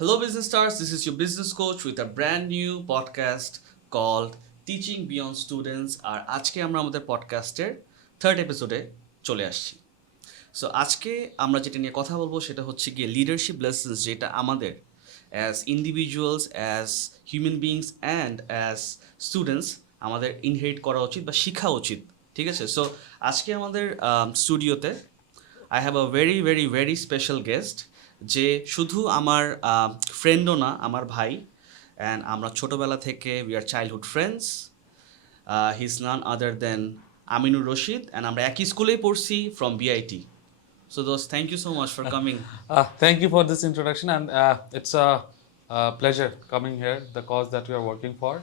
Hello, business stars. This is your business coach with a brand new podcast called Teaching Beyond Students. আর আজকে আমরা আমাদের পডকাস্টের third এপিসোডে চলে আসছি। সো আজকে আমরা যেটা নিয়ে কথা বলবো সেটা হচ্ছে গিয়ে লিডারশিপ লেসন্স, যেটা আমাদের as individuals, as human beings and as students আমাদের ইনহেরিট করা উচিত বা শেখা উচিত। ঠিক আছে, সো আজকে আমাদের স্টুডিওতে I have a very very very special guest, যে শুধু আমার ফ্রেন্ডও না, আমার ভাই। অ্যান্ড আমরা ছোটোবেলা থেকে we are childhood friends. He is none other than Aminur Rashid, and আমরা একই স্কুলেই পড়ছি ফ্রম বিআইটি। সো দোস্ত, thank you so much for coming. Thank you for this introduction, and it's a pleasure coming here. The cause that we are working for,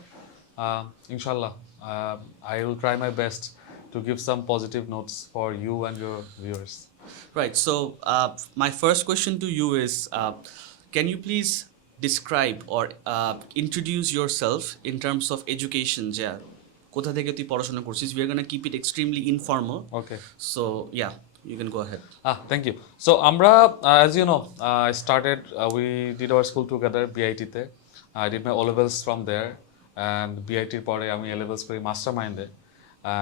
inshallah, I will try my best to give some positive notes for you and your viewers. Right, so my first question to you is, can you please describe or introduce yourself in terms of education? যে কোথা থেকে তুই পড়াশোনা করছিস? We are going to keep it extremely informal. Okay. So yeah, you can go ahead. Thank you. So Amra, as you know, I started. We did our school together, BIT te. I did my O levels from there, and BIT পরে আমি A levels করি মাস্টারমাইন্ডে।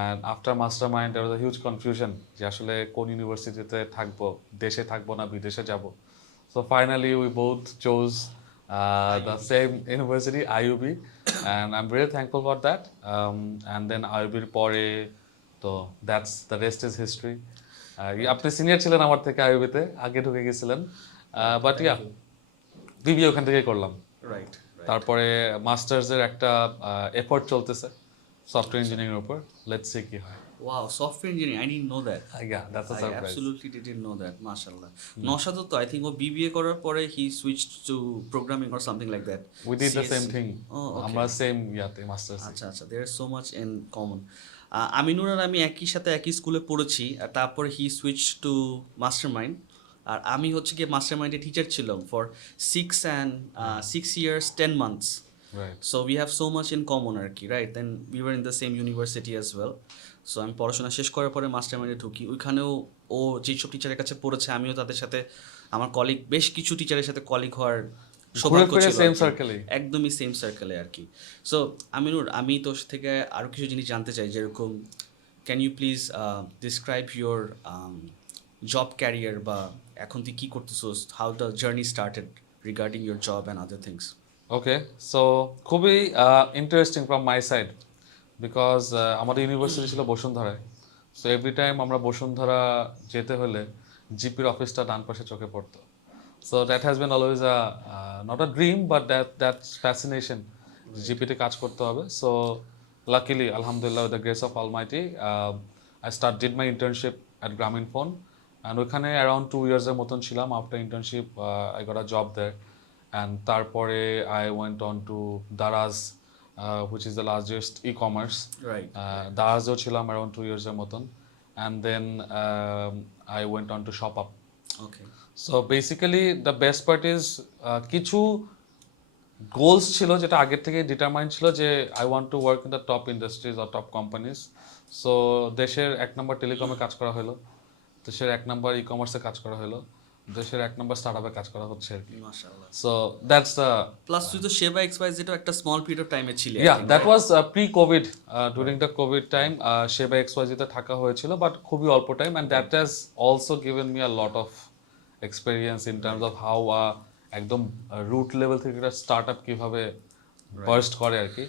And after mastermind, there was a huge confusion যে আসলে কোন ইউনিভার্সিটিতে থাকবো, দেশে থাকবো না বিদেশে যাব। So finally, we both chose the same university, IUB, and I'm really thankful for that. And then IUB পরে, তো that's the rest is history. আপনি সিনিয়র ছিলেন আমার থেকে আইউবিতে, আগে ঢুকে গেছিলেন, বাট ইয়া বিবিএ ওখান থেকে করলাম। Right. তারপরে মাস্টার্সের একটা এফোর্ট চলতেছে সফটওয়্যার ইঞ্জিনিয়ারিং এর উপর। লেটস সি কি হয়। Wow, software engineering. I didn't know that. Yeah, that's a I surprise. absolutely didn't know that. MashaAllah. নশাদও তো I think ও BBA করার পরে he switched to programming or something like that. We did the CS same thing. Oh, okay. আমরা same ইয়াতে masters. আচ্ছা আচ্ছা, there is so much in common. Aminur আর আমি একই সাথে একই স্কুলে পড়েছি, আর তারপরে হি সুইচ টু মাস্টারমাইন্ড। আর আমি হচ্ছে গিয়ে মাস্টারমাইন্ডে টিচার ছিলাম ফর 6 years 10 months. Right. So we have so much in common আর কি, right? Then we were in the same university as well. So আমি পড়াশোনা শেষ করার পরে মাস্টারমাইন্ডে ঢুকি। ওইখানেও ও যেসব টিচারের কাছে পড়েছে আমিও তাদের সাথে, আমার কলিগ, বেশ কিছু টিচারের সাথে কলিগ হওয়ার সৌভাগ্য ছিল। সেম সার্কেলে, একদমই সেম সার্কেলে আর কি। সো আমিনুর, আমি তোর থেকে আরও কিছু জিনিস জানতে চাই, যেরকম can you please describe your job career, বা এখন তুই কী করতেছোস, how the journey started regarding your job and other things. Okay, so খুবই interesting from my side, because আমাদের ইউনিভার্সিটি ছিল বসুন্ধরায়। সো এভরি টাইম আমরা বসুন্ধরা যেতে হলে জিপির অফিসটা ডান পাশে চোখে পড়তো। So that has been always not a dream, but that fascination, জিপিতে কাজ করতে হবে। সো লাকিলি, আলহামদুলিল্লাহ, with the grace of almighty, I did my internship at Grameenphone, and ওইখানে অ্যারাউন্ড 2 ইয়ার্সের মতন ছিলাম। After internship I got a job there, and তারপরে I went on to Daraz, which is the largest e-commerce. Right. Darazও ছিলাম around 2 years এর মতন, and then I went on to ShopUp. Okay. So basically the best part is কিছু goals ছিল যেটা আগের থেকে determine ছিল যে I want to work in the top industries or top companies. So দেশের 1 নম্বর টেলিকমে কাজ করা হলো, দেশের 1 নম্বর ই-কমার্সে কাজ করা হলো, দেশের 1 নম্বর স্টার্টআপে কাজ করা হচ্ছে আর কি। মাশাআল্লাহ। সো দ্যাটস দ্য প্লাস তুই তো সেবা এক্সপাইজ, যেটা একটা স্মল পিরিয়ড অফ টাইমে ছিলে। Yeah, that was pre-COVID. During the COVID time, Sheba XYZ তে থাকা হয়েছিল, but খুবই অল্প time, and that has also given me a lot of experience in terms of how একদম root level থেকে একটা startup কিভাবে burst করে আর কি,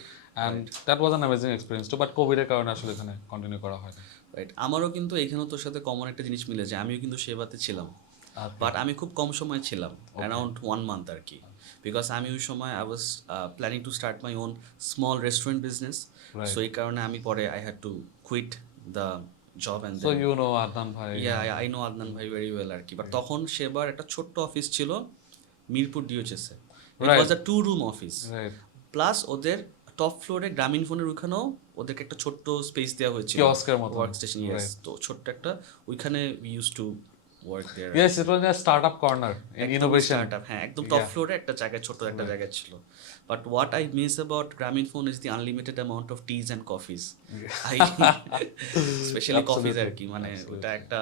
and that was an amazing experience too, but COVID এর কারণে আসলে এখানে কন্টিনিউ করা হয় না। রাইট, আমারও কিন্তু এখানেও তোর সাথে কমন একটা জিনিস মিলে যায়, আমিও কিন্তু সেবাতে ছিলাম, বাট আমি খুব কম সময় ছিলাম, অ্যারাউন্ড 1 month আর কি। বিকজ আমি ওই সময় I was planning to start my own small restaurant business. So এই কারণে আমি পরে I had to quit the job and So you know Adnan bhai. Yeah I know Adnan ভাই ভেরি ওয়েল আর কি। বাট তখন সেবার একটা ছোট্ট অফিস ছিল মিরপুর ডিওএইচএসে। ইট was a 2 room office, Right. Plus ওদের টপ ফ্লোরে গ্রামীণ ফোনের ওইখানেও ওদেরকে একটা ছোট্ট স্পেস দেওয়া হয়েছিল, কিওস্কের মতো ওয়ার্ক স্টেশন। ইয়েস, তো ছোট্ট একটা, ওইখানে we use to work there. Yes, it was a startup corner in innovation. Startup, হ্যাঁ, একদম টপ ফ্লোরে একটা জায়গায়, ছোট একটা জায়গায় ছিল। But what I miss about Grameenphone is the unlimited amount of teas and coffees, specially coffees আর কি। মানে ওটা একটা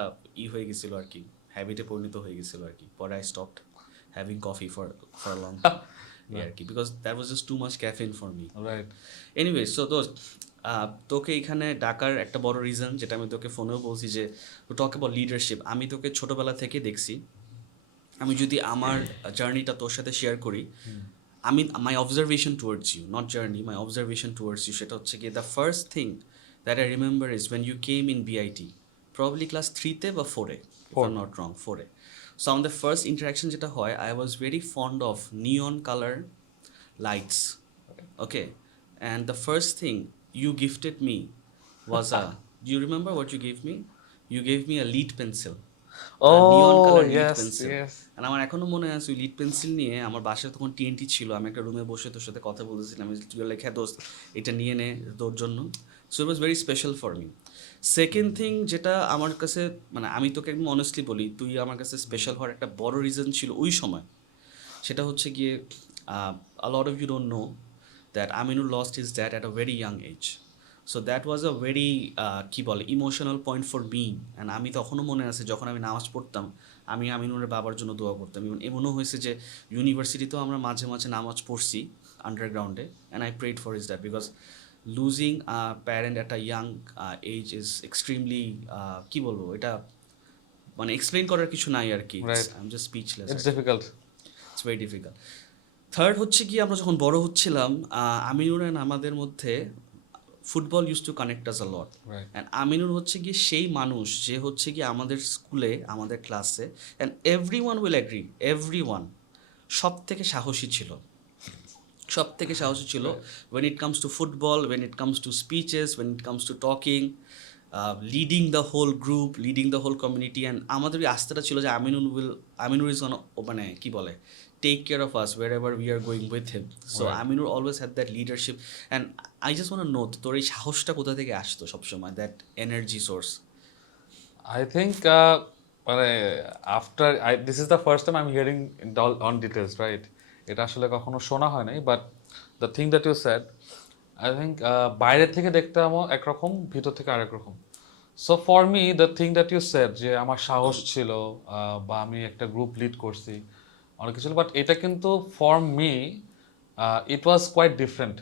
হয়ে গেছিল আর কি, হ্যাবিটে পরিণত হয়ে গেছিল আর কি। পরে I stopped having coffee for a long time. Yeah, because that was just too much caffeine for me. Right anyway so দোস্ত, তোকে এখানে ডাকার একটা বড় রিজন, যেটা আমি তোকে ফোনেও বলছি, যে টু টক অ্যাবাউট লিডারশিপ। আমি তোকে ছোটবেলা থেকে দেখছি। আমি যদি আমার জার্নিটা তোর সাথে শেয়ার করি, আমি my observation towards you, not journey, my observation towards you, সেটা হচ্ছে কি, the first thing that I remember is when you came in BIT, probably class 3-তে বা 4-এ, if I am not wrong, 4-এ। সো আমাদের ফার্স্ট ইন্টারাকশন যেটা হয়, I was very fond of neon colour lights. Okay, and the first thing you gifted me was a do you remember what you gave me? You gave me a lead pencil, a neon color lead yes pencil. Yes And আমার এখনো মনে আছে ওই lead pencil নিয়ে আমার বাসায় তখন TNT ছিল, আমি একটা রুমে বসে তোর সাথে কথা বলতেছিলাম, তুই লাইক হ্যাঁ দোস্ত এটা নিয়ে নে তোর জন্য। So it was very special for me. Second thing যেটা আমার কাছে, মানে আমি তোকে একদম অনেস্টলি বলি, তুই আমার কাছে স্পেশাল হওয়ার একটা বড় রিজন ছিল ওই সময়, সেটা হচ্ছে গিয়ে a lot of you don't know that Aminur lost his dad at a very young age. So that was a very কি বলে emotional point for me. And আমি তখনও মনে আছে যখন আমি নামাজ পড়তাম, আমি আমিনুরের বাবার জন্য দোয়া করতাম। এবং এমনও হয়েছে যে ইউনিভার্সিটিতেও আমরা মাঝে মাঝে নামাজ পড়ছি আন্ডারগ্রাউন্ডে, and I prayed for his that, because losing a parent at a young age is extremely, কী বলবো এটা, মানে এক্সপ্লেন করার কিছু নাই আর কি। Right. I am just speechless, it's difficult it's very difficult. Third হচ্ছে কি, আমরা যখন বড় হচ্ছিলাম, আমিনুর অ্যান্ড আমাদের মধ্যে football use to connect us a lot. Right and Aminur হচ্ছে কি সেই মানুষ যে হচ্ছে কি আমাদের স্কুলে, আমাদের ক্লাসে, and every one will agree, every one সব থেকে সাহসী ছিল, সব থেকে সাহসী ছিল when it comes to football, when it comes to speeches, when it comes to talking, leading the whole group, leading the whole community. And আমাদের ওই আস্থাটা ছিল যে আমিনুর ইজ মানে কি বলে take care of us wherever we are going with him. So Right. Aminur always had that leadership, and I just want to know তোর এই সাহসটা কোথা থেকে আসতো সবসময়, that energy source? I think মানে after this is the first time I'm hearing on details, right? এটা আসলে কখনো শোনা হয় নাই, but the thing that you said, I think বাইরে থেকে দেখতে আমার একরকম, ভিতর থেকে আরেক রকম। So for me, the thing that you said, যে আমার সাহস ছিল বা আমি একটা গ্রুপ লিড করছি, অনেক কিছু, বাট এটা কিন্তু for me it was quite different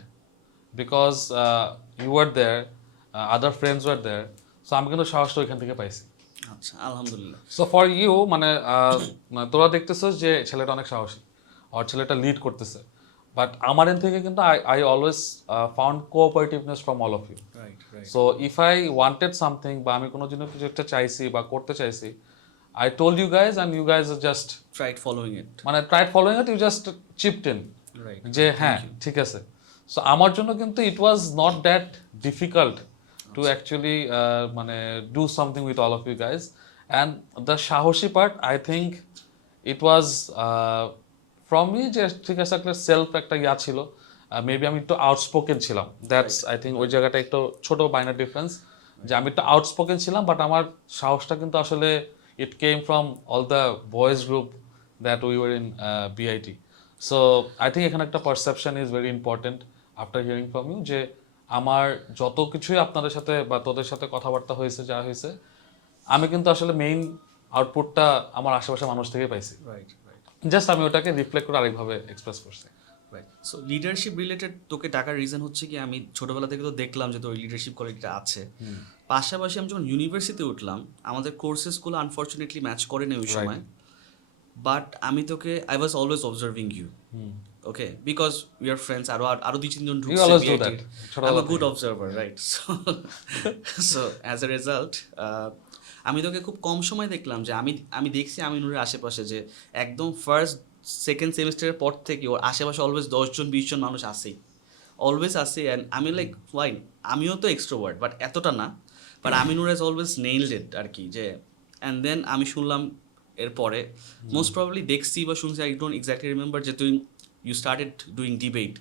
because you were there, other friends were there, so আমি কিন্তু সাহসটা ওইখান থেকে পাইছি। আচ্ছা, আলহামদুলিল্লাহ। সো ফর ইউ মানে তোরা দেখতেছিস যে ছেলেটা অনেক সাহসী আর ছেলেটা লিড করতেছে, বাট আমার এন থেকে কিন্তু I always found cooperativeness from all of you. Right, right, so if I wanted something বা আমি কোনো জন্য কিছু একটা চাইছি বা করতে চাইছি, I told you guys and you guys just tried following it. মানে tried following it, you just chipped in right, যে হ্যাঁ ঠিক আছে। সো আমার জন্য কিন্তু it was not that difficult to actually মানে do something with all of you guys. And the সাহসী part I think it was from me, যে ঠিক আছে একটা সেলফ একটা ইয়া ছিল, মেবি আমি একটু আউটস্পোকেন ছিলাম, দ্যাটস আই থিঙ্ক ওই জায়গাটা একটু ছোট বাইনার ডিফারেন্স, যে আমি একটু আউটস্পোকেন ছিলাম, বাট আমার সাহসটা কিন্তু আসলে it came from all the boys group that we were in BIT. So I think এখানে একটা perception is very important after hearing from you, যে আমার যত কিছুই আপনাদের সাথে বা তোদের সাথে কথাবার্তা হয়েছে, যা হয়েছে, আমি কিন্তু আসলে মেইন আউটপুটটা আমার আশেপাশে মানুষ থেকে পাইছি, রাইট, রাইট, জাস্ট আমি ওটাকে রিফ্লেক্ট করে আরেকভাবে এক্সপ্রেস করছি। রাইট। সো লিডারশিপ রিলেটেড তোকে ডাকার রিজন হচ্ছে কি, আমি ছোটবেলা থেকে তো দেখলাম যে তোর লিডারশিপ কোয়ালিটিটা আছে। পাশাপাশি আমি যখন ইউনিভার্সিটিতে উঠলাম, আমাদের কোর্সেসগুলো আনফর্চুনেটলি ম্যাচ করে না ওই সময়, বাট আমি তোকে I was always observing you, okay, because we are friends. আরো 2-3 জন You always do that. I am a good observer, right? So as a result আমি তোকে খুব কম সময় দেখলাম, যে আমি দেখছি আমিনুরের আশেপাশে যে একদম ফার্স্ট সেকেন্ড সেমিস্টারের পর থেকে ওর আশেপাশে অলওয়েজ 10-20 জন মানুষ আসেই, অলওয়েজ আসে। অ্যান্ড আমি লাইক ফাইন, আমিও তো এক্সট্রোভার্ট বাট এতটা না, but Aminur has always nailed it আর কি। যে অ্যান্ড দেন আমি শুনলাম এরপরে, মোস্ট প্রবাবলি দেখছি বা শুনছি, আই ডোন্ট এক্স্যাক্টলি রিমেম্বার, যে তুই ইউ স্টার্টেড ডুইং ডিবেট।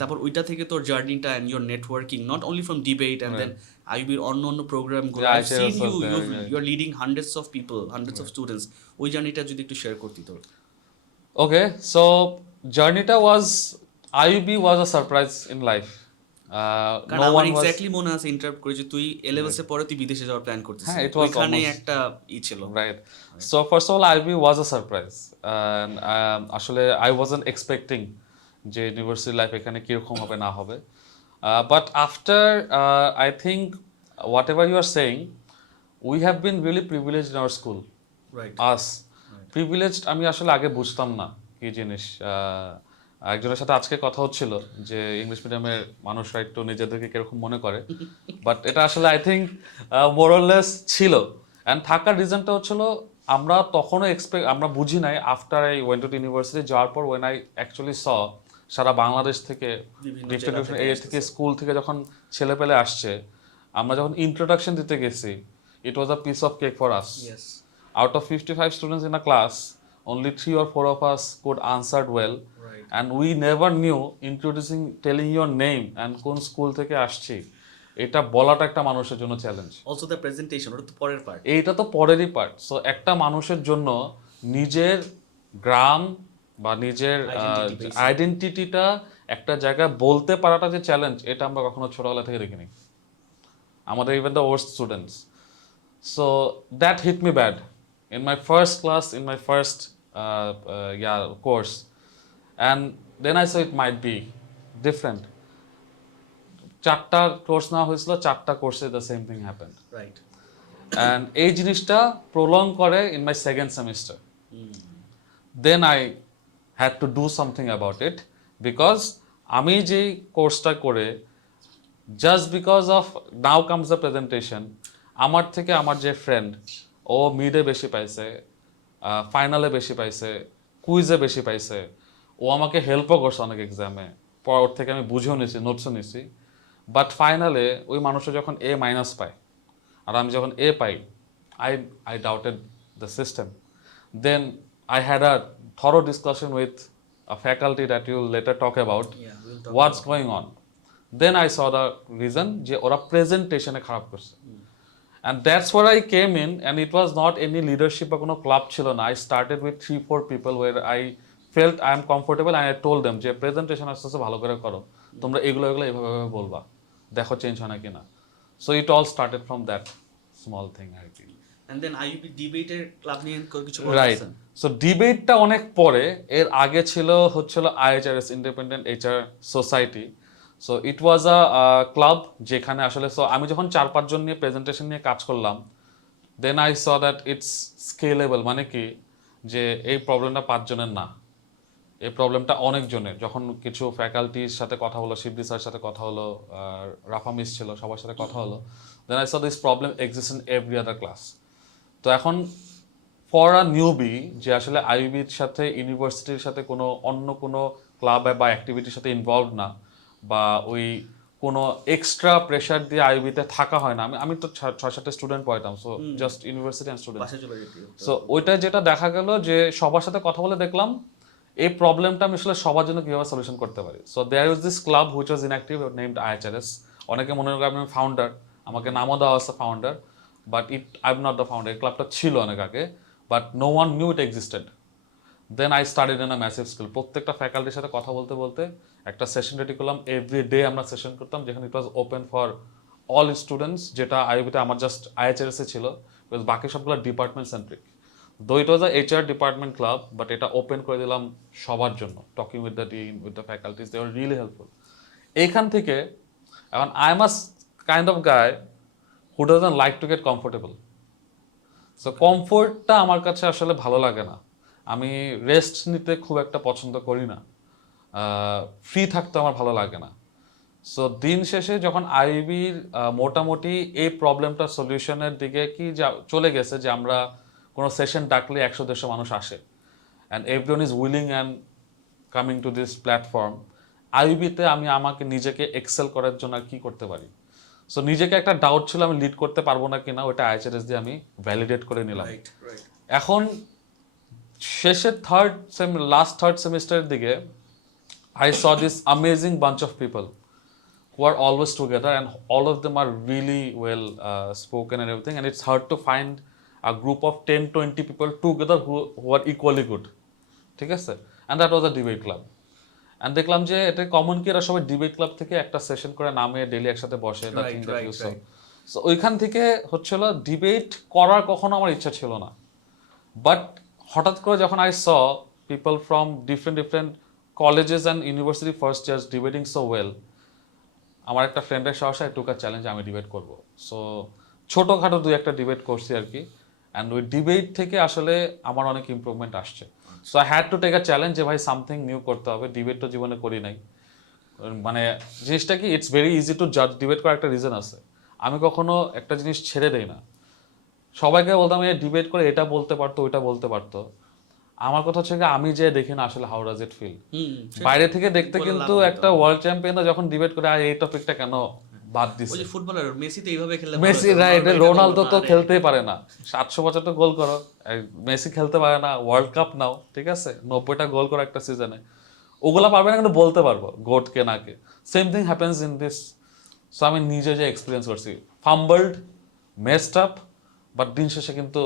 তারপর ওইটা থেকে তোর জার্নিটা and your networking, not only from debate and then আইবির অন্য প্রোগ্রামগুলো, I seen you are leading hundreds of people, hundreds of students. ওই জার্নিটা যদি একটু শেয়ার করতি তোর। Okay, so journey was IUB was a surprise in life. কারণ নো আমার ওয়ান ওয়াজ এক্স্যাক্টলি মনে আছে ইন্টারাপ্ট করে যে তুই এ পরে তুই বিদেশে যাওয়ার প্ল্যান হ্যাঁ করতেছিস, ইট ওয়াজ ওইখানে অলমোস্ট একটা ছিল। Right. So first of all IB was a surprise, আসলে আই ওয়াজন্ট এক্সপেক্টিং যে ইউনিভার্সিটি লাইফ এখানে কীরকম হবে না হবে, but after I think whatever you are saying, we have been really privilege in our school. Right. As privileged আমি আসলে আগে বুঝতাম না কি জিনিস। একজনের সাথে আজকে কথা হচ্ছিল যে ইংলিশ মিডিয়ামের মানুষরা একটু নিজেদেরকে কিরকম মনে করে, বাট এটা আসলে আই থিঙ্ক মোরলেস ছিল। অ্যান্ড থাকার রিজনটা হচ্ছিল আমরা তখনও আমরা বুঝি নাই, after I went to university যাওয়ার পর ওয়েন আই অ্যাকচুয়ালি স সারা বাংলাদেশ থেকে বিভিন্ন ডিফারেন্ট জেলা ডিফারেন্ট থেকে এরিয়া থেকে স্কুল থেকে যখন ছেলেপেলে আসছে, আমরা যখন ইন্ট্রোডাকশন দিতে গেছি, it was a piece of cake for us. Yes. Out of 55 students in a class, only 3 or 4 of us could answered well, Right. and we never knew introducing, telling your name and কোন school থেকে আসছি, এটা বলাটা একটা মানুষের জন্য challenge. Also the presentation, ওটা তো পরের পার্ট। এইটা তো পরেরই পার্ট। সো একটা মানুষের জন্য নিজের গ্রাম বা নিজের আইডেন্টিটিটা একটা জায়গায় বলতে পারাটা যে চ্যালেঞ্জ, এটা আমরা কখনো ছোটবেলা থেকে দেখিনি আমাদের even the worst students. So that hit me bad in my first class, in my first course, and then I saw it might be different. চারটা কোর্স না হয়েছিল, চারটা কোর্সে the same thing happened. Right. And এই জিনিসটা prolong করে in my second semester. Then I had to do something about it because আমি যে কোর্সটা করে, just because of now comes the presentation, আমার থেকে আমার যে ফ্রেন্ড, ও মিডে বেশি পাইছে, ফাইনালে বেশি পাইছে, কুইজে বেশি পাইছে, ও আমাকে হেল্পও করছে অনেক এক্সামে, পর ওর থেকে আমি বুঝেও নিছি, নোটসও নিছি, বাট ফাইনালে ওই মানুষটা যখন এ মাইনাস পায় আর আমি যখন এ পাই, I I doubted the system. Then I had a thorough discussion with a faculty that you later talk about what's going on. Then I saw the reason যে ওরা প্রেজেন্টেশনে খারাপ করছে। And that's where I came in, and it was not any leadership বা কোনো club ছিল না। I started with 3-4 people where I felt I am comfortable, and I told them যে presentation আস্তে আস্তে ভালো করে করো, তোমরা এগুলো এইভাবে বলবা, দেখো চেঞ্জ হয় না কিনা। So it all started from that small thing I think. And then IUB ডিবেটের ক্লাব নিয়ে কিছু রাইট। বলছেন? সো ডিবেটটা অনেক পরে, এর আগে হচ্ছিল IHRS, independent HR society. So it was a club যেখানে আসলে, সো আমি যখন 4-5 জন নিয়ে প্রেজেন্টেশন নিয়ে কাজ করলাম, then I saw that it's scalable. মানে কি যে এই প্রবলেমটা 5 জনের না, এই প্রবলেমটা অনেক জনের। যখন কিছু ফ্যাকাল্টির সাথে কথা হলো, শিবলি স্যারের সাথে কথা হলো, রাফা মিস ছিল, সবার সাথে কথা হলো, then I saw this problem exist in every other class. তো এখন ফর আ নিউবি যে আসলে আইবির সাথে, ইউনিভার্সিটির সাথে অন্য কোনো ক্লাব বা অ্যাক্টিভিটির সাথে ইনভলভ না, বা ওই কোনো এক্সট্রা প্রেশার দিয়ে আইবিতে থাকা হয় না। আমি তো 6-7 স্টুডেন্ট পড়াতাম, so just university and student. So ওইটা যেটা দেখা গেল যে সবার সাথে কথা বলে দেখলাম এই প্রবলেমটা আমি আসলে সবার জন্য কীভাবে সলিউশন করতে পারি। So there is this club which was inactive named IHRS. অনেকে মনে করেন আমি ফাউন্ডার, আমাকে নামও দেওয়া হচ্ছে founder, but I am not the founder. এই ক্লাবটা ছিল অনেক আগে, but no one knew it existed. Then I started in a massive school. প্রত্যেকটা ফ্যাকাল্টির সাথে কথা বলতে বলতে একটা সেশন রেডি করলাম। এভরি ডে আমরা সেশন করতাম, যেখানে it was open for all students, যেটা আইবিতে আমার জাস্ট আইএইচআরএসে ছিল, বিকজ বাকি সবগুলো department centric. Though it was a HR department club, but এটা ওপেন করে দিলাম সবার জন্য, talking with the dean, with the faculties, they were really helpful. এইখান থেকে এখন I am a kind of guy who doesn't like to get comfortable. So কমফোর্টটা আমার কাছে আসলে ভালো লাগে না। আমি রেস্ট নিতে খুব একটা পছন্দ করি না, ফ্রি থাকতে আমার ভালো লাগে না। সো দিন শেষে যখন আইবির মোটামুটি এই প্রবলেমটা সলিউশনের দিকে চলে গেছে, যে আমরা কোনো সেশন ডাকলে 100-150 মানুষ আসে, and everyone is willing and coming to this platform, আইবিতে আমি আমাকে নিজেকে এক্সেল করার জন্য আর কি করতে পারি। সো নিজেকে একটা ডাউট ছিল আমি লিড করতে পারবো না কিনা, ওইটা আইএইচআরএস দিয়ে আমি ভ্যালিডেট করে নিলাম। এখন শেষের লাস্ট থার্ড সেমিস্টারের দিকে I saw this amazing bunch of people who are always together, and all of them are really well spoken and everything, and it's hard to find a group of 10-20 people together who are equally good. ঠিক আছে? And that was a debate club. And দেখলাম যে এটা common কি এরা সবাই debate club থেকে একটা সেশন করে নামে ডেইলি একসাথে বসে সো ওইখান থেকে হচ্ছিল ডিবেট করার কখনো আমার ইচ্ছা ছিল না, বাট হঠাৎ করে যখন I saw people from different colleges and university first years debating so well, আমার একটা ফ্রেন্ডের সাহসে টুকার চ্যালেঞ্জ আমি ডিবেট করব। সো ছোটোখাটো দুই একটা ডিবেট করছি আর কি, অ্যান্ড ওই ডিবেট থেকে আসলে আমার অনেক ইমপ্রুভমেন্ট আসছে। So I had to take a challenge যে ভাই সামথিং নিউ করতে হবে, ডিবেট তো জীবনে করি নাই। মানে জিনিসটা কি, ইটস ভেরি ইজি টু জাজ, ডিবেট করার একটা রিজন আছে। আমি কখনো একটা জিনিস ছেড়ে দেই না, সবাইকে বলতাম এই ডিবেট করে এটা বলতে পারতো ওইটা বলতে পারতো। আমার কথা হচ্ছে আমি যে দেখি না আসলে হাউ ডাজ ইট ফিল, বাইরে থেকে দেখতে কিন্তু একটা ওয়ার্ল্ড চ্যাম্পিয়নরা যখন ডিবেট করে আর এই টপিকটা কেন বাদ দিছে, ওই যে ফুটবলার মেসি তো এইভাবে খেলে, মেসি রাইট, রোনালদো তো খেলতেই পারে না, 775 গোল করো, মেসি খেলতে পারে না, ওয়ার্ল্ড কাপ নাও ঠিক আছে, 90টা গোল করো একটা সিজনে, ওগুলা পারবে না কিন্তু বলতে পারবো গোট কে না কে। Same thing happens in this. So আমি নিজে যে এক্সপিরিয়েন্স করছি, ফাম্বলড, মেসড আপ, বাট দিন শেষে কিন্তু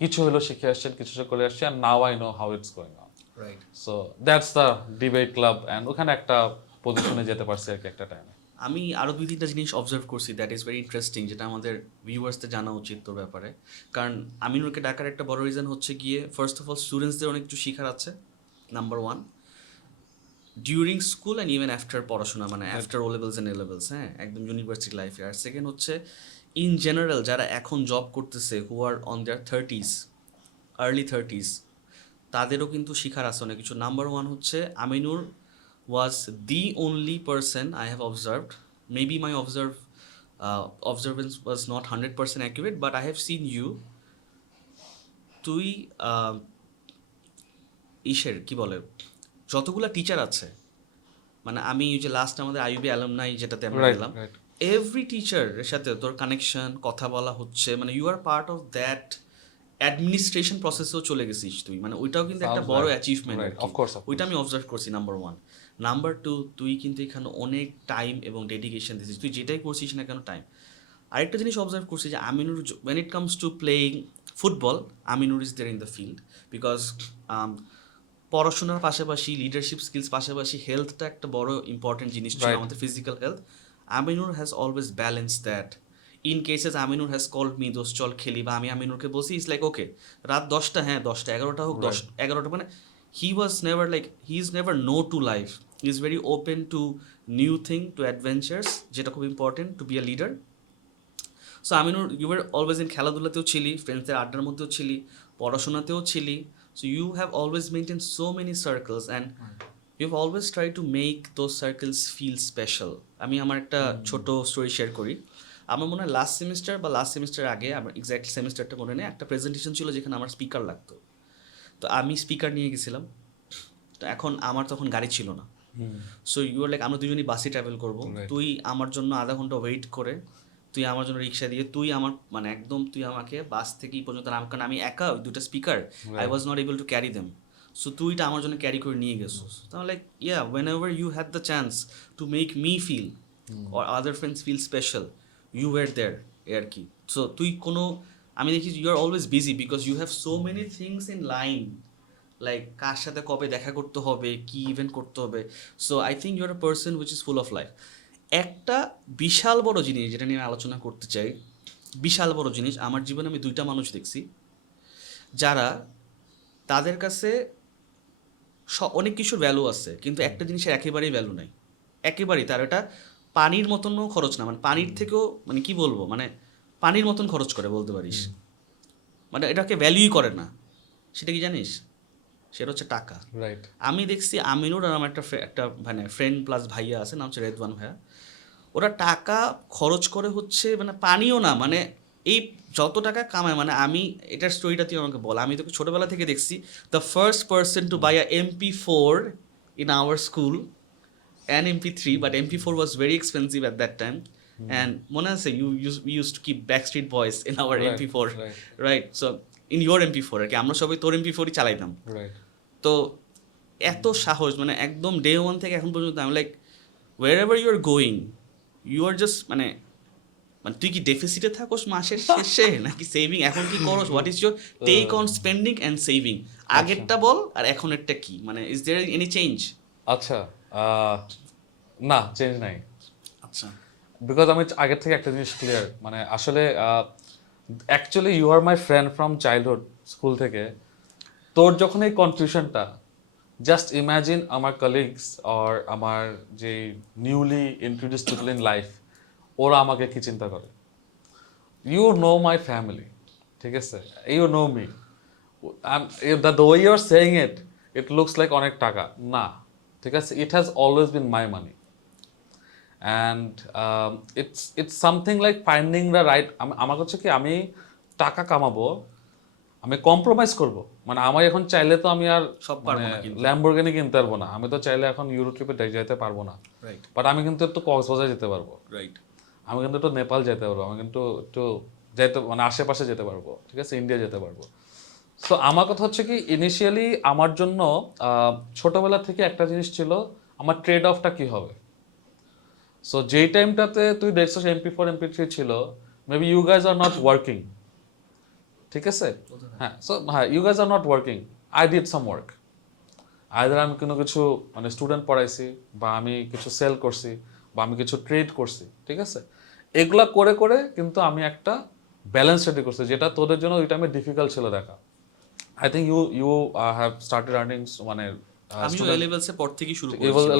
কিছু হলো শিখে আসছেন, কিছু করে আসছে, and now I know how it's going on. Right. So that's the debate club, and ওখানে একটা পজিশনে যেতে পারছি আর কি একটা টাইমে। আমি আরও 2-3টা জিনিস অবজার্ভ করছি দ্যাট ইজ ভেরি ইন্টারেস্টিং, যেটা আমাদের ভিউয়ার্সদের জানা উচিত তোর ব্যাপারে। কারণ আমিনুরকে ডাকার একটা বড় রিজন হচ্ছে গিয়ে ফার্স্ট অফ অল স্টুডেন্টসদের অনেক কিছু শেখার আছে, number 1, during school and even after পড়াশোনা, মানে after O levels and A levels, হ্যাঁ, একদম ইউনিভার্সিটি লাইফে। আর সেকেন্ড হচ্ছে ইন জেনারেল যারা এখন জব করতেছে, হু আর on their 30s, early 30s, তাদেরও কিন্তু শিখার আছে অনেক কিছু। নাম্বার 1 হচ্ছে Aminur was the only person I have observed, maybe my observance was not 100% accurate, but I have seen you, তুই ইসের কি বলে যতগুলা টিচার আছে, মানে আমি ওই যে লাস্ট আমাদের আইউবি অ্যালামনাই যেটাতে আমরা গেলাম, এভরি টিচারের সাথে তোর কানেকশন, কথা বলা হচ্ছে, মানে you are part of that administration প্রসেসেও চলে গেছিস তুই, মানে ওইটাও কিন্তু একটা বড় অ্যাচিভমেন্ট, ওইটা আমি অবজার্ভ করছি নাম্বার 1। নাম্বার 2, তুই কিন্তু এখানে অনেক টাইম এবং ডেডিকেশন দিয়েছিস, তুই যেটাই করছিস না কেন টাইম। আরেকটা জিনিস অবজার্ভ করছি যে Aminur when it comes to playing football, Aminur is there in the field, because পড়াশোনার পাশাপাশি লিডারশিপ স্কিলস পাশাপাশি হেলথটা একটা বড় ইম্পর্টেন্ট জিনিস ছিল আমাদের, physical health. Aminur has always balance that. In cases Aminur has called me, দোস্ত চল খেলি, বা আমি আমিনুরকে বলছি, ইজ লাইক ওকে রাত 10টা, হ্যাঁ 10টা, 11টা হোক, 11টা, মানে he was never like, he is never no to life, he is very open to new thing, to adventures, যেটা খুব important to be a leader. So Aminur you are always in, খেলাধুলাতেও ছিলি, ফ্রেন্ডসদের আড্ডার মধ্যেও ছিলি, পড়াশোনাতেও ছিলি। So you have always maintained so many circles, and you've always tried to make those circles feel special. আমি আমার একটা ছোট স্টোরি শেয়ার করি। আমার মনে হয় লাস্ট সেমিস্টার আগে, আমার এক্স্যাক্ট সেমিস্টারটা মনে নেই, একটা প্রেজেন্টেশন ছিল যেখানে আমার স্পিকার লাগতো। তো আমি স্পিকার নিয়ে গেছিলাম, তো এখন আমার তখন গাড়ি ছিল না। সো ইউ আর লাইক, আমরা দুজনই বাসে ট্রাভেল করবো, তুই আমার জন্য আধা ঘন্টা ওয়েট করে, তুই আমার জন্য রিক্সা দিয়ে, তুই আমার মানে একদম তুই আমাকে বাস থেকে এই পর্যন্ত নাম, কারণ আমি একা ওই দুটো speaker, I was not able to carry them. So তুই এটা আমার জন্য ক্যারি করে নিয়ে গেছো। তাহলে like yeah, whenever you had the chance to make me feel or other friends feel special, you were there আর কি। সো তুই কোনো, আমি দেখি you are always busy because you have so many things in line, like কার সাথে কবে দেখা করতে হবে, কি ইভেন্ট করতে হবে। So I think you are a person which is full of life. একটা বিশাল বড় জিনিস যেটা নিয়ে আলোচনা করতে চাই, বিশাল বড় জিনিস, আমার জীবনে আমি 2টা মানুষ দেখছি যারা, তাদের কাছে অনেক কিছুর ভ্যালু আছে, কিন্তু একটা জিনিসের একেবারেই ভ্যালু নাই, একেবারেই। তার এটা পানির মতনও খরচ না, মানে পানির থেকেও, মানে কি বলবো, মানে পানির মতন খরচ করে বলতে পারিস, মানে এটাকে ভ্যালুই করে না। সেটা কি জানিস? সেটা হচ্ছে টাকা। রাইট। আমি দেখছি আমিনুর আর আমার একটা মানে ফ্রেন্ড প্লাস ভাইয়া আছে, নাম হচ্ছে রেদওয়ান ভাইয়া, ওরা টাকা খরচ করে হচ্ছে মানে পানিও না, মানে এই যত টাকা কামায়, মানে আমি এটার স্টোরিটা তুই আমাকে বল। আমি তোকে ছোটোবেলা থেকে দেখছি, the first person to buy a MP4 in our school, an MP3, but MP4 was very expensive at that time. And মনে আছে we used to keep Backstreet Boys in our MP4, right? So in your MP4 আর কি, আমরা সবাই তোর MP4ই চালাইতাম। তো এত সাহস, মানে একদম ডে 1 থেকে এখন পর্যন্ত আমি like, wherever you are going, you are just মানে তুই কি ডেফিসিটে থাকোস মাসের শেষে নাকি সেভিং, এখন কি করস, what is your take on spending and saving? আগেরটা বল আর এখনেরটা কি, মানে ইজ দেয়ার এনি চেঞ্জ? আচ্ছা, আহ, না চেঞ্জ নাই, আচ্ছা বিকজ আমি আগের থেকে একটা জিনিস ক্লিয়ার, মানে আসলে actually you are my friend from childhood, school থেকে। তোর যখন এই কনফিউশনটা, জাস্ট ইমাজিন আমার কলিগস অর আমার যে newly introduce people in life, ওরা আমাকে কি চিন্তা করে। ইউ নো মাই ফ্যামিলি, ঠিক আছে, you know me, the way you are saying it, it looks like অনেক টাকা না, ঠিক আছে, it has always been my money. And it's something like finding the right. আমার হচ্ছে কি, আমি টাকা কামাবো, আমি কম্প্রোমাইজ করব, মানে আমি এখন চাইলে তো আমি আর সব পারবো না কিন্তু। ল্যাম্বরগিনি কিনতে পারবো না, আমি তো চাইলে এখন ইউরো ট্রিপে যেতে পারবো না, রাইট বাট আমি কিন্তু একটু কক্সবাজার যেতে পারবো, রাইট আমি কিন্তু একটু নেপাল যেতে পারবো, আমি কিন্তু একটু যেতে মানে আশেপাশে যেতে পারবো, ঠিক আছে, ইন্ডিয়া যেতে পারবো। তো আমার কথা হচ্ছে কি, ইনিশিয়ালি আমার জন্য ছোটবেলা থেকে একটা জিনিস ছিল, আমার ট্রেড অফটা কি হবে। সো যেই টাইমটাতে তুই দেখছিস MP4 MP3 ছিল, maybe you guys are not working, ঠিক আছে, হ্যাঁ, সো হ্যাঁ, you guys are not working, I did some work, either আমি কোনো কিছু মানে স্টুডেন্ট পড়াইছি, বা আমি কিছু সেল করছি, বা আমি কিছু ট্রেড করছি, ঠিক আছে, এগুলা করে করে কিন্তু আমি একটা ব্যালেন্স রেডি করছি, যেটা তোদের জন্য ওই টাইমে ডিফিকাল্ট ছিল দেখা। I think you you have started earnings, মানে আমিও এ লেভেলসের পর থেকেই শুরু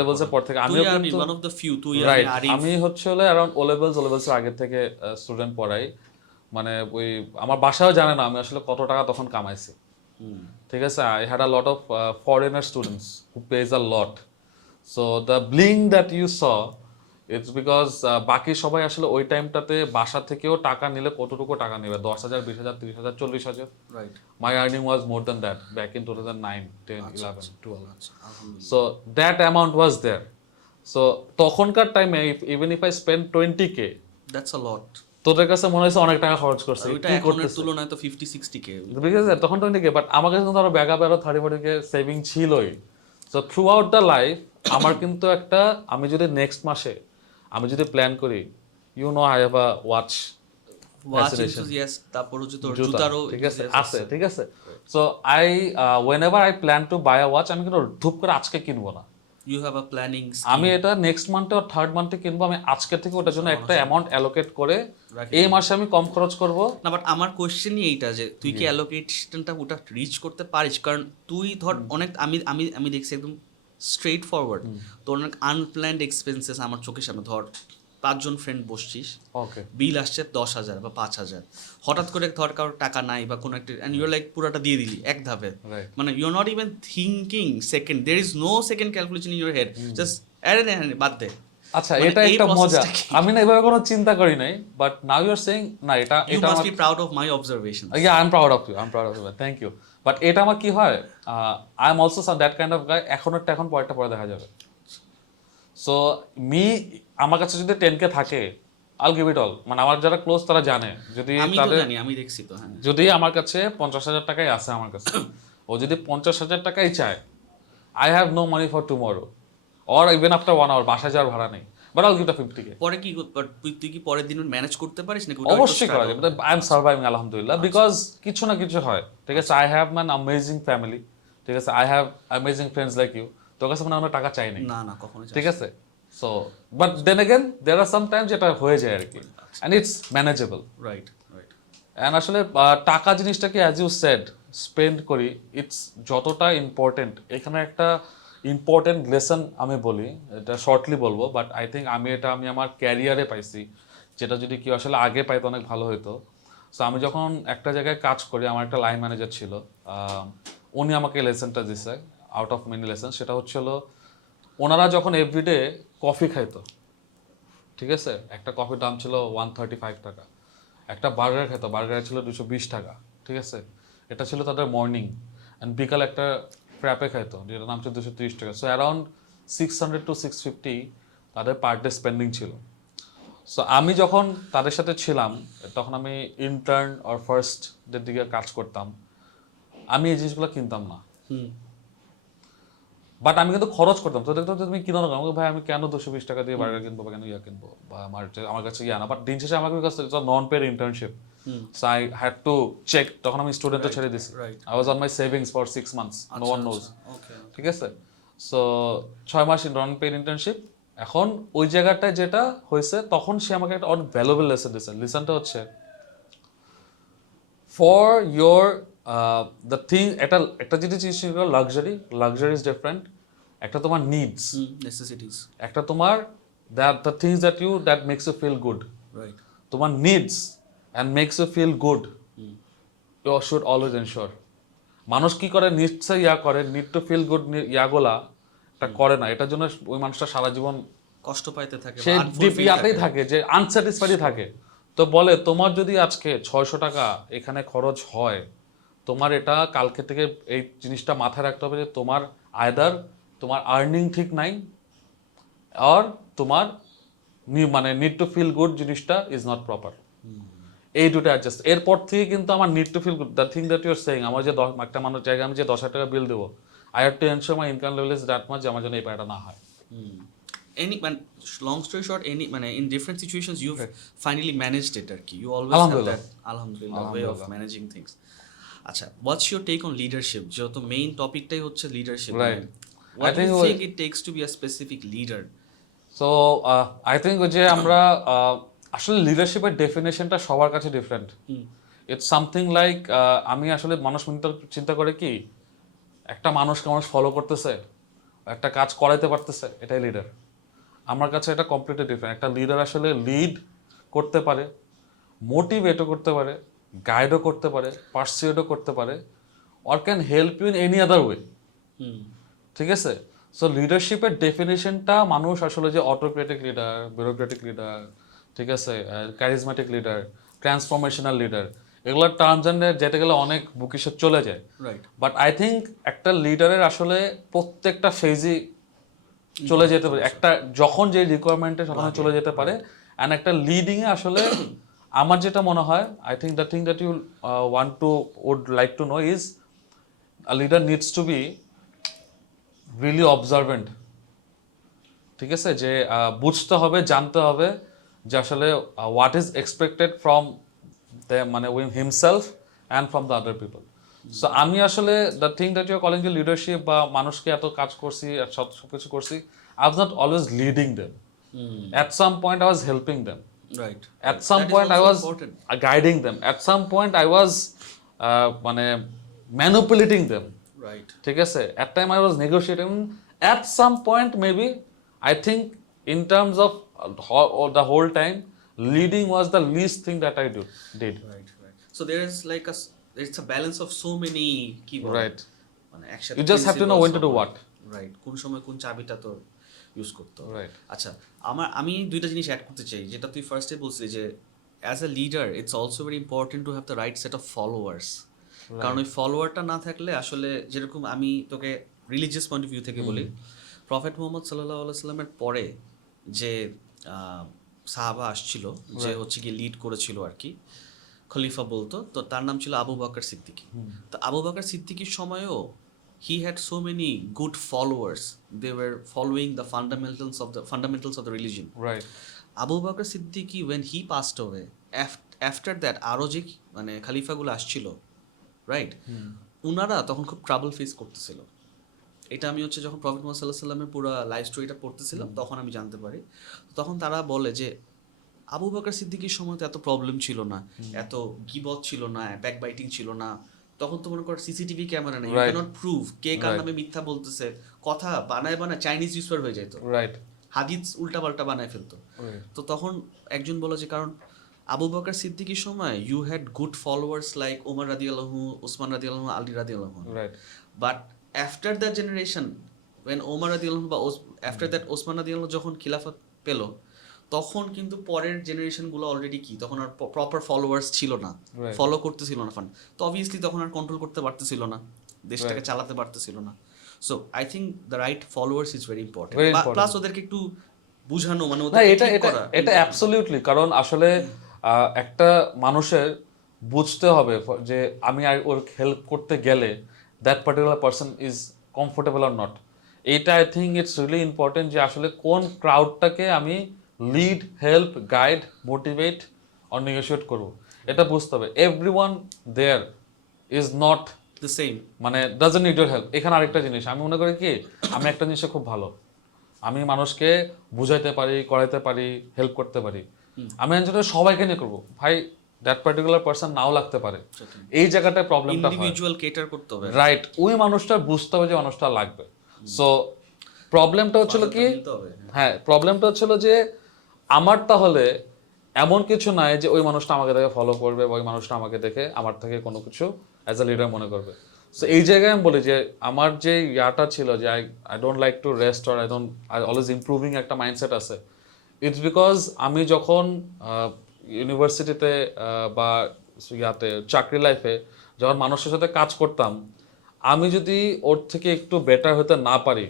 লেভেলস এর পর থেকে তুই আমিও আমি কিন্তু, ওয়ান অফ দ্য ফিউ, তুই আমি রাইট, আরিফ। আমি হচ্ছে হলে অ্যারাউন্ড ও লেভেলস এর আগে থেকে স্টুডেন্ট পড়াই, মানে ওই আমার বাসাও জানে না আমি আসলে কত টাকা তখন কামাইছি, ঠিক আছে। I had a lot of foreigner students who pays a lot, so the bling that you saw, it's because বাকি সবাই আসলে ওই টাইমটাতে বাসা থেকেও টাকা নিলে কতটুকু টাকা নেবে, 10,000 20,000 30,000 40,000। Right My earning was more than that back in 2009, 10, 11, 12. আচ্ছা আলহামদুলিল্লাহ। So that amount was there. So তখনকার টাইমে even if I spend 20k, that's a lot. তোদের কাছে মনে হচ্ছে অনেক টাকা খরচ করছে, ওইটা কি এখনের করতেছে, তুলনায় তো 50-60K। ঠিক আছে, তখন 20k, বাট আমার কাছে কিন্তু আরো ব্যাকআপ আরো 30-40k সেভিং ছিলই। So through out the life আমার কিন্তু একটা, আমি যদি নেক্সট মাসে আমি যদি প্ল্যান করি, you know I have a watch watch enthusiast, তারপর হচ্ছে তোর জুতা, জুতারও ঠিক আছে, আছে, ঠিক আছে। So I whenever I plan to buy a watch, আমি কিন্তু ধুপ করে আজকে কিনবো না, ইউ হ্যাভ আ প্ল্যানিং। আমি এটা নেক্সট মান্থে আর থার্ড মান্থে কিনবো, আমি আজকে থেকে ওটার জন্য একটা অ্যামাউন্ট অ্যালোকেট করে রাখি। এই মাসে আমি কম খরচ করব না বাট আমার কোশ্চেনই এইটা যে তুই কি অ্যালোকেশনটা ওটা রিচ করতে পারিস? কারণ তুই ধর অনেক, আমি আমি আমি দেখছি একদম স্ট্রেট ফরওয়ার্ড, তোর অনেক আনপ্ল্যান্ড এক্সপেন্সেস আমার চোখের সামনে। ধর 5 জন ফ্রেন্ড বসছিস, ওকে, বিল আসছে 10,000 বা 5,000, হঠাৎ করে ধর কারোর টাকা নাই বা কোনো একটা, অ্যান্ড ইউর লাইক পুরোটা দিয়ে দিলি এক ধাপে, রাইট, মানে you are not even thinking second, there is no second calculation in your head, just অ্যারে বাদ দে। আচ্ছা, মানে এটা এই একটা মজা, process-টা কি? আমি না এভাবে কোনো চিন্তা করি নাই, but now you are saying না, এটা ইউ এটা must be proud of my observation. yeah, I'm proud of you, I'm proud of you, thank you. But এটা আমার কি হয়, I am also that kind of guy, এখনটা এখন পরেরটা পরে দেখা যাবে। সো মি, আমার কাছে যদি 10k থাকে, আল গিভ ইট অল, মানে আমার যারা ক্লোজ তারা জানে, যদি আমি তো তাদের, জানি, আমি দেখছি তো, হ্যাঁ। যদি আমার কাছে 50,000 টাকাই আছে আমার কাছে, ও যদি 50,000 টাকাই চায়, I have no money for tomorrow or even after 1 hour, বাসা যাওয়ার ভাড়া নেই, but Al give the 50k। পরে কি তুই কি পরের দিন ম্যানেজ করতে পারিস নাকি? অবশ্যই করা যাবে, আই এম সার্ভাইভিং আলহামদুলিল্লাহ, বিকজ কিছু না কিছু হয়, ঠিক আছে, I have man amazing family, ঠিক আছে, I have amazing friends like you, তোর কাছে মানে আমরা টাকা চাই নাই, না না কখনো। ঠিক আছে। So but then again there are some times যেটা হয়ে যায় আর কি, and it's manageable. Right right and আসলে টাকা জিনিসটাকে অ্যাজ ইউ সেড স্পেন্ড করি, ইটস যতটা ইম্পর্টেন্ট, এখানে একটা ইম্পর্টেন্ট লেসন আমি বলি, এটা শর্টলি বলবো, বাট আই থিঙ্ক আমি আমার ক্যারিয়ারে পাইছি, যেটা যদি কেউ আসলে আগে পাইতো অনেক ভালো হতো। সো আমি যখন একটা জায়গায় কাজ করি, আমার একটা লাইন ম্যানেজার ছিল, উনি আমাকে লেসনটা দিছে, আউট অফ মেনি লেসন, সেটা হচ্ছিল ওনারা যখন এভরিডে কফি খাইতো, ঠিক আছে, একটা কফির দাম ছিল 135 টাকা, একটা বার্গার খেতো, বার্গার ছিল 220 টাকা, ঠিক আছে, এটা ছিল তাদের মর্নিং, অ্যান্ড বিকাল একটা ফ্র্যাপে খাইতো যেটার নাম ছিল 230 টাকা। সো অ্যারাউন্ড 600 to 650 তাদের পার ডে স্পেন্ডিং ছিল। সো আমি যখন তাদের সাথে ছিলাম, তখন আমি ইন্টার্ন অর ফার্স্টদের দিকে কাজ করতাম, আমি এই জিনিসগুলো কিনতাম না, বাট আমি কিন্তু খরচ করতাম। তো দেখতো তুমি কিনো না, আমাকে ভাই আমি কেন 220 টাকা দিয়ে বার্গার কিনবো বা কেন ইয়া কিনবো, বা আমার কাছে ইয়া না, বাট দিন শেষে আমাকে because it's a non paid internship, so I had to check, তখন আমি স্টুডেন্টও ছেড়ে দিছি, I was on my savings for 6 months, no one knows, ঠিক আছে। সো 6 মাস নন পেইড ইন্টার্নশিপ। এখন ওই জায়গাটায় যেটা হয়েছে, তখন সে আমাকে একটা অনেক ভ্যালুয়েবল লেসন দিয়েছে। লেসনটা হচ্ছে, ফর ইয়োর দ্য থিং, একটা একটা জিনিস লাক্সারি ইজ ডিফারেন্ট, একটা তোমার নিডস, নেসেসিটিস, একটা তোমার the things that makes you feel good. Right. তোমার needs and makes you feel good, you should always ensure. মানুষ কি করে, নিডসে করে, নিড টু ফিল গুড ইয়াগুলা এটা করে না। এটার জন্য ওই মানুষটা সারা জীবন কষ্ট পাইতে থাকে, সে ডিপ ইয়াতেই থাকে, যে আনস্যাটিসফাইড থাকে। তো বলে, তোমার যদি আজকে 600 টাকা এখানে খরচ হয়, তোমার এটা কালকে থেকে এই জিনিসটা মাথায় রাখতে হবে যে তোমার আয়দার তোমার আর্নিং ঠিক নাই, আর তোমার মানে নিড টু ফিল গুড জিনিসটা ইজ নট প্রপার। এই দুটো অ্যাডজাস্ট। এরপর থেকে কিন্তু আমার need to feel good, the thing that you are saying, আমার যে একটা মানুষ জায়গায় আমি যে 10,000 টাকা বিল দেবো, I have two ensure my income level is that much, যে আমার জন্য এই পায়টা না হয়। any man, long story short, any মানে in different situations you've finally managed it আর কি, you always have Alhamdulillah. that alhamdulillah way of managing things. আচ্ছা, what's your take on leadership? যেহেতু মেইন টপিকটাই হচ্ছে leadership, Right. what I do you think think it takes to be a specific leader? So I think যে আমরা আসলে লিডারশিপের ডেফিনেশনটা সবার কাছে different. It's something like, আমি আসলে মানুষ চিন্তা করে কি, একটা মানুষকে মানুষ ফলো করতেছে, একটা কাজ করাইতে পারতেছে, এটাই লিডার। আমার কাছে এটা কমপ্লিটলি ডিফারেন্ট। একটা লিডার আসলে লিড করতে পারে, মোটিভেটও করতে পারে, গাইডও করতে পারে, পারসুয়েটও করতে পারে, or can help you in any other way. ঠিক আছে? সো লিডারশিপের ডেফিনেশনটা মানুষ আসলে যে অটোক্রেটিক লিডার, ব্যুরোক্রেটিক লিডার, ঠিক আছে, ক্যারিজমেটিক লিডার, ট্রান্সফরমেশনাল লিডার, এগুলোর টার্মস যেতে গেলে অনেক বুকিশে চলে যায়। রাইট। বাট আই থিঙ্ক একটা লিডারের আসলে প্রত্যেকটা ফেজই চলে যেতে পারে, একটা যখন যে রিকোয়ারমেন্টে সেখানে চলে যেতে পারে। অ্যান্ড একটা লিডিংয়ে আসলে আমার যেটা মনে হয়, I think the thing that you would like to know is, a leader needs to be really observant. ঠিক আছে, যে বুঝতে হবে, জানতে হবে যে আসলে হোয়াট ইজ এক্সপেক্টেড ফ্রম মানে win himself and from the other people. So আমি আসলে the thing that you are calling যে লিডারশিপ, বা মানুষকে এত কাজ করছি, সবকিছু করছি, I was not always leading them. At some point I was helping them, right, at some point I was guiding them, at some point I was মানে manipulating them, right, ঠিক আছে, at time I was negotiating, at some point maybe I think in terms of the whole time leading was the least thing that I did. Right, right. So there is like it's a balance of so many keywords, Right. মানে একসাথে You just have to know when to do what. Right, কোন সময় কোন চাবিটা তো use করতে হবে। Right. আচ্ছা, আমি দুইটা জিনিস অ্যাড করতে চাই, যেটা তুই ফার্স্টে বলছিলি যে as a leader it's also very important to have the right set of followers. কারণ ওই ফলোয়ারটা না থাকলে আসলে, যেরকম আমি তোকে রিলিজিয়াস পয়েন্ট অফ ভিউ থেকে বলি, প্রফেট মুহাম্মদ সাল্লাল্লাহু আলাইহি সাল্লামের পরে যে সাহাবা আসছিল, যে হচ্ছে গিয়ে লিড করেছিল আর কি, খলিফা বলতো, তো তার নাম ছিল আবু বকর সিদ্দিকী। তো আবু বকর সিদ্দিকীর সময়ও he had so many good followers, they were following the fundamentals of the religion. Right. Abu Bakr Siddiqui when he passed away, after that আরো যে মানে খলিফাগুলো আসছিল, রাইট, উনারা তখন খুব ট্রাবল ফেস করতেছিল। এটা আমি হচ্ছে যখন প্রফেট মুহাম্মদ সাল্লাল্লাহু আলাইহি সাল্লামের পুরো লাইফ স্টোরিটা পড়তেছিলাম, তখন আমি জানতে পারি। তখন তারা বলে যে আবু বকর সিদ্দিকীর সময় তো এত প্রবলেম ছিল না, এত গিবত ছিল না, ব্যাক বাইটিং ছিল না। তখন তো মনে কর সিসিটিভি ক্যামেরা নেই, ইউ ক্যানট প্রুভ কে কার নামে মিথ্যা বলতেছে, কথা বানায় চাইনিজ ইউজার হয়ে যেত, রাইট, হাদিস উল্টাপাল্টা বানায় ফেলতো। তো তখন একজন বলে যে কারণ আবু বকর সিদ্দিকীর সময় you had good followers like Umar রাদিয়াল্লাহু, উসমান রাদিয়াল্লাহু, আলী রাদিয়াল্লাহু, right. But after that generation when Umar রাদিয়াল্লাহু বা আফটার দ্যাট ওসমান রাদিয়াল্লাহু যখন খিলাফত পেল, তখন কিন্তু পরের জেনারেশনগুলো অলরেডি কি, তখন আর প্রপার ফলোয়ার্স ছিল না, ফলো করতেছিল না ফান্ড, তো অবভিয়াসলি তখন আর কন্ট্রোল করতে পারতেছিল না, দেশটাকে চালাতে পারতেছিল না। So I think the right followers is very important, plus ওদেরকে একটু বুঝানো, মানে এটা অ্যাবসলিউটলি। কারণ আসলে একটা মানুষের বুঝতে হবে যে আমি ওর হেল্প করতে গেলে that particular person is comfortable or not. এইটা I think it's really important, যে আসলে কোন ক্রাউডটাকে আমি lead, help, guide, motivate or negotiate করবো, এটা বুঝতে হবে। Everyone there is not the same. মানে ডাজন্ট নিড ইউর হেল্প। এখানে আরেকটা জিনিস আমি মনে করি কি, আমি একটা জিনিসে খুব ভালো, আমি মানুষকে বুঝাইতে পারি, করাইতে পারি, হেল্প করতে পারি। আমি যেটা সবাইকে নিয়ে করবো, ভাই দ্যাট পার্টিকুলার পার্সন নাও লাগতে পারে, এই জায়গাটায় প্রবলেমটা হয়। ইন্ডিভিজুয়াল কেটার করতে হবে, রাইট, ওই মানুষটা বুঝতে হবে যে মানুষটা লাগবে। সো প্রবলেমটা হচ্ছিল কি, হ্যাঁ প্রবলেমটা হচ্ছিল যে আমার তাহলে এমন কিছু নাই যে ওই মানুষটা আমাকে দেখে ফলো করবে বা ওই মানুষটা আমাকে দেখে আমার থেকে কোনো কিছু অ্যাজ এ লিডার মনে করবে। সো এই জায়গায় আমি বলি যে আমার যে ইয়াটা ছিল যে I don't like to rest or I always improving একটা মাইন্ডসেট আছে। ইটস বিকজ আমি যখন ইউনিভার্সিটিতে বা ইয়াতে চাকরি লাইফে যখন মানুষের সাথে কাজ করতাম, আমি যদি ওর থেকে একটু বেটার হতে না পারি,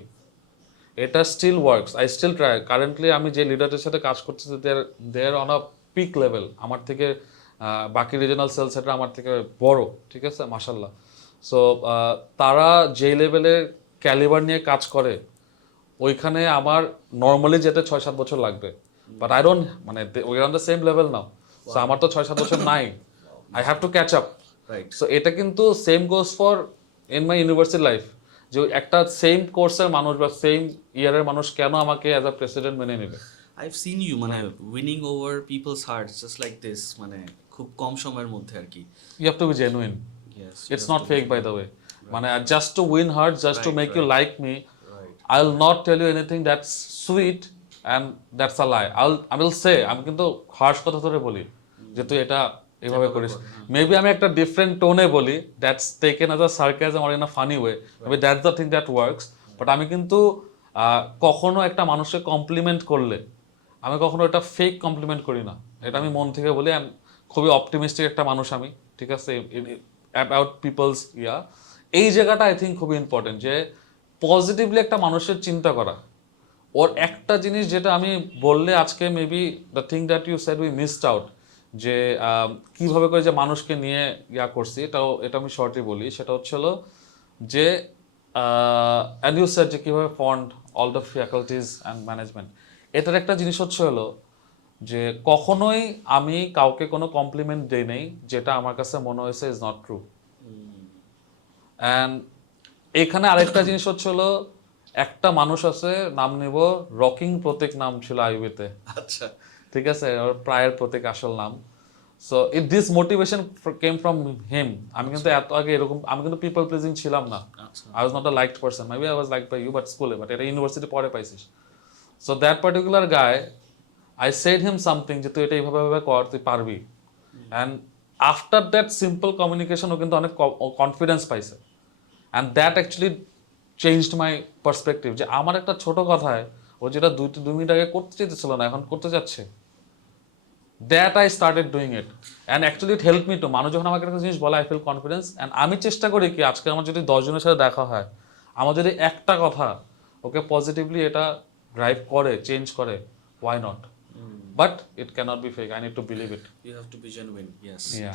এটা still works, I still try. Currently আমি যে লিডারদের সাথে কাজ করতেছি there on a peak level, আমার থেকে বাকি রিজনাল সেলস সেটা আমার থেকে বড়, ঠিক আছে মাশাল্লাহ। সো তারা যে লেভেলের ক্যালিবার নিয়ে কাজ করে ওইখানে আমার নর্মালি যেতে 6-7 বছর লাগবে, বাট আই ডোন্ট মানে we are on the same level now. So আমার তো 6-7 বছর নাই, I have to catch up. So এটা কিন্তু same goes for in my university life, যে একটা সেম কোর্সের মানুষ বা সেম ইয়ারের মানুষ কেন আমাকে অ্যাজ আ প্রেসিডেন্ট মেনে নেবে। I've seen you মানে winning over peoples hearts just like this, মানে খুব কম সময়ের মধ্যে আর কি। You have to be genuine, it's not fake by the way. মানে just to win heart, just to make you like me, I will not tell you anything that's sweet and that's a lie. I will say, আমি কিন্তু হার্শ কথা ধরে বলি যে তুই এটা এভাবে করিস, মেবি আমি একটা ডিফারেন্ট টোনে বলি, that's taken as a sarcasm or in a funny way, maybe that's the thing that works. But আমি কিন্তু কখনো একটা মানুষকে কমপ্লিমেন্ট করলে আমি কখনো এটা ফেক কমপ্লিমেন্ট করি না, এটা আমি মন থেকে বলি। খুবই অপটিমিস্টিক একটা মানুষ আমি, ঠিক আছে, অ্যাবাউট পিপলস ইয়া। এই জায়গাটা আই থিঙ্ক খুবই ইম্পর্টেন্ট, যে পজিটিভলি একটা মানুষের চিন্তা করা। ওর একটা জিনিস যেটা আমি বললে আজকে maybe the thing that you said we missed out, যে কিভাবে করে যে মানুষকে নিয়ে ইয়া করছি, এটা আমি শর্টলি বলি। সেটা হচ্ছিল যে অ্যান্ড ইউ সেড যে কীভাবে fond all the faculties and management. এটার একটা জিনিস হচ্ছে হলো যে কখনোই আমি কাউকে কোনো কমপ্লিমেন্ট দেই নেই যেটা আমার কাছে মনে হয়েছে ইজ নট ট্রু। অ্যান্ড এখানে আরেকটা জিনিস হচ্ছে হলো, একটা মানুষ আছে, নাম নেব, রকিং প্রতীক নাম ছিল আইবিতে, আচ্ছা ঠিক আছে, ওর প্রায়ের প্রতীক আসল নাম। So this motivation came from him. আমি কিন্তু এত আগে এরকম, আমি কিন্তু পিপল প্লিজিং ছিলাম না, I was not a liked person, maybe I was liked by you but স্কুলে, বাট এটা ইউনিভার্সিটি পরে পাইছিস। So that particular guy I said him something যে তুই এটা এইভাবে কর, তুই পারবি। And after that simple communication ও কিন্তু অনেক কনফিডেন্স পাইছে। And that actually changed my perspective, যে আমার একটা ছোট কথায় ও যেটা 2 মিনিট আগে করতে চেয়েছিল না, এখন করতে যাচ্ছে। That I started doing it and actually it help me two. মানুষ যখন আমাকে একটা জিনিস বলে আই ফিল কনফিডেন্স। অ্যান্ড আমি চেষ্টা করি কি, আজকে আমার যদি 10 জনের সাথে দেখা হয়, আমার যদি একটা কথা ওকে পজিটিভলি এটা ড্রাইভ করে, চেঞ্জ করে, why not? But it can't be fake, I need to believe it. You have to be genuine, yes. Yeah.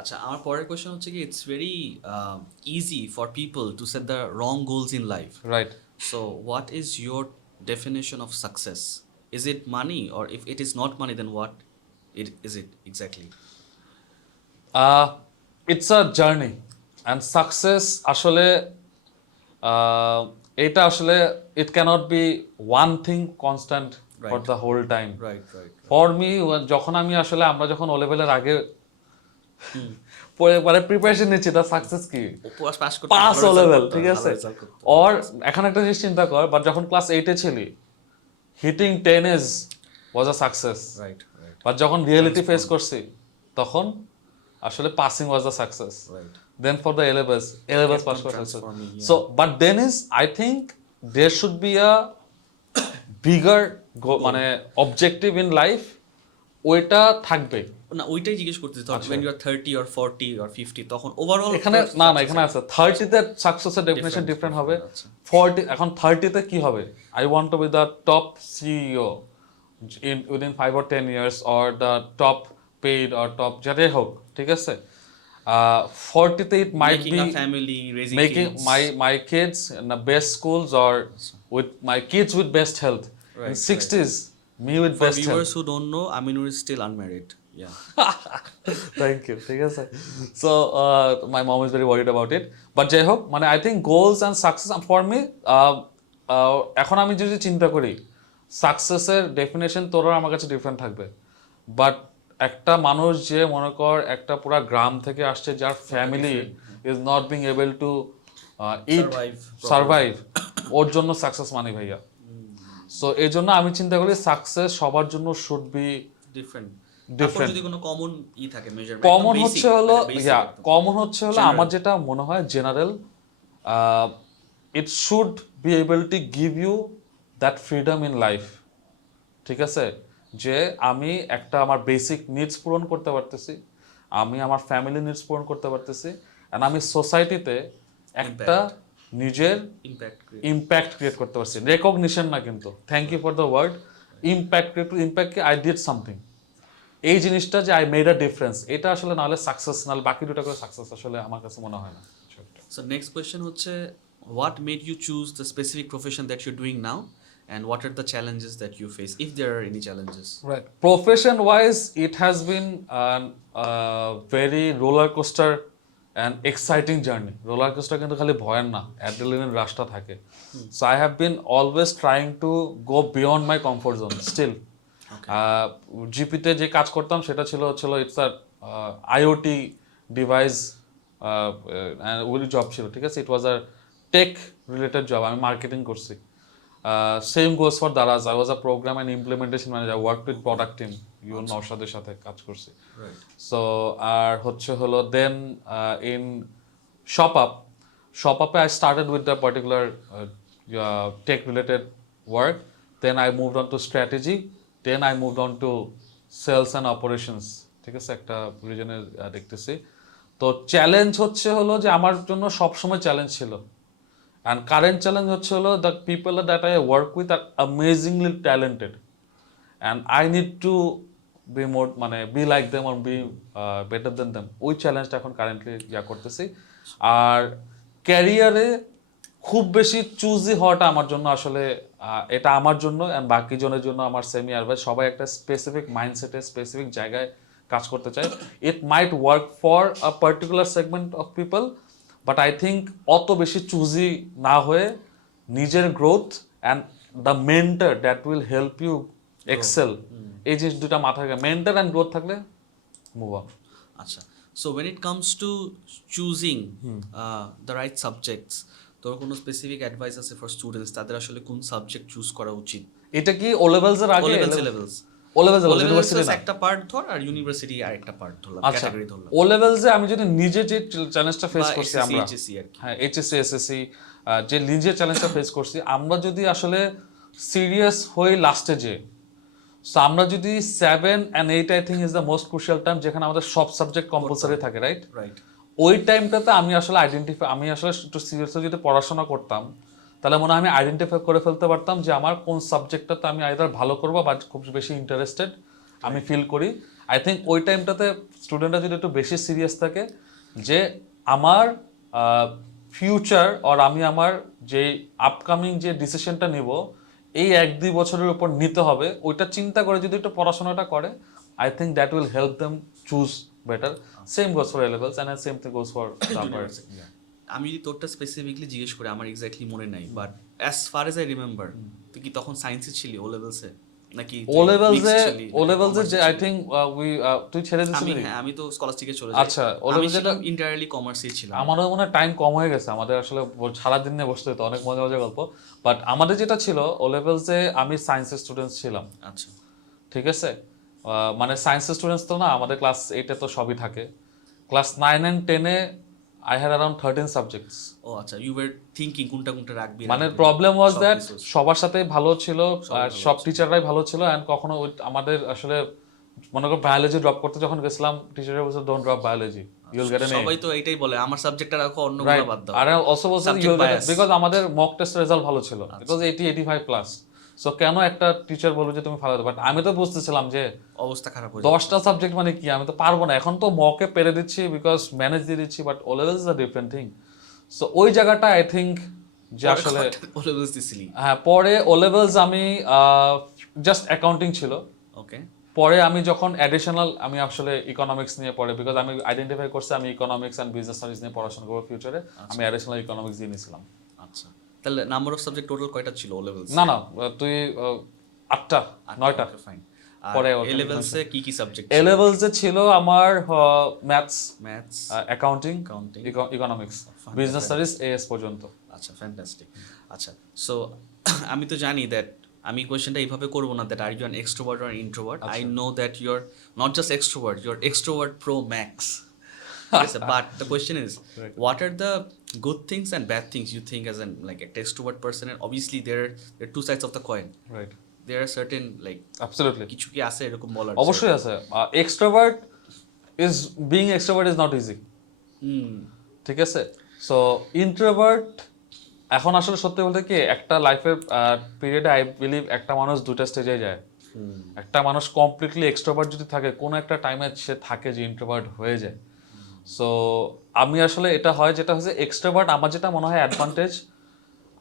আচ্ছা, আমার পরের কোয়েশ্চেন হচ্ছে কি, it's very easy for people to set the wrong goals in life, right. So what is your definition of success? Is it money, or if it is not money then what is it exactly? It's a journey and success আসলে এটা আসলে it can't be one thing constant for the whole time. Right right. For me, যখন আমি আসলে আমরা যখন ও লেভেলের আগে মানে প্রিপারেশন নিচ্ছি, তার সাকসেস কি? পাস ও লেভেল, ঠিক আছে। ওর এখন একটা জিনিস চিন্তা কর, বাট যখন ক্লাস 8-এ ছিলি, hitting 10 was a success. Right right. But যখন রিয়েলিটি ফেস করছি, তখন আসলে passing was a success. Then for the A levels pass করা success. So but then is I think there should be a bigger মানে objective in life, ওইটা থাকবে না, ওইটাই জিজ্ঞেস করতেছি, তখন when you are 30 or 40 or 50 তখন ওভারঅল এখানে না এখানে আছে 30 তে সাকসেসের ডেফিনিশন ডিফারেন্ট হবে। 40 এখন 30 তে কি হবে? I want to be the top CEO within 5 or 10 years or the top paid or top যাই হোক, ঠিক আছে। 40 তে it might making be a family, raising making kids. my kids in the best schools or with my kids with best health. In 60s me with For best health. viewers who don't know, Aminur is still unmarried. Yeah. Thank you, ঠিক আছে। So my mom is very worried about it, but যাই হোক, মানে I think goals and success for me, এখন আমি যদি চিন্তা করি সাকসেসের ডেফিনেশন তোর আর আমার কাছে ডিফারেন্ট থাকবে, বাট একটা মানুষ যে মনে কর একটা পুরা গ্রাম থেকে আসছে, যার family is not being able to eat survive, ওর জন্য সাকসেস মানে ভাইয়া। সো এই জন্য আমি চিন্তা করি সাকসেস সবার জন্য শুড বি ডিফারেন্ট। ডিফারেন্ট। যদি কোনো কমন থাকে মেজারমেন্ট, কমন হচ্ছে হলো, কমন হচ্ছে হলো আমার যেটা মনে হয় general, it should be able to give you that freedom in life, ঠিক আছে, যে আমি একটা আমার বেসিক নিডস পূরণ করতে পারতেছি, আমি আমার ফ্যামিলি নিডস পূরণ করতে পারতেছি, অ্যান্ড আমি সোসাইটিতে একটা নিজের ইম্প্যাক্ট ক্রিয়েট করতে পারছি। রেকগনিশন না, কিন্তু thank you for the word impact, ইম্প্যাক্টকে আই ডিড সামথিং, এই জিনিসটা যে আই মেড আ ডিফারেন্স, এটা আসলে নাহলে সাকসেস, নাহলে বাকি দুটো করে সাকসেস আসলে আমার কাছে মনে হয় না। সো নেক্সট কোয়েশ্চেন হচ্ছে, what made you choose the specific profession that you doing now, and what are the challenges that you face, if there are any challenges? Right. Profession wise, it has been a very roller coaster and exciting journey. Roller coaster কিন্তু খালি ভয়ের না, adrenaline রাশটা থাকে। So I have been always trying to go beyond my comfort zone still. জিপিতে যে কাজ করতাম সেটা ছিল ইটস আ আইওটি ডিভাইস ওই জব ছিল, ঠিক আছে, it was a tech related job, আমি মার্কেটিং করছি। Same goes for Daraz, I was a program and implementation manager, work with product team, ইউন নওশাদের সাথে কাজ করছি। সো আর হচ্ছে হলো দেন ইন শপ আপে I started with the particular tech related work, then I moved on to strategy, then I moved on to sales and operations, ঠিক আছে, একটা রিজনে দেখতেছি। তো চ্যালেঞ্জ হচ্ছে হলো যে আমার জন্য সবসময় চ্যালেঞ্জ ছিল, and current challenge হচ্ছে হলো the people that I work with are amazingly talented and I need to be more মানে be like them or be better than them, ওই চ্যালেঞ্জটা এখন কারেন্টলি করতেছি। আর ক্যারিয়ারে খুব বেশি চুজি হওয়াটা আমার জন্য আসলে এটা আমার জন্য অ্যান্ড বাকি জনের জন্য আমার সেমি অ্যাডভাইস, সবাই একটা স্পেসিফিক মাইন্ডসেটে স্পেসিফিক জায়গায় কাজ করতে চায়। It might work for a particular segment of people, but I think অত বেশি চুজি না হয়ে নিজের growth and the mentor that will help you excel, এই জিনিস দুটা মাথায় মেন্টর অ্যান্ড গ্রোথ থাকলে মুভ অন। আচ্ছা, so when it comes to choosing the right subjects, তোর কোনো স্পেসিফিক অ্যাডভাইস আছে ফর স্টুডেন্টস, তাদের আসলে কোন সাবজেক্ট চুজ করা উচিত? এটা কি ও লেভেলস এর আগে? ও লেভেলস একটা পার্ট ধর, আর ইউনিভার্সিটি আরেকটা পার্ট ধরলাম, ক্যাটাগরি ধরলাম। ও লেভেলসে আমি যদি নিজে যে চ্যালেঞ্জটা ফেস করছি আমরা, হ্যাঁ এইচএসসি এসএসসি, যে নিজে চ্যালেঞ্জটা ফেস করছি, আমরা যদি আসলে সিরিয়াস হই লাস্টে যে, সো আমরা যদি 7 and 8 I think is the most crucial time, যেখানে আমাদের সব সাবজেক্ট কম্পালসারি থাকে, রাইট? ওই টাইমটাতে আমি আসলে একটু সিরিয়াসলি যদি পড়াশোনা করতাম, তাহলে মনে হয় আমি আইডেন্টিফাই করে ফেলতে পারতাম যে আমার কোন সাবজেক্টটাতে আমি আইদার ভালো করবো বা খুব বেশি ইন্টারেস্টেড আমি ফিল করি। আই থিঙ্ক ওই টাইমটাতে স্টুডেন্টরা যদি একটু বেশি সিরিয়াস থাকে যে আমার ফিউচার আর আমি আমার যে আপকামিং যে ডিসিশনটা নিব এই 1-2 বছরের উপর নিতে হবে, ওইটা চিন্তা করে যদি একটু পড়াশোনাটা করে, I think that will help them choose better. Same goes for a levels and same thing goes for the upper. আমি যদি তোরটা স্পেসিফিকলি জিজ্ঞেস করি, আমার এক্স্যাক্টলি মনে নাই, but as far age I remember, তুই কি তখন সায়েন্সে ছিলি ও লেভেলসে নাকি? ও লেভেলসে যে আই থিঙ্ক তুই ছেড়ে দিছিলি? হ্যাঁ, আমি তো স্কলাস্টিকে চলে যাই। আচ্ছা, ও লেভেলসে ইন্টারলি কমার্সে ছিলাম। আমারও মনে হয় টাইম কম হয়ে গেছে, আমাদের আসলে সারা দিন নিয়ে বসতে হতো, অনেক মজা মজা গল্প। বাট আমাদের যেটা ছিল ও লেভেলসে আমি সায়েন্সের স্টুডেন্টস ছিলাম। আচ্ছা, ঠিক আছে, মানে সায়েন্সের স্টুডেন্টস তো না, আমাদের ক্লাস 8-এ তো সবই থাকে। Class 9 and 10-এ I had around 13 subjects. ও আচ্ছা, you were thinking কোনটা রাখবি। মানে প্রবলেম ওয়াজ দ্যাট সবার সাথে ভালো ছিল, সব টিচাররাই ভালো ছিল, এন্ড কখনো আমাদের আসলে মনে করো বায়োলজি ড্রপ করতে যখন গেছিলাম, টিচাররা বলছে don't drop biology, you will get an A. সবাই তো এটাই বলে, আমার সাবজেক্টটা রাখো, অন্যগুলো বাদ দাও। আর অলসো বলছে ইউ উইল গেট, বিকজ আমাদের মক টেস্ট রেজাল্ট ভালো ছিল, ইট ওয়াজ 80-85 প্লাস। সো কেন একটা টিচার বলবে যে তুমি ভালো, বাট আমি তো বুঝতেছিলাম যে অবস্থা খারাপ হয়ে 10টা সাবজেক্ট মানে কি, আমি তো পারবো না। এখন তো মকে পেরে দিচ্ছি বিকজ ম্যানেজ দিয়ে দিচ্ছি, but O levels is a different thing. So ওই জায়গাটা আই থিঙ্ক যে আসলে ও লেভেলস দিছিলি। হ্যাঁ, পরে ও লেভেলস আমি জাস্ট অ্যাকাউন্টিং ছিল, ওকে, পরে আমি যখন অ্যাডিশনাল আমি আসলে ইকোনমিক্স নিয়ে পড়ে, বিকজ আমি আইডেন্টিফাই করছি আমি ইকোনমিক্স অ্যান্ড বিজনেস স্টাডিজ নিয়ে পড়াশোনা করবো ফিউচারে, আমি অ্যাডিশনাল ইকোনমিক্স দিয়ে নিয়েছিলাম। আচ্ছা, তাহলে নাম্বার অফ সাবজেক্ট টোটাল কয়টা ছিল ও লেভেলস? না না, তুই 8টা 9টা। ফাইন। পরে এ লেভেলসে কি কি সাবজেক্ট? এ লেভেলসে ছিল আমার maths, maths, accounting, economics, business studies as পর্যন্ত। আচ্ছা, ফ্যান্টাস্টিক। আচ্ছা, সো আমি তো জানি দ্যাট আমি কোয়েশ্চেনটা এইভাবে করবো না that are you an extrovert or introvert. I know that you are not just extrovert, you are extrovert pro max. But the question is, what are the good things and bad things you think as an like an extrovert person? And obviously there are two sides of the coin. Right. There are certain like Absolutely. কিছু কি আছে এরকম বলার? অবশ্যই আছে। Extrovert being extrovert is not easy. ঠিক আছে। So introvert এখন আসলে সত্যি বলতে কি একটা লাইফের পিরিয়ডে আই বিলিভ একটা মানুষ দুটো স্টেজে যায়। একটা মানুষ কমপ্লিটলি এক্সট্রোভার্ট যদি থাকে, কোনো একটা টাইমে সে থাকে যে ইন্ট্রোভার্ট হয়ে যায়। সো আমি আসলে এটা হয় যেটা হচ্ছে এক্সট্রোভার্ট, আমার যেটা মনে হয় অ্যাডভান্টেজ,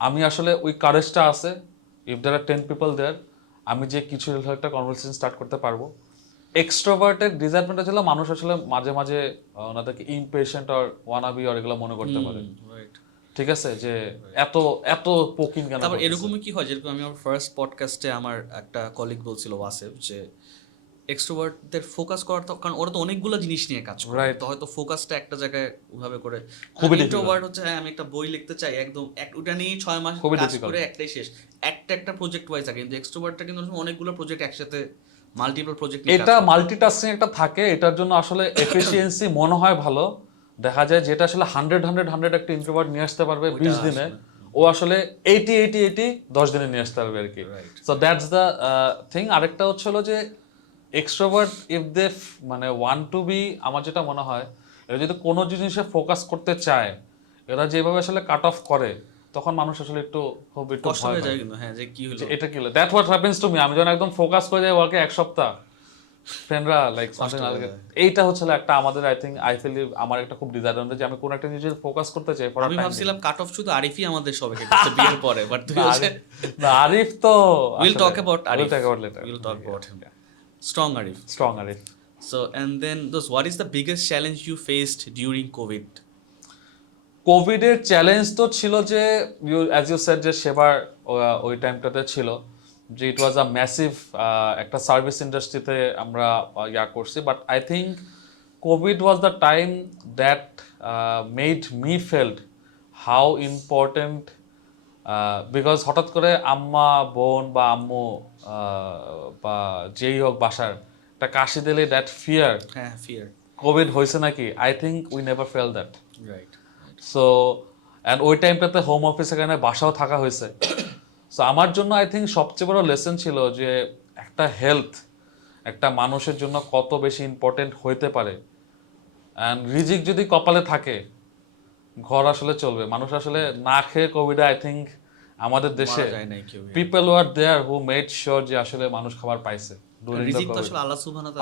আমি আসলে ওই কারেজটা আছে, if there R 10 people there, আমি যে কিছু একটা কনভারসেশন স্টার্ট করতে পারবো। এক্সট্রোভার্টের ডিসঅ্যাডভান্টেজ হলো মানুষ আসলে মাঝে মাঝে ওনাদেরকে ইমপেশেন্ট আর ওয়ানাবি আর এগুলো মনে করতে পারে। ঠিক আছে, যে এত এত পোকিং কেন। তারপর এরকমই কি হয়, যেরকম আমি আমার ফার্স্ট পডকাস্টে আমার একটা কলিগ বলছিল ওয়াসেফ, যে এক্সট্রোভার্টদের ফোকাস করার তো, কারণ ওরা তো অনেকগুলো জিনিস নিয়ে কাজ করে, তো হয়তো ফোকাসটা একটা জায়গায় ওভাবে করে। ইন্ট্রোভার্ট হচ্ছে হ্যাঁ আমি একটা বই লিখতে চাই, একদম ওটা নিয়েই 6 মাস কাজ করে একটাই শেষ, একটা প্রজেক্ট ওয়াইজ থাকে। কিন্তু এক্সট্রোভার্টটা কিন্তু অনেকগুলো প্রজেক্ট একসাথে, মাল্টিপল প্রজেক্ট, এটা মাল্টিটাস্কিং একটা থাকে, এটার জন্য আসলে এফিসিয়েন্সি মনে হয় ভালো দেখা যায়, যেটা আসলে 100 একটা ইন্ট্রোভার্ট নিয়ে আসতে পারবে 20 দিনে, ও আসলে 80 10 দিনে নিয়ে আসতে পারবে আর কি। So that's the thing. আরেকটা হচ্ছে হলো যে এক্সট্রোভার্ট ইফ দে মানে ওয়ান্ট টু বি, আমার যেটা মনে হয় এরা যদি কোনো জিনিসে ফোকাস করতে চায়, এরা যেভাবে আসলে কাট অফ করে, তখন মানুষ আসলে একটু কষ্ট হয়ে যায়। কিন্তু হ্যাঁ, যে কি হলো এটা কি হলো, that what happens to me. আমি যখন একদম ফোকাস করে যাই ওয়ার্কে এক সপ্তাহ, ফ্রেন্ডরা লাইক এইটা হচ্ছে একটা আমাদের আই ফিল আমার একটা খুব ডিসঅ্যাডভান্টেজ, আমি কোন একটা জিনিসে ফোকাস করতে চাই। আমি ভাবছিলাম কাট অফ শুধু আরিফই আমাদের সবাইকে করতে বিয়ের পরে, বাট তুই হচ্ছে আরিফ তো will talk about Arif, later. Will talk about him. Strong Arif. So, and then what is the biggest challenge you faced during COVID? কোভিডের চ্যালেঞ্জ তো ছিল যে অ্যাজ ইউ সেড যে সেবার ওই টাইমটাতে ছিল যে ইট ওয়াজ আ ম্যাসিভ একটা সার্ভিস ইন্ডাস্ট্রিতে আমরা ইয়া করছি, but I think Covid was the time that made me felt how important, because হঠাৎ করে আম্মা বোন বা আম্মু বা যেই হোক বাসার একটা কাশি দিলে দ্যাট ফিয়ার কোভিড হয়েছে নাকি, I think we never fail that. Right. So and ওই টাইমটাতে হোম অফিস এখানে বাসাও থাকা হয়েছে। সো আমার জন্য আই থিঙ্ক সবচেয়ে বড় লেসন ছিল যে একটা হেলথ একটা মানুষের জন্য কত বেশি ইম্পর্টেন্ট হইতে পারে। অ্যান্ড রিজিক যদি কপালে থাকে ঘর আসলে চলবে। মানুষ আসলে না খেয়ে কোভিডে আই থিঙ্ক আমাদের দেশে people were there who made sure যে আসলে মানুষ খাবার পাইছে।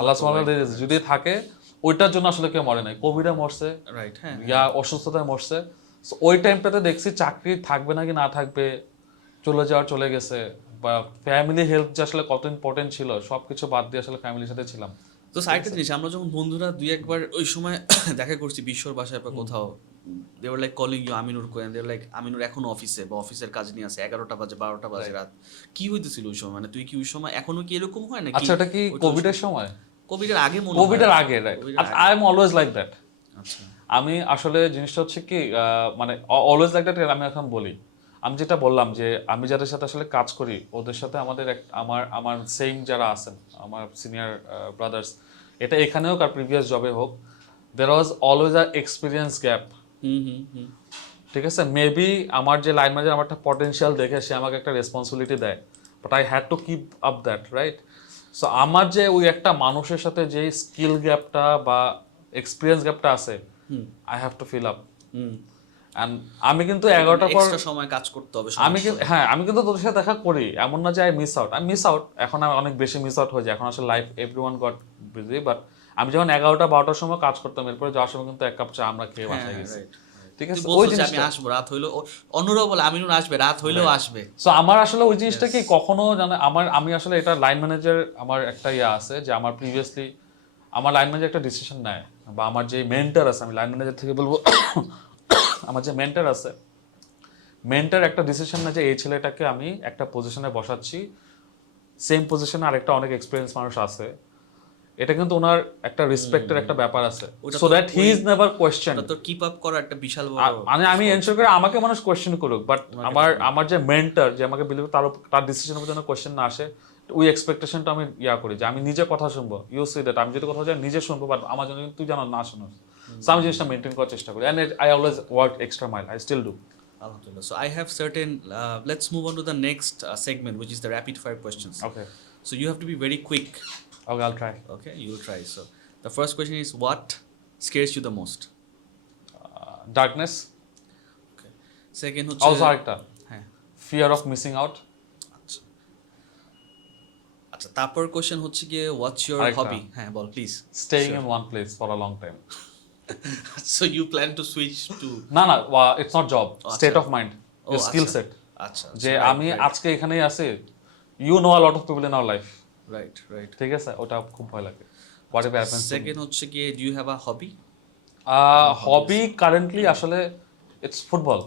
আল্লাহ সুবহানাহু যদি থাকে ওইটার জন্য আসলে কেউ মরে নাই, কোভিডে মরছে ইয়া অসুস্থতায় মরছে। ওই টাইমটাতে দেখছি চাকরি থাকবে নাকি না থাকবে, চলে যাওয়ার চলে গেছে, বা ফ্যামিলি হেলথ যে আসলে কত ইম্পর্টেন্ট ছিল, সবকিছু বাদ দিয়ে আসলে ফ্যামিলির সাথে ছিলাম। তো আরেকটা জিনিস, আমরা যখন বন্ধুরা দুই একবার ওই সময় দেখা করছি বিশ্বর বাসায় বা কোথাও, they were like calling you Aminur কোয়েন, they were like আমিনুর এখন অফিসে বা অফিসের কাজ নিয়ে আছে, 11টা বাজে 12টা বাজে রাত। কি হইতেছিল ওই সময়? মানে তুই কি ওই সময় এখনো কি এরকম হয় নাকি? আচ্ছা, এটা কি কোভিডের সময়? কোভিডের আগে মনে হয়। কোভিডের আগে, right. I am always like that. আচ্ছা, আমি আসলে জিনিসটা হচ্ছে কি মানে অলওয়েজ লাইক দ্যাট। আমি এখন বলি, আমি যেটা বললাম যে আমি যাদের সাথে আসলে কাজ করি ওদের সাথে আমাদের আমার সেম যারা আছেন আমার সিনিয়র ব্রাদার্স, এটা এখানে হোক আর প্রিভিয়াস জবে হোক, there was always a experience gap. ঠিক আছে, মেবি আমার যে লাইন ম্যানেজার আমার একটা পটেনশিয়াল দেখে সে আমাকে একটা রেসপন্সিবিলিটি দেয়, but I had to keep up that, right? So আমার যে ওই একটা মানুষের সাথে যে স্কিল গ্যাপটা বা এক্সপিরিয়েন্স গ্যাপটা আছে, I have to fill up. And আমি কিন্তু 11টার পর সময় কাজ করতে হবে। আমি কিন্তু তোদের সাথে দেখা করি, এমন না যে আই মিস আউট। এখন আমি অনেক বেশি মিস আউট হয়ে যায়, এখন আসলে life everyone goat busy. But আমি যখন 11টা 12টার সময় কাজ করতাম, এরপরে যাওয়ার সময় কিন্তু এক কাপ চা আমরা খেয়ে বাসায় গেছি। ঠিক তুই আছে বলছো ওই যে আমি জিনিসটা আসবো, রাত হইলো অন্যরাও বলে আমিনুর আসবে, রাত হইলেও আসবে। সো আমার আসলে ওই জিনিসটা কি কখনো জানে আমি আসলে এটা লাইন ম্যানেজার আমার একটা ইয়ে আছে যে আমার প্রিভিয়াসলি আমার লাইন ম্যানেজার একটা ডিসিশন নেয় বা আমার যে মেন্টর আছে, আমি লাইন ম্যানেজার থেকে বলবো আমার যে মেন্টর আছে, মেন্টর একটা ডিসিশন নেয় যে এই ছেলেটাকে আমি একটা পজিশনে বসাচ্ছি, সেম পজিশনে আরেকটা অনেক এক্সপিরিয়েন্স মানুষ আছে, এটা কিন্তু ওনার একটা রেসপেক্টের একটা ব্যাপার আছে, ওটা সো তো that he is never question. ওটা তো কিপ আপ করা একটা বিশাল বড় আমি এনশিওর করে আমাকে মানুষ কোয়েশ্চেন করুক, বাট আমার যে মেন্টর যে আমাকে বিলিভ তার ডিসিশনের উপর যেন কোয়েশ্চেন না আসে, ওই এক্সপেকটেশনটা আমি করি যে আমি নিজে কথা শুনবো, ইউ সি দ্যাট আমি যদি কথা জানি নিজে শুনবো, বাট আমার জন্য তুই যেন না শুনো। সো আমি জিনিসটা মেনটেন করার চেষ্টা করি, and I always work extra mile, I still do. Alhamdulillah. So I have certain. Let's move on to the next segment, which is the rapid fire questions. Okay. So you have to be very quick. Okay, I'll try. Okay, you'll try. So the first question is, what scares you the most? Darkness. Okay. Second হচ্ছে Also আরেকটা, হ্যাঁ fear of missing out. আচ্ছা আচ্ছা তারপর question হচ্ছে গিয়ে what's your আরেকটা। হবি? হ্যাঁ বল please. Staying in one place for a long time. So you plan to switch to না it's not job, state of mind, your skill আচ্ছা set. আচ্ছা যে আমি আজকে এখানেই আছি, you know a lot of people in our life. Right right. ঠিক আছে, ওটা খুব ভয় লাগে। What if happens? সেকেন্ড হচ্ছে গিয়ে do you have a hobby? Hobby currently আসলে ইটস ফুটবল,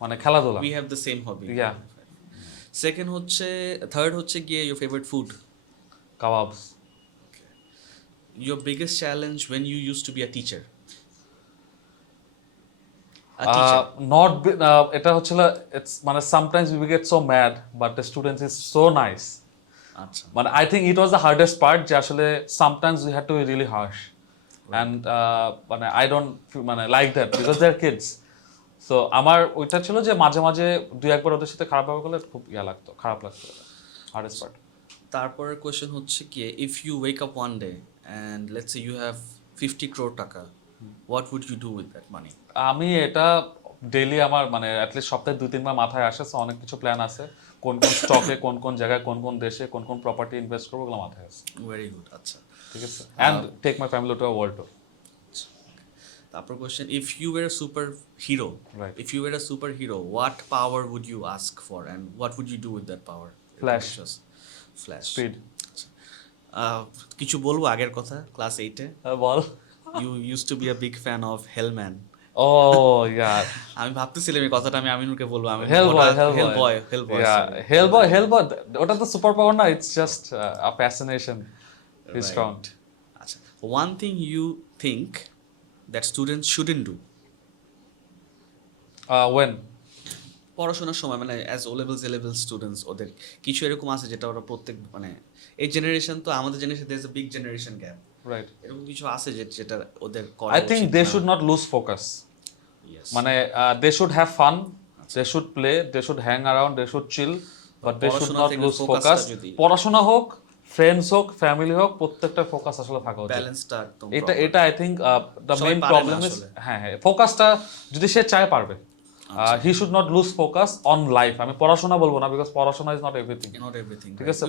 মানে খেলাধুলা। We have the same hobby. Yeah. Second হচ্ছে থার্ড হচ্ছে গিয়ে your favorite food? Kebabs. Your biggest challenge when you used to be a teacher? এটা হচ্ছিল it's মানে sometimes we get so mad but the students is so nice. আচ্ছা মানে I think it was the hardest part যে আসলে sometimes we had to be really harsh and মানে I don't মানে like that because they're kids. So আমার ওইটা ছিল যে মাঝে মাঝে দুই একবার ওদের সাথে খারাপ ব্যবহার করলে খুব খারাপ লাগতো, হার্ডেস্ট পার্ট। তারপরের কোয়েশ্চেন হচ্ছে কি, if you wake up one day and let's say you have 50 crore টাকা, what would you do with that money? আমি এটা ডেইলি আমার মানে অ্যাটলিস্ট সপ্তাহে 2-3 বার মাথায় আসে, সো অনেক কিছু প্ল্যান আছে, কোন কোন স্টকে কোন কোন জায়গায় কোন কোন দেশে কোন কোন প্রপার্টি ইনভেস্ট করবো ওগুলো মাথায় আছে। Very good. আচ্ছা ঠিক আছে, and take my family to a world tour. তারপর question, if you were a super hero, Right. If you were a super hero, what power would you ask for and what would you do with that power? Flash. Flash. Speed. কিছু বলবো আগের কথা, class 8-এ বল। You use to be a big fan of Hellman. Oh yeah, আমি ভাবতেছিলাম এই কথাটা আমি আমিনুরকে বলবো। আমি হেলবয়। হেলবয় ওটা তো সুপার পাওয়ার না, it's just a fascination, is strong. আচ্ছা, one thing you think that students shouldn't do? When পড়াশোনার সময়, মানে as O levels A level students, ওদের কিছু এরকম আছে যেটা ওরা প্রত্যেক মানে এই জেনারেশন, তো আমাদের generation there is a big generation gap, right. এরকম কিছু আছে যেটা ওদের করা I think they should not lose focus. মানে they should have fun, they should play, they should hang around, they should chill, but they should not lose focus. পড়াশোনা হোক, friends হোক, ফ্যামিলি হোক, প্রত্যেকটা ফোকাস আসলে থাকা উচিত। ব্যালেন্সটা একদম এটা I think the main problem is, হ্যাঁ ফোকাসটা যদি সে চায় পারবে। He should not lose focus on life. আমি পড়াশোনা বলবো না, বিকজ পড়াশোনা ইজ নট এভরিথিং। ঠিক আছে,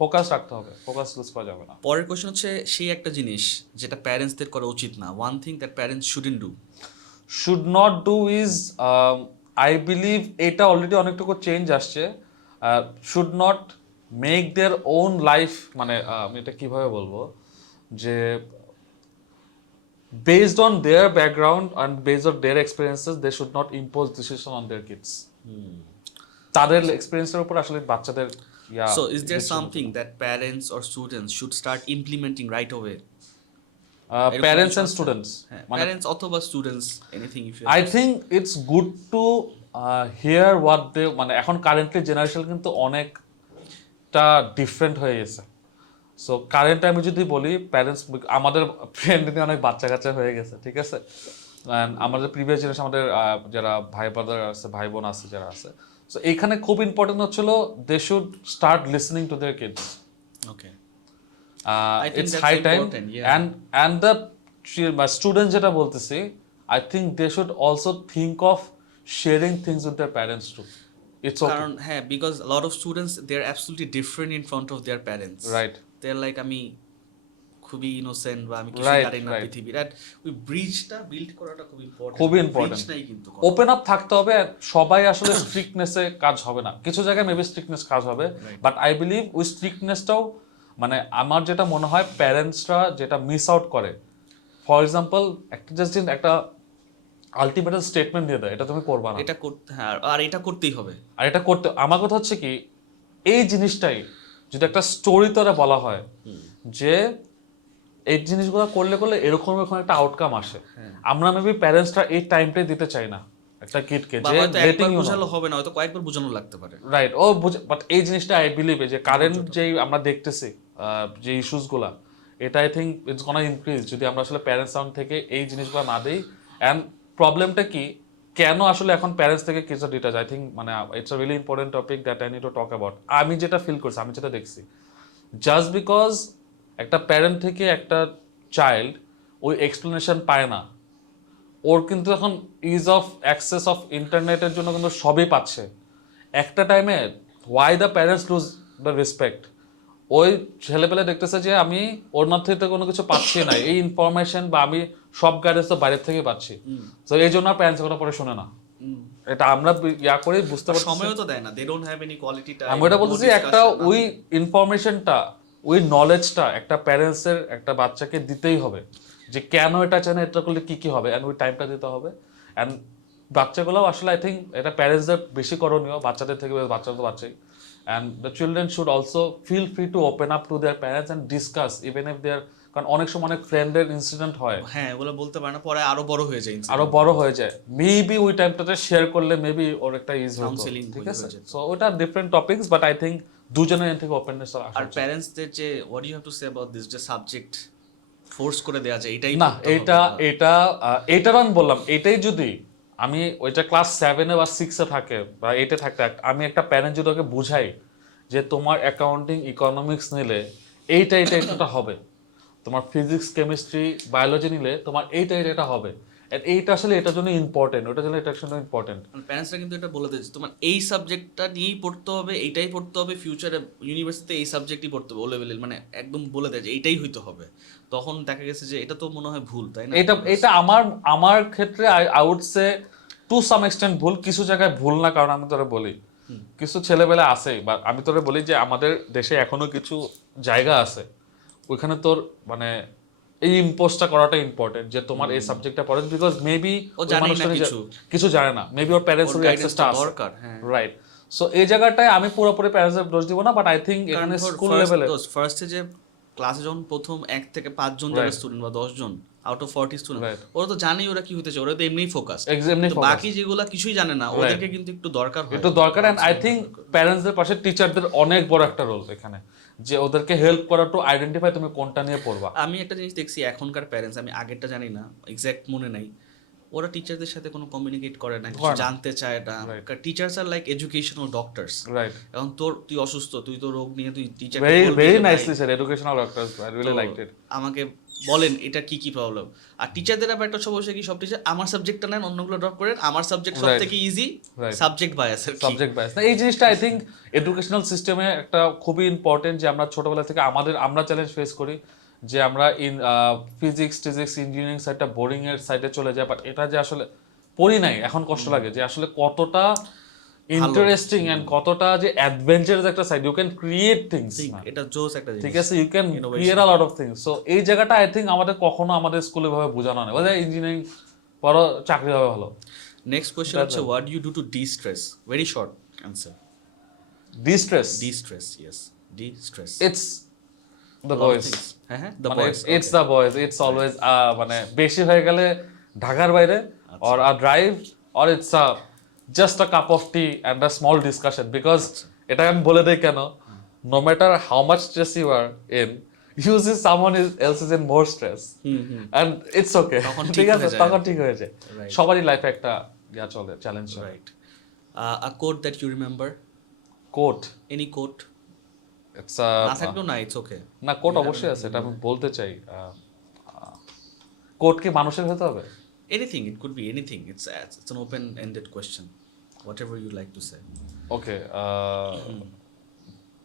ফোকাস রাখতে হবে, ফোকাস লুজ করা যাবে না। পরের কোশ্চেন হচ্ছে সেই একটা জিনিস যেটা প্যারেন্টসদের করা উচিত না, one thing that parents shouldn't do. Should not do is, I believe এটা অলরেডি অনেকটুকু চেঞ্জ আসছে। Should not make their own life, মানে আমি এটা কিভাবে বলবো, যে based on their background and based on their experiences, they should not impose decision on their kids. তাদের এক্সপেরিয়েন্সের উপর আসলে বাচ্চাদের So is there something that parents or students should start implementing right away? Parents and students, parents অথবা students, anything if you I think it's good to hear what they, মানে এখন currently generation কিন্তু অনেকটা different হয়ে গেছে। So current আমি যদি বলি, প্যারেন্টস, আমাদের ফ্রেন্ডে অনেক বাচ্চা কাচ্চা হয়ে গেছে, ঠিক আছে, আমাদের প্রিভিয়াস জেনারেশন, আমাদের যারা ভাই ব্রাদার আছে, ভাই বোন আছে যারা আছে, সো এইখানে খুব ইম্পর্টেন্ট হচ্ছিল they should start listening to their kids. Okay, it's high time, and the student যেটা বলতেছি, I think they should also think of sharing things with their parents too. It's okay. কারণ হ্যাঁ, because a lot of students they are absolutely different in front of their parents. Right. They're like, আমি খুবই innocent বা আমি কিছু Right, জানি না right. পৃথিবীর, and ওই ব্রিজটা বিল্ড করাটা খুব ইম্পর্টেন্ট। খুবই important. ব্রিজ নাই কিন্তু কোনো। ওপেন আপ থাকতে হবে। সবাই আসলে স্ট্রিক্টনেসে কাজ হবে না, কিছু জায়গায় মেবি স্ট্রিক্টনেস কাজ হবে, বাট আই বিলিভ ওই স্ট্রিক্টনেসটাও মানে আমার যেটা মনে হয় প্যারেন্টসরা যেটা মিস আউট করে, ফর এক্সাম্পল একটা জাস্ট একটা আলটিমেটাম স্টেটমেন্ট দিয়ে দেয় এটা তুমি করবা না, এটা করতে, হ্যাঁ, আর এটা করতেই হবে। আর এটা করতে, আমার কথা হচ্ছে কি এই জিনিসটাই যদি একটা স্টোরি তরে বলা হয় যে এই জিনিসগুলো করলে করলে এরকম এরকম একটা আউটকাম আসে, আমরা মেবি প্যারেন্টসরা এই টাইমটাই দিতে চাই না একটা কিডকে বা যে হয়তো লেটিং একবার ইউ বোঝালো হবে না, হয়তো কয়েকবার বোঝানো লাগতে পারে। রাইট ও বাট এই জিনিসটা আই বিলিভ যে কারেন্ট যেই আমরা দেখতেছি যে ইস্যুসগুলা, এটা I think it's gonna increase যদি আমরা আসলে প্যারেন্টস সাউন্ড থেকে এই জিনিসগুলো না দিই। অ্যান্ড প্রবলেমটা কি, কেন আসলে এখন প্যারেন্টস থেকে কিছু ডিটেলস, আই থিঙ্ক মানে it's a really important topic that I need to talk about. আমি যেটা ফিল করছি, আমি যেটা দেখছি, জাস্ট বিকজ একটা প্যারেন্ট থেকে একটা চাইল্ড ওই এক্সপ্লেনেশন পায় না, ওর কিন্তু এখন ইজ অফ অ্যাক্সেস অফ ইন্টারনেটের জন্য কিন্তু সবই পাচ্ছে একটা টাইমে। Why the parents lose the respect? ওই ছেলেপেলে দেখতেছে যে আমি ওর থেকে কোনো কিছু পাচ্ছি না এই ইনফরমেশন, বা আমি সব গাইডেন্স তো বাইরের থেকে পাচ্ছি, তো এই জন্য প্যারেন্টস কোনো পরে শোনে না। এটা আমরা ইয়া করে বুঝতে পারছি, সময়ও তো দেয় না, they don't have any quality time. আমি এটা বলতেছি একটা ওই ইনফরমেশনটা, ওই নলেজটা একটা প্যারেন্টসের একটা বাচ্চাকে দিতেই হবে যে কেন এটা চায় না, এটা করলে কি কি হবে, অ্যান্ড ওই টাইমটা দিতে হবে। অ্যান্ড বাচ্চাগুলোও আসলে আই থিঙ্ক এটা প্যারেন্টসদের বেশি করণীয়, বাচ্চাদের থেকে, বাচ্চা তো বাচ্চাই। And the children should also feel free to open up to their parents and discuss even if there, কারণ অনেক সময় অনেক ফ্রেন্ডের ইনসিডেন্ট হয়, হ্যাঁ এগুলো বলতে পারে না, পরে আরো বড় হয়ে যায়, আরো বড় হয়ে যায়, মেবি ওই টাইমটাতে শেয়ার করলে মেবি ওর একটা ইজ হতো, কাউন্সেলিং ঠিক আছে। হয়ে যেত। সো ওটা different topics, but I think দুজনের এর থেকে ওপেননেস আর প্যারেন্টসদের যে what you have to say about this, যে সাবজেক্ট ফোর্স করে দেয়া যায় এটাই না, করতে হবে এটা বা- এটা এইটার আমি বললাম, এটাই যদি আমি ওইটা ক্লাস 7-এ বা 6-এ থাকে বা 8-এ থাকে, আমি একটা প্যারেন্ট যদি ওকে বুঝাই যে তোমার অ্যাকাউন্টিং ইকোনমিক্স নিলে এইটা এটা এটা হবে, তোমার ফিজিক্স কেমিস্ট্রি বায়োলজি নিলে তোমার এইটা এটা এটা হবে, and এইটা আসলে এটার জন্য ইম্পর্টেন্ট, ওটার জন্য এটার জন্য ইম্পর্টেন্ট। মানে প্যারেন্টসরা কিন্তু এটা বলে দেয় যে তোমার এই সাবজেক্টটা নিয়েই পড়তে হবে, এইটাই পড়তে হবে, ফিউচারে ইউনিভার্সিটিতে এই সাবজেক্টই পড়তে হবে, ও লেভেলের মানে একদম বলে দেয় যে এইটাই হইতে হবে। তখন দেখা গেছে যে এটা তো মনে হয় ভুল, তাই না? এটা এটা আমার আমার ক্ষেত্রে I would say to some extent ভুল, কিছু জায়গায় ভুল না, কারণ আমি তোরে বলি কিছু ছেলেবেলা আছে, বা আমি তোরে বলি যে আমাদের দেশে এখনো কিছু জায়গা আছে ওইখানে তোর মানে এই ইম্পোজটা করাটা ইম্পর্টেন্ট যে তোমার এই সাবজেক্টটা পড়ে, বিকজ মেবি ও জানে না কিছু জানে না, মেবি ওর প্যারেন্টস এর অ্যাক্সেসটা আছে দরকার, হ্যাঁ। রাইট। সো এই জায়গাটায় আমি পুরোপুরি প্যারেন্টসের দোষ দিব না, বাট আই থিঙ্ক এখানে স্কুল লেভেলে ফার্স্টে যে ক্লাসে যখন প্রথম 1 থেকে 5 জন যারা স্টুডেন্ট বা 10 জন আউট অফ 40 স্টুডেন্ট, ওরা তো জানেই ওরা কি হতে চায়, ওরা তো এমনিই ফোকাস, বাকি যেগুলা কিছুই জানে না ওদেরকে কিন্তু একটু দরকার হয়, একটু দরকার। এন্ড আই থিঙ্ক প্যারেন্টসদের পাশে টিচারদের অনেক বড় একটা রোল এখানে, যে ওদেরকে হেল্প করা টু আইডেন্টিফাই তুমি কোনটা নিয়ে পড়বা। আমি একটা জিনিস দেখছি এখনকার প্যারেন্টস, আমি আগেরটা জানি না, এক্স্যাক্ট মনে নাই, ওরা টিচারদের সাথে কোনো কমিউনিকেট করে না, কিছু জানতে চায় না। টিচার্স আর লাইক এডুকেশনাল ডক্টরস, রাইট। এখন তুই অসুস্থ, তুই তো রোগ নিয়ে তুই teacher very nicely sir, educational doctors, I really liked ইট। আমাকে বলেন এটা কি কি প্রবলেম। আর টিচারদের আবার একটা সমস্যা কি, সব টিচার আমার সাবজেক্টটা নেন, অন্যগুলো ড্রপ করেন, আমার সাবজেক্ট সব থেকে easy, subject bias. Subject bias না, এই জিনিসটা আই থিঙ্ক এডুকেশনাল সিস্টেমে একটা খুবই ইম্পর্টেন্ট, যে আমরা ছোটবেলা থেকে আমরা চ্যালেঞ্জ ফেস করি যে আমরা ফিজিক্স ইঞ্জিনিয়ারিং সাইডটা বোরিং এর সাইডে চলে যায়, বাট এটা যে আসলে পড়ি নাই এখন কষ্ট লাগে যে আসলে কতটা ইন্টারেস্টিং এন্ড কতটা যে অ্যাডভেঞ্চারাস একটা side, you can create things, এটা জোস একটা জিনিস, ঠিক আছে, you can create a lot of things. So এই জায়গাটা আই থিঙ্ক আমাদের কখনো আমাদের স্কুলে ভাবে বোঝানো হয়, বলে ইঞ্জিনিয়ারিং পড়ো চাকরি হবে ভালো। নেক্সট কোশ্চেন হচ্ছে what do you do to destress? Very short answer. Destress, yes, destress, it's the boys. হ্যাঁ the boys, it's the boys, it's always মানে বেশি হয়ে গেলে ঢাকার বাইরে or a drive or it's a just a cup of tea and a small discussion, because এটা আমি বলে দেই কেন, no matter how much stress you are in, you see someone else is in more stress and it's okay, ঠিক আছে, তখন ঠিক হয়ে যায়। সবারই লাইফে একটা ইয়া চলে, challenge, right. a quote that you remember? Quote, any quote? It's না থাকলেও না, ইটস ওকে। না, কোট অবশ্যই আছে, এটা আমি বলতে চাই। কোট কি মানুষের হতে হবে? Anything, it could be anything. It's an open-ended question. Whatever you like to say. Okay.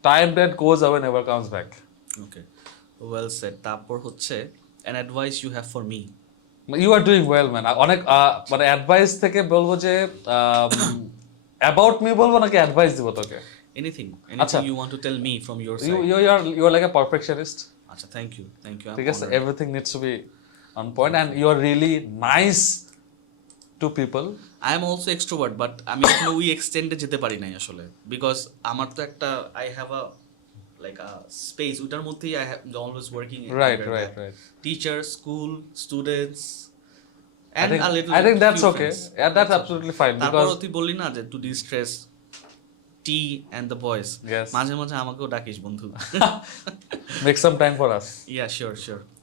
Time that goes away never comes back. Okay. Well said. তারপর হচ্ছে an advice you have for me. You are doing well man. অনেক মানে advice থেকে বলবো যে about me বলবো নাকি advice দিব তোকে? Anything আচ্ছা, you want to tell me from your you side. You are like a perfectionist. আচ্ছা, থ্যাংক ইউ, ঠিক I'm আছে, honored. Everything needs to be on point and you are really nice to people. I am also extrovert, but আমি এখনো ওই এক্সটেন্ডে যেতে পারি নাই আসলে, বিকজ আমার তো একটা I have a like a space, ওটার মধ্যেই I have always working right right right. Teacher, school, students I and think a little I think that's few okay. friends. Yeah, that's absolutely fine তারপর because তুই বললি না যে to distress tea and the boys, yes, মাঝে মাঝে আমাকেও ডাকিস বন্ধু। make some time for us. Yeah, sure.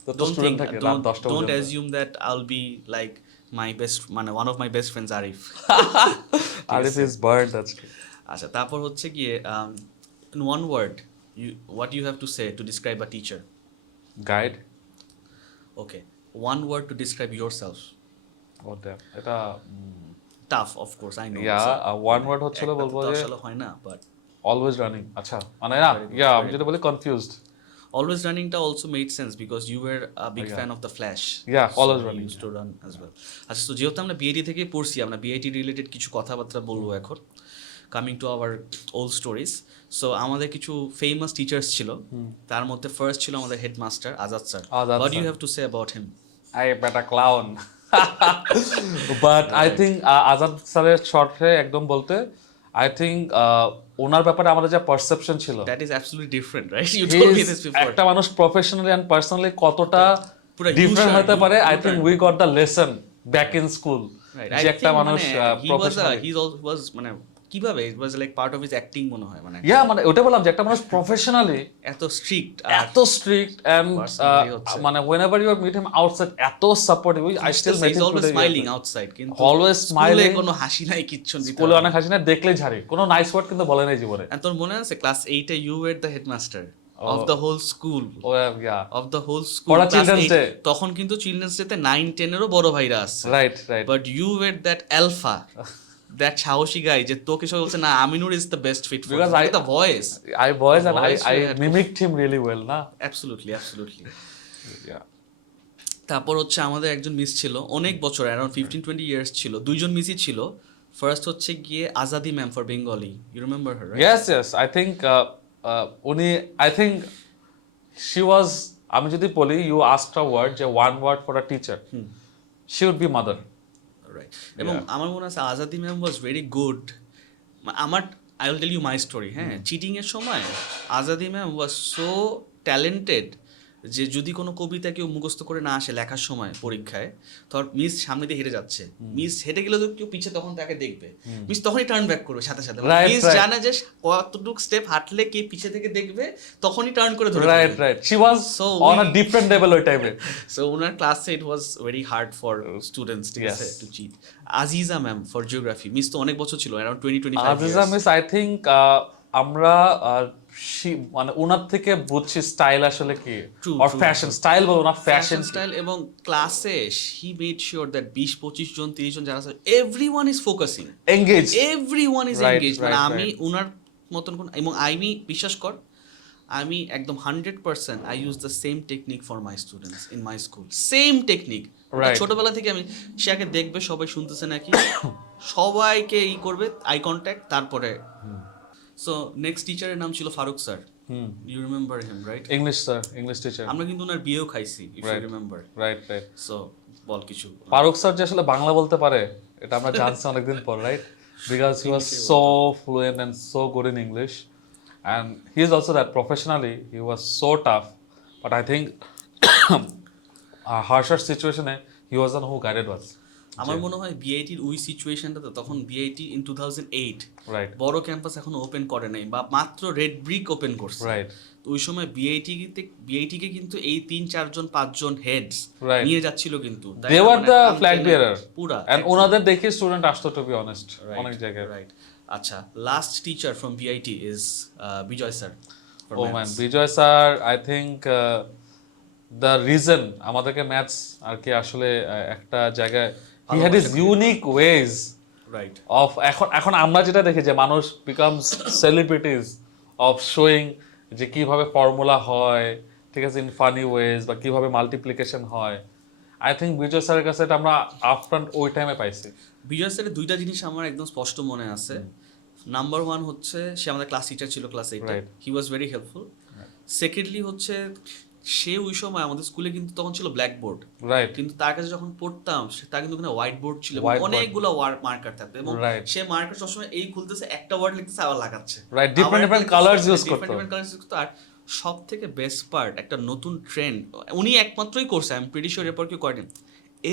তো তো student থাকে রাত 10টা Don't পর্যন্ত। assume that I'll be like my best, মানে one of my best friends, Arif. Arif is burned আজকে। আচ্ছা, তারপর হচ্ছে গিয়ে in one word, what you have to say to describe a teacher. Guide. Okay, one word to describe yourself. Oh damn, এটা Tough, of course, I know. one word হচ্ছিল বলবো যে আসলে হয় না, but always running। আচ্ছা, মানে না, আমি যেটা বলি confused। always running টা also made sense because you were a big Yeah. fan of the Flash. Yeah, So always you running, used to run as well. আচ্ছা, তো যেহেতু আমরা বিআইটি থেকে পড়ছি, আমরা বিআইটি রিলেটেড কিছু কথাবার্তা বলবো এখন, coming to our old stories. So আমাদের কিছু ফেমাস টিচার্স ছিল, তার মধ্যে ফার্স্ট ছিল আমাদের headmaster Azad sir. Azad what you sir. Have to say about him? I bet a clown. But I think Azad স্যারের শর্টে একদম বলতে I think ওনার ব্যাপারে আমাদের যা পারসেপশন ছিল, that is absolutely different, right? You he told me is this before. একটা মানুষ প্রফেশনালি এন্ড পার্সোনালি কতটা পুরো ডিফারেন্ট U-turn, হতে পারে। I U-turn. think we got the lesson back in school. Right. যে একটা মানুষ প্রফেশনালি, he was মানে কিভাবে it was like part of his acting মনে হয়, মানে মানে ওটা বললাম যে একটা মানুষ প্রফেশনালি এত স্ট্রিক্ট এত স্ট্রিক্ট এন্ড Personally হচ্ছে। মানে whenever you meet him outside এত supportive. I still met he's him always today. smiling outside, কিন্তু Always স্কুলে smiling. কোনো হাসি নাই, কিচ্ছু দিতে স্কুলে অনেক হাসি না, দেখলেই ঝাড়ি, কোনো নাইস ওয়ার্ড কিন্তু বলে নাই জীবনে। And তোর মনে আছে ক্লাস 8 এ you were the headmaster of the whole school, oh yeah, of the whole school, পড়া class children's 8 day। তখন কিন্তু চিলড্রেন্স ডে তে 9 10 এরও বড় ভাইরা আসছে, right right. But you were that alpha, that সাহসী গাই যে তোকে সবাই বলছে না Aminur is the best fit for Because you. The voice, I voice and voice I you had to- mimicked him really well না। absolutely. Yeah. তারপর হচ্ছে আমাদের একজন মিস ছিল অনেক বছর, অ্যারাউন্ড 15-20 ইয়ার্স ছিল, দুইজন মিসই ছিল। ফার্স্ট হচ্ছে গিয়ে Azadi ma'am for Bengali, you remember her, right? Yes, I think উনি I think she was, আমি যদি বলি you asked a word যে one word for a teacher, she would be mother. Right. এবং আমার মনে আছে Azadi ma'am was very good. আমার I will tell you my story. হ্যাঁ, চিটিং এর সময় Azadi ma'am was so talented যে যদি কোনো কবিতা কেউ মুখস্থ করে না আসে লেখার সময় পরীক্ষায়, ধর মিস সামনে দিয়ে হেঁটে যাচ্ছে, মিস হেঁটে গেলে তো কেউ পিছে তখন তাকে দেখবে, মিস তখনই টার্ন ব্যাক করবে সাথে সাথে। Right, miss right. জানে যে কতটুকু স্টেপ হাঁটলে কে পিছে থেকে দেখবে, তখনই টার্ন করে ধরে Right. She was So on a we- different level ওই টাইমে। সো ওনার ক্লাসে it was very hard for students, ঠিক আছে, Yes. To cheat. Aziza ma'am for geography, miss তো অনেক বছর ছিল, around 20-25 Aziza miss I think আমরা মানে ওনার থেকে বুঝছি স্টাইল আসলে কি, True, আর true, ফ্যাশন স্টাইল বলো না, ফ্যাশন ফ্যাশন স্টাইল। এবং ক্লাসে হি মেড শিওর দ্যাট 20-25 জন 30 জন যারা আছে everyone is focusing, engage. Everyone is Right, engage. মানে right, আমি ওনার মতন কোন, এবং আমি বিশ্বাস কর আমি একদম 100% I use the same technique for my students in my school, same technique. Right. ছোটবেলা থেকে আমি, সে আগে দেখবে সবাই শুনতেছে নাকি, সবাইকে ই করবে আই কন্ট্যাক্ট, তারপরে। সো নেক্সট টিচারের নাম ছিল Faruk sir, you remember him, right? English sir, English teacher. আমরা কিন্তু ওনার বিয়েও খাইছি, if you remember. Right. So বল কিছু। ফারুক স্যার যে আসলে বাংলা বলতে পারে এটা আমরা জানছি অনেকদিন পর, right? Because he was so fluent and so good in English, and he is also that professionally he was so tough, but I think a harsher situation he was the one who guided us. আমার মনে হয় বিআইটির ওই সিচুয়েশনটাতে তখন BIT in 2008 Right. বড় campus এখনো open করে নাই, বা মাত্র রেড ব্রিক ওপেন করছে। Right. তো ওই সময় বিআইটিকে কিন্তু এই 3-4 জন 5 জন হেডস Right. নিয়ে যাচ্ছিল কিন্তু, তাই They না? were মানে the আম flag টেনে bearer, পুরা। and ওনাদের দেখে স্টুডেন্ট আসতো, to be honest, অনেক জায়গায়। রাইট। আচ্ছা, last teacher from BIT is Bijoy sir. Oh man, Bijoy sir I think the reason আমাদেরকে ম্যাথস আর কি আসলে একটা জায়গায় he had his unique ways right. of এখন আমরা যেটা দেখি যে মানুষ becomes celebrities of showing যে কিভাবে ফর্মুলা হয়, ঠিক আছে, ইন ফানি ওয়েজ, বা কিভাবে মাল্টিপ্লিকেশন হয়। আই থিঙ্ক বিজয় স্যারের কাছে এটা আমরা আফটার ওই টাইমে পাইছি। বিজয় স্যারের দুইটা জিনিস আমার একদম স্পষ্ট মনে আছে। নাম্বার ওয়ান হচ্ছে সে আমাদের ক্লাস টিচার ছিল ক্লাস 8-এ, he was very helpful. Secondly হচ্ছে সে ওই সময় আমাদের স্কুলে কিন্তু তখন ছিল ব্ল্যাকবোর্ড, রাইট, কিন্তু তার কাছে যখন পড়তাম তার কিন্তু ওখানে হোয়াইট বোর্ড ছিল, অনেকগুলো মার্কার থাকতো, এবং সে মার্কার সবসময় এই খুলতেছে, একটা ওয়ার্ড লিখতেছে আবার লাগাচ্ছে, right, different different colours use করতো। আর সব থেকে বেস্ট পার্ট, একটা নতুন ট্রেন্ড উনি একমাত্রই করছে, আই এম প্রিটি শিওর এরপর কেউ করেনি।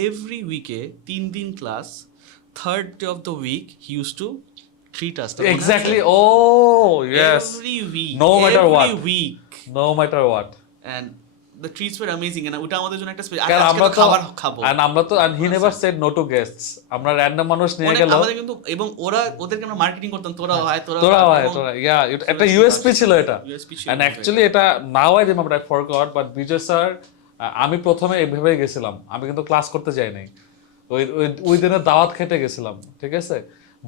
এভরি উইকে 3 দিন class, third day of the week he use to treat us. Exactly, oh yes, every week, no matter what, every week, no matter what, and the treats were amazing, and ওটা আমাদের জন্য একটা কারণ আমরা তো খাবার খাবো, and he never said no to guests. আমরা র‍্যান্ডম মানুষ নিয়ে গেল আমাদের কিন্তু, এবং ওদেরকে আমরা মার্কেটিং করতাম, তোরা হয় yeah, একটা ইউএসপি ছিল এটা, and actually এটা now I remember, I forgot, but Bijoy sir, আমি প্রথমে এইভাবেই গেছিলাম, আমি কিন্তু ক্লাস করতে যাই নাই, ওই দিনে দাওয়াত খেতে গেছিলাম, ঠিক আছে,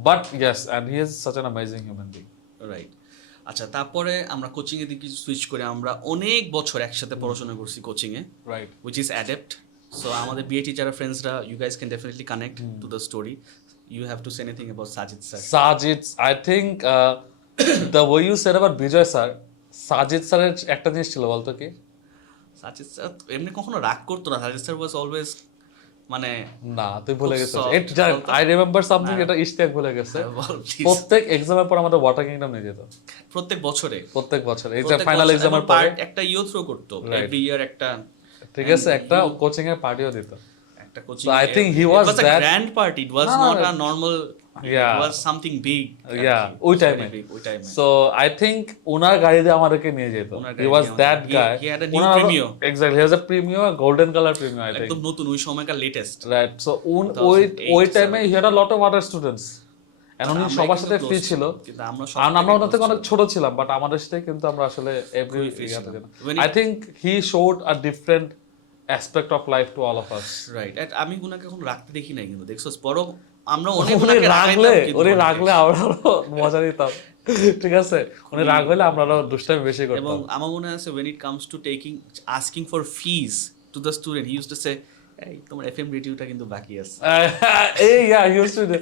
but yes, and he is such an amazing human being. Right. আচ্ছা, তারপরে আমরা কোচিং এর দিকে সুইচ করে আমরা অনেক বছর একসাথে পড়াশোনা করছি coaching A, right, which is adept. So আমাদের বিএটি যারা ফ্রেন্ডসরা, you guys can definitely connect to the story. You have to say anything about Sajid sir. Sajid, I think the way you said about Bijoy sir, Sajid স্যারের একটা জিনিস ছিল, বলতো কি? Sajid sir এমনি কখনো রাগ করতো না, সাজিদ স্যার ওয়াজ অলওয়েজ, মানে না তুই ভুলে গেছিস, আই রিমেম্বার সামথিং, এটা ইশতিয়াক ভুলে গেছে। প্রত্যেক এক্সামের পর আমাদের ওয়াটার কিংডম নিয়ে যেত, প্রত্যেক বছর এক্সাম ফাইনাল এক্সামের পর একটা ইও থ্রো করতো, এভরি ইয়ার একটা, ঠিক আছে, একটা কোচিং এর পার্টিও দিত, একটা coaching. So I think he was a that grand party, it was not a normal, yeah, it was something big, yeah, ওই টাইমে। So I think ওনার গাড়িতে আমাদেরকে নিয়ে যেত, he was that guy, he had a new Premio, exactly, he has a Premio, a golden color Premio, I think, একদম নতুন, ওই সময়কার লেটেস্ট, right. So ওই টাইমে he had a lot of other students, and উনি সবার সাথে free ছিল, আর আমরা ওনার থেকে অনেক ছোট ছিলাম, বাট আমাদের সাথে কিন্তু আমরা আসলে every I think he showed a different aspect of life to all of us, right. আমি উনাকে এখন রাখতে দেখি নাই, কিন্তু দেখছস, বড় আমরা অনেক উনি রাগলে আমরা মজা নিতাম, ঠিক আছে, উনি রাগ হলে আমরা দুষ্টামি বেশি করতাম। এবং আমার মনে আছে when it comes to asking for fees to the student, he used to say, এই তোমার এফএম রেডিওটা কিন্তু বাকি আছে, yeah, he used to do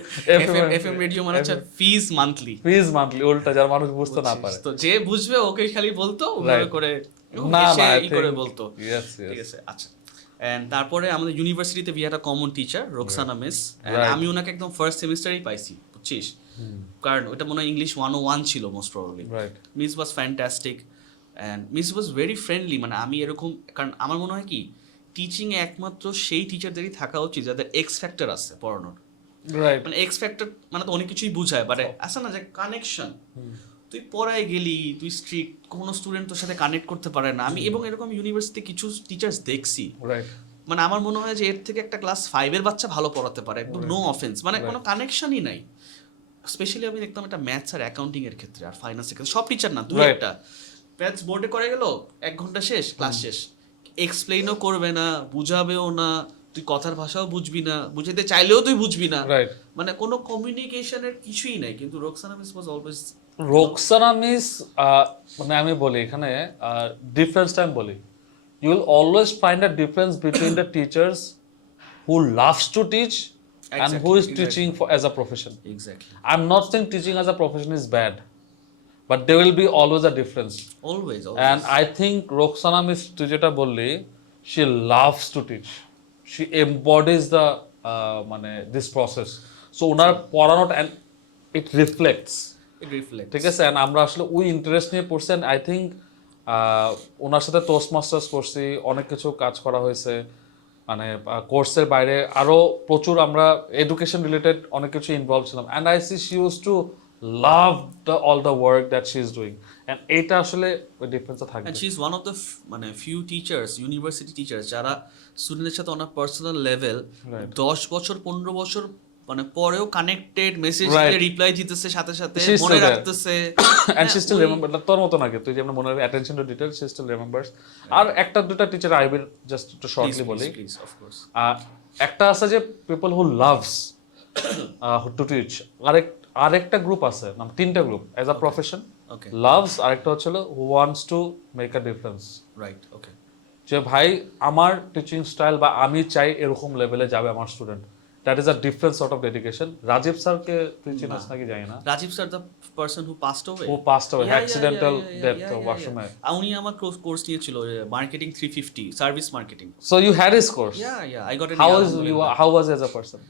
FM radio মানে হচ্ছে ফিজ মান্থলি, উল্টা, যারা মানুষ বুঝতে না পারে, তো যে বুঝবে ওকে খালি বলতো, ওভাবে করে না করে বলতো, yes, ঠিক আছে। আচ্ছা, এন্ড তারপরে আমাদের ইউনিভার্সিটিতে we had a common teacher, Roksana miss, and আমি ওনাকে একদম ফার্স্ট সেমিস্টারেই পাইছি, বুঝছিস, কারণ ওটা মনে হয় ইংলিশ 101 ছিল most probably. Miss was fantastic, and miss was very friendly, মানে আমি এরকম, কারণ আমার মনে হয় কি, টিচিং এ একমাত্র সেই টিচারদেরই থাকা উচিত যাদের এক্স ফ্যাক্টর আছে পড়ানোর, রাইট, মানে এক্স ফ্যাক্টর মানে তো অনেক কিছুই বুঝায়, বাট আসে না যে কানেকশন, তুই পড়ায় গেলি, তুই স্ট্রিক্ট, কোনো স্টুডেন্ট তোর সাথে কানেক্ট করতে পারে না। আমি এবং এরকম ইউনিভার্সিটি কিছু টিচার্স দেখছি, মানে আমার মনে হয় যে এর থেকে একটা ক্লাস 5 এর বাচ্চা ভালো পড়াতে পারে, একদম নো অফেন্স, মানে কোনো কানেকশনই নাই। স্পেশালি আমি দেখতাম এটা ম্যাথস আর অ্যাকাউন্টিং এর ক্ষেত্রে, আর ফাইন্যান্সের ক্ষেত্রে, সব টিচার না, তুই একটা ম্যাথস বোর্ডে করে গেল, 1 ঘন্টা শেষ, ক্লাস শেষ, এক্সপ্লেইনও করবে না, বুঝাবেও না, তুই কথার ভাষাও বুঝবি না, বুঝাইতে চাইলেও তুই বুঝবি না, মানে কোনো কমিউনিকেশনের কিছুই নাই। কিন্তু Roksana miss was always, Roksana miss, মানে আমি বলি এখানে ডিফারেন্সটা আমি বলি, you will always find a difference between the teachers who loves to teach and who is teaching for as a profession. Exactly. I'm not saying teaching as a profession is bad, but there will be always a difference. Always. And I think Roxana Miss যেটা বললি, she loves to teach. She embodies the this process. So owner পড়ানোটা, and it reflects. ঠিক আছে, and আমরা আসলে ওই interest নিয়ে পড়ছি, and I think ওনার সাথে টোস্ট মাস্টার্স করছি, অনেক কিছু কাজ করা হয়েছে, মানে কোর্সের বাইরে আরো প্রচুর আমরা এডুকেশন রিলেটেড অনেক কিছু ইনভলভ ছিলাম, and I see she use to love all the work that she is doing, and এইটা আসলে ওই ডিফারেন্সটা থাকবে। And she is one of the মানে ফিউ টিচার্স, ইউনিভার্সিটি টিচার্স, যারা স্টুডেন্টের সাথে অন আ পার্সোনাল লেভেল 10 বছর 15 বছর মানে পরেও কানেক্টেড, মেসেজ রিপ্লাই দিতেছে, সাথে সাথে মনে রাখতেছে, এন্ড শি স্টিল রিমেম্বার, তোর মত নাকি তুই যেমন মনে attention to detail, she still remembers. আর একটা দুটা teacher I will just to shortly বলি, একটা আছে যে people who loves to teach, আরেকটা গ্রুপ আছে, নাম 3টা group as a profession, loves, আরেকটা হচ্ছে who wants to make a difference, right, okay. যে ভাই আমার টিচিং স্টাইল বা আমি চাই এরকম লেভেলে যাবে আমার student, that is a different sort of dedication. Rajib স্যারকে তুই চিনিস নাকি জানি না? Rajib sir the person who passed away, ও পাসড অ্যাওয়ে অ্যাক্সিডেন্টাল ডেথ ওয়াশরুমে। উনি আমার কোর্স নিয়েছিল marketing 350 service marketing. So you had his course? Yeah I got it. How was as a person?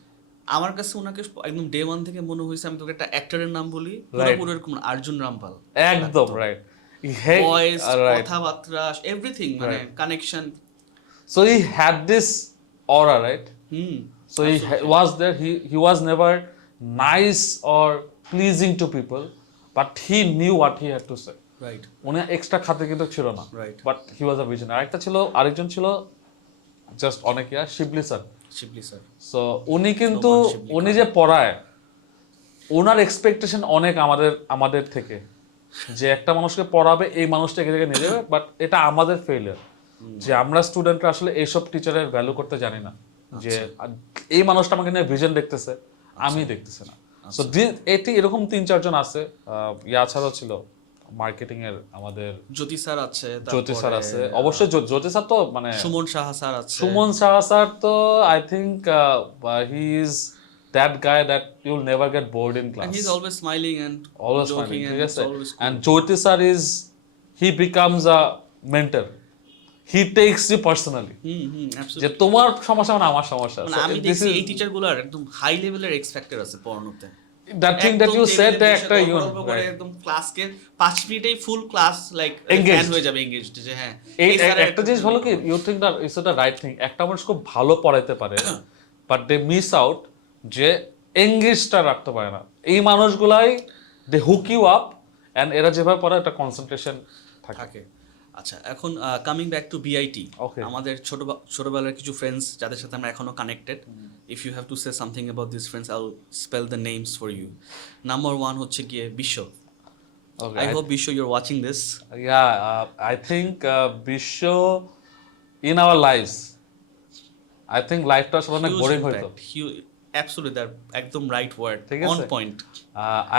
আমার কাছে ওনাকে একদম ডে ওয়ান থেকে মনে হয়েছে আমি তোকে একটা অ্যাক্টরের নাম বলি, পুরোপুরি এরকম অর্জুন রামপাল একদম, রাইট। ভয়েস, কথাবার্তা, এভরিথিং, মানে connection. So he had this aura, right? So he was there. He was never nice or pleasing to people, but he knew what he had to say. Right. উনি extra খাতে কিন্তু ছিল না, Right. But he was a vision. আরেকজন ছিল just অনেক শিবলি sir. So উনি কিন্তু উনি যে পড়ায়, ওনার এক্সপেকটেশন অনেক আমাদের থেকে, যে একটা মানুষকে পড়াবে, এই মানুষটা এখানে নিয়ে যাবে, বাট এটা আমাদের ফেলিয়ার যে আমরা স্টুডেন্টরা আসলে এইসব টিচারের ভ্যালু করতে জানি না, যে এই মানুষটা আমাকে নিয়ে ভিশন দেখতেছে, আমি দেখতেছি না। সো এটি এরকম 3-4 জন আছে। ইয়া ছাড়াও ছিল মার্কেটিং এর আমাদের জ্যোতি স্যার আছে, অবশ্যই জ্যোতি স্যার তো মানে সুমন সাহা স্যার আছে। সুমন সাহা স্যার তো I think he is that guy that you'll never get bored in class, and he's always smiling and always joking, smiling. and Yes, it's always cool. and Jyoti sir he becomes a mentor. He takes you personally. Absolutely. যে তোমার সমস্যা মানে আমার সমস্যা। মানে আমি দেখছি এই টিচারগুলোর একদম হাই লেভেলের এক্স ফ্যাক্টর আছে পড়ানোতে। that thing that you said একটা একদম ক্লাসকে 5 মিনিটেই ফুল ক্লাস লাইক ফ্যান হয়ে যাবে এনগেজড, যে হ্যাঁ এই একটা জিনিস ভালো কি you think that it's the right thing. একটা মানুষ খুব ভালো পড়াইতে পারে, বাট দে মিস আউট যে এঙ্গেজটা রাখতে পারে না। এই মানুষগুলাই দে হুক ইউ আপ, এন্ড এরা যেভাবে পড়ে একটা কনসেন্ট্রেশন থাকে। আচ্ছা, এখন কামিং ব্যাক টু বিআইটি, আমাদের ছোটবেলার কিছু ফ্রেন্ডস যাদের সাথে আমরা এখনো connected. If you have to say something about this friends, I will spell the names for you. Number 1 হচ্ছে গিয়ে বিশ্ব। I hope Bisho you're watching this. Yeah, I think Bisho in our lives, I think life-টা আসলে অনেক boring হইতো। Absolutely, that একদম right word, on point.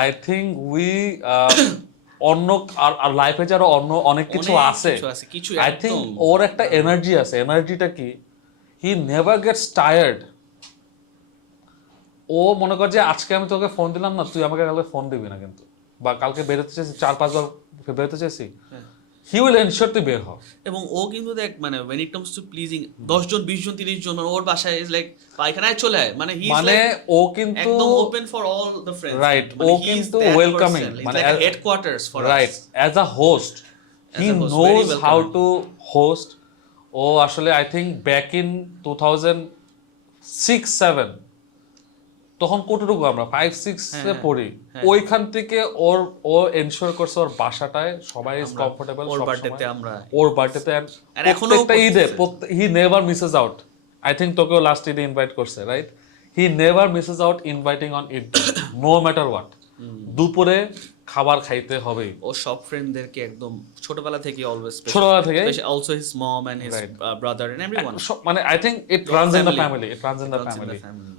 I think we অন্য আর লাইফে যারা অন্য অনেক কিছু আছে, I think ওর একটা এনার্জি আছে। এনার্জিটা কি? He never gets tired. ও মনে কর যে আজকে আমি তোকে ফোন দিলাম না, তুই আমাকে কালকে ফোন দিবি না, কিন্তু বা কালকে বেরোতে চাইছি 4-5 বার বেরোতে চাইছি, হি উইল এনশিওর তুই বের হ। এবং ও কিন্তু দেখ মানে when it comes to pleasing 10 জন 20 জন 30 জন ওর বাসায় ইজ লাইক পায়খানায় চলে আয়, মানে হি ইজ লাইক ও কিন্তু একদম open for all the friends, right. ও কিন্তু ওয়েলকামিং, মানে headquarters for us, right. As a host he knows how to host. ও আসলে আই থিংক ব্যাক ইন 2006-7 তখন কতটুকু আমরা 5-6 এ পড়ি, ওইখান থেকে ও এনশিওর করছে ওর বাসাটায় সবাই ইজ কমফোর্টেবল। ওর বার্থডেতে আমরা, ওর বার্থডেতে প্রত্যেকটা ঈদে he never misses out. I think তোকেও লাস্ট ঈদে ইনভাইট করছে, right? He never misses out inviting on Eid, no matter what. দুপুরে খাবার খাইতে হবেই। ও সব ফ্রেন্ডদেরকে একদম ছোটবেলা থেকে অলওয়েজ, ছোটবেলা থেকে also his mom and his brother and everyone, মানে I think it runs in the family,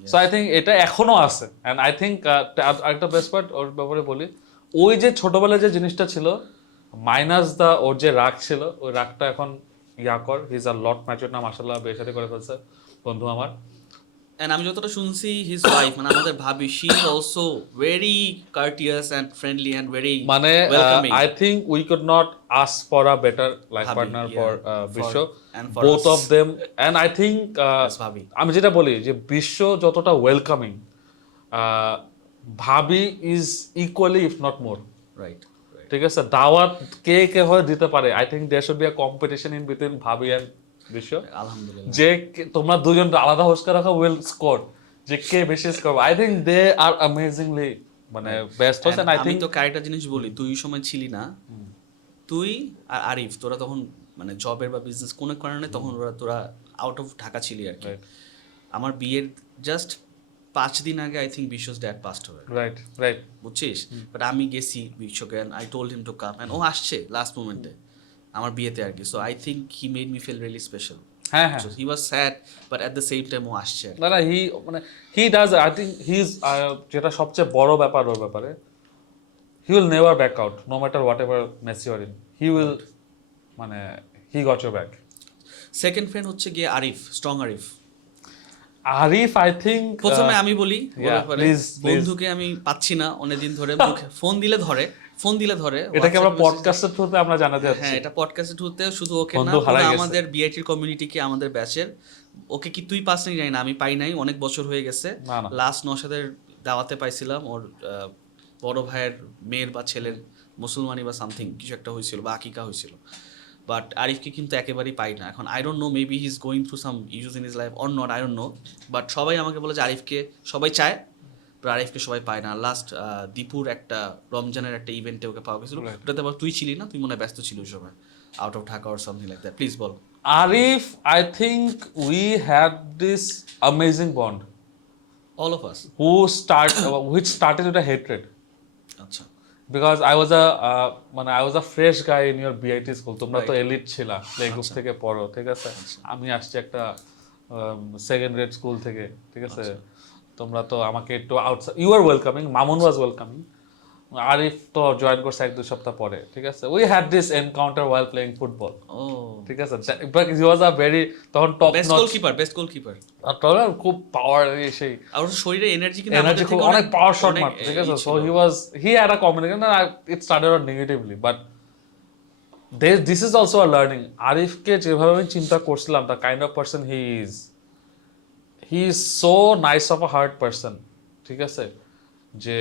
so I think এটা এখনো আছে। এন্ড আই থিংক আরেকটা বেস্ট পার্ট ওর ব্যাপারে বলি, ওই যে ছোটবেলায় যে জিনিসটা ছিল মাইনাস ওর যে রাগ ছিল, ওই রাগটা এখন ইয়াকর he is a lot matured না, মাশাআল্লাহ, বিয়ে শাদী করে ফেলছে বন্ধু আমার। And আমি যতটা শুনছি হিজ ওয়াইফ মানে আমাদের ভাবি, she is also very courteous and friendly and very মানে I think we could not ask for a better life partner for Bishwa, both of them. And I think আমি যেটা বলি যে বিশ্ব যতটা ওয়েলকামিং, ভাবি is equally if not more, right? ঠিক আছে, দাওয়াত কে হয় দিতে পারে। I think there should be a competition in between ভাবি এন্ড বিশ্ব, আলহামদুলিল্লাহ, যে তোমরা দুজন আলাদা হোস্ট করে রাখো, উইল স্কোর যে কে বেশি score. I think they are amazingly মানে best host. And I think আমি তো কারেক্টটা জিনিস বলি, তুই সময় ছিলি না, তুই আর আরিফ তোরা তখন মানে জবের বা বিজনেস কোনো কারণে তখন তোরা আউট অফ ঢাকা ছিলি আর কি। আমার বিয়ের জাস্ট 5 দিন আগে I think Bishwa's dad passed হবে, রাইট, বুঝছিস? বাট আমি গেছি বিশ্বকে, I told him to come, and ও আসছে লাস্ট মোমেন্টে আমার বিয়েতে আর কি। So I think he made me feel really special. হ্যাঁ, he was sad but at the same time ও আসছে। না he does, I think he is, যেটা সবচেয়ে বড় ব্যাপার ওর ব্যাপারে, he will never back out no matter what ever mess you are in, he will মানে he got your back. Second friend হচ্ছে গিয়ে Arif, strong Arif. Arif I think প্রথমে আমি বলি, প্লিজ বন্ধুকে আমি পাচ্ছি না অনেকদিন ধরে, ফোন দিলে ধরে। এটাকে আমরা পডকাস্টের থ্রুতে আমরা জানাতে যাচ্ছি। হ্যাঁ, এটা পডকাস্টের থ্রুতে, শুধু ওকে না, বন্ধু হারাই গেছে। আমাদের বিআইটির কমিউনিটিকে, আমাদের ব্যাচের, ওকে কি তুই পাস নাই জানি না, আমি পাই নাই, অনেক বছর হয়ে গেছে। লাস্ট নওশাদের দাওয়াতে পাইছিলাম, ওর বড় ভাইয়ের মেয়ের বা ছেলের মুসলমানি বা সামথিং কিছু একটা হয়েছিল, বা আকিকা হয়েছিল। বাট আরিফকে কিন্তু একেবারেই পাই না এখন। I don't know, maybe he is going through some issues in his life or not, I don't know. But সবাই আমাকে বলে যে আরিফকে সবাই চায়, বাট আরিফকে সবাই পায় না। লাস্ট দীপুর একটা রমজানের একটা ইভেন্টে ওকে পাওয়া গেছিল, ওটাতে আবার তুই ছিলি না, তুই মনে হয় ব্যস্ত ছিল ওই সময়, out of Dhaka or something like that. Please ball. Arif, I think we had this amazing bond. All of us. Which started with a hatred. আচ্ছা। Because I was a fresh guy in your BIT school. তোমরা তো elite ছিলা, play group থেকে পড়ো, ঠিক আছে? আমি আসছি একটা সেকেন্ড গ্রেড স্কুল থেকে, ঠিক আছে? তোমরা তো আমাকে একটু outside, you are welcoming, Mamun was welcoming. Arif তো জয়েন করছে 1-2 সপ্তাহ পরে, ঠিক আছে? We had this encounter while playing football, ঠিক আছে? But he was a very, তখন টপ নচ বেস্ট গোলকিপার। আর খুব পাওয়ার, সেই আর শরীরে এনার্জি কিন্তু এনার্জি খুব, অনেক পাওয়ার শট মারত, ঠিক আছে? So he had a combination, it started on negatively, but this is also a learning. আরিফকে যেভাবে আমি চিন্তা করছিলাম, the kind of person he is so nice of a heart person, ঠিক আছে? যে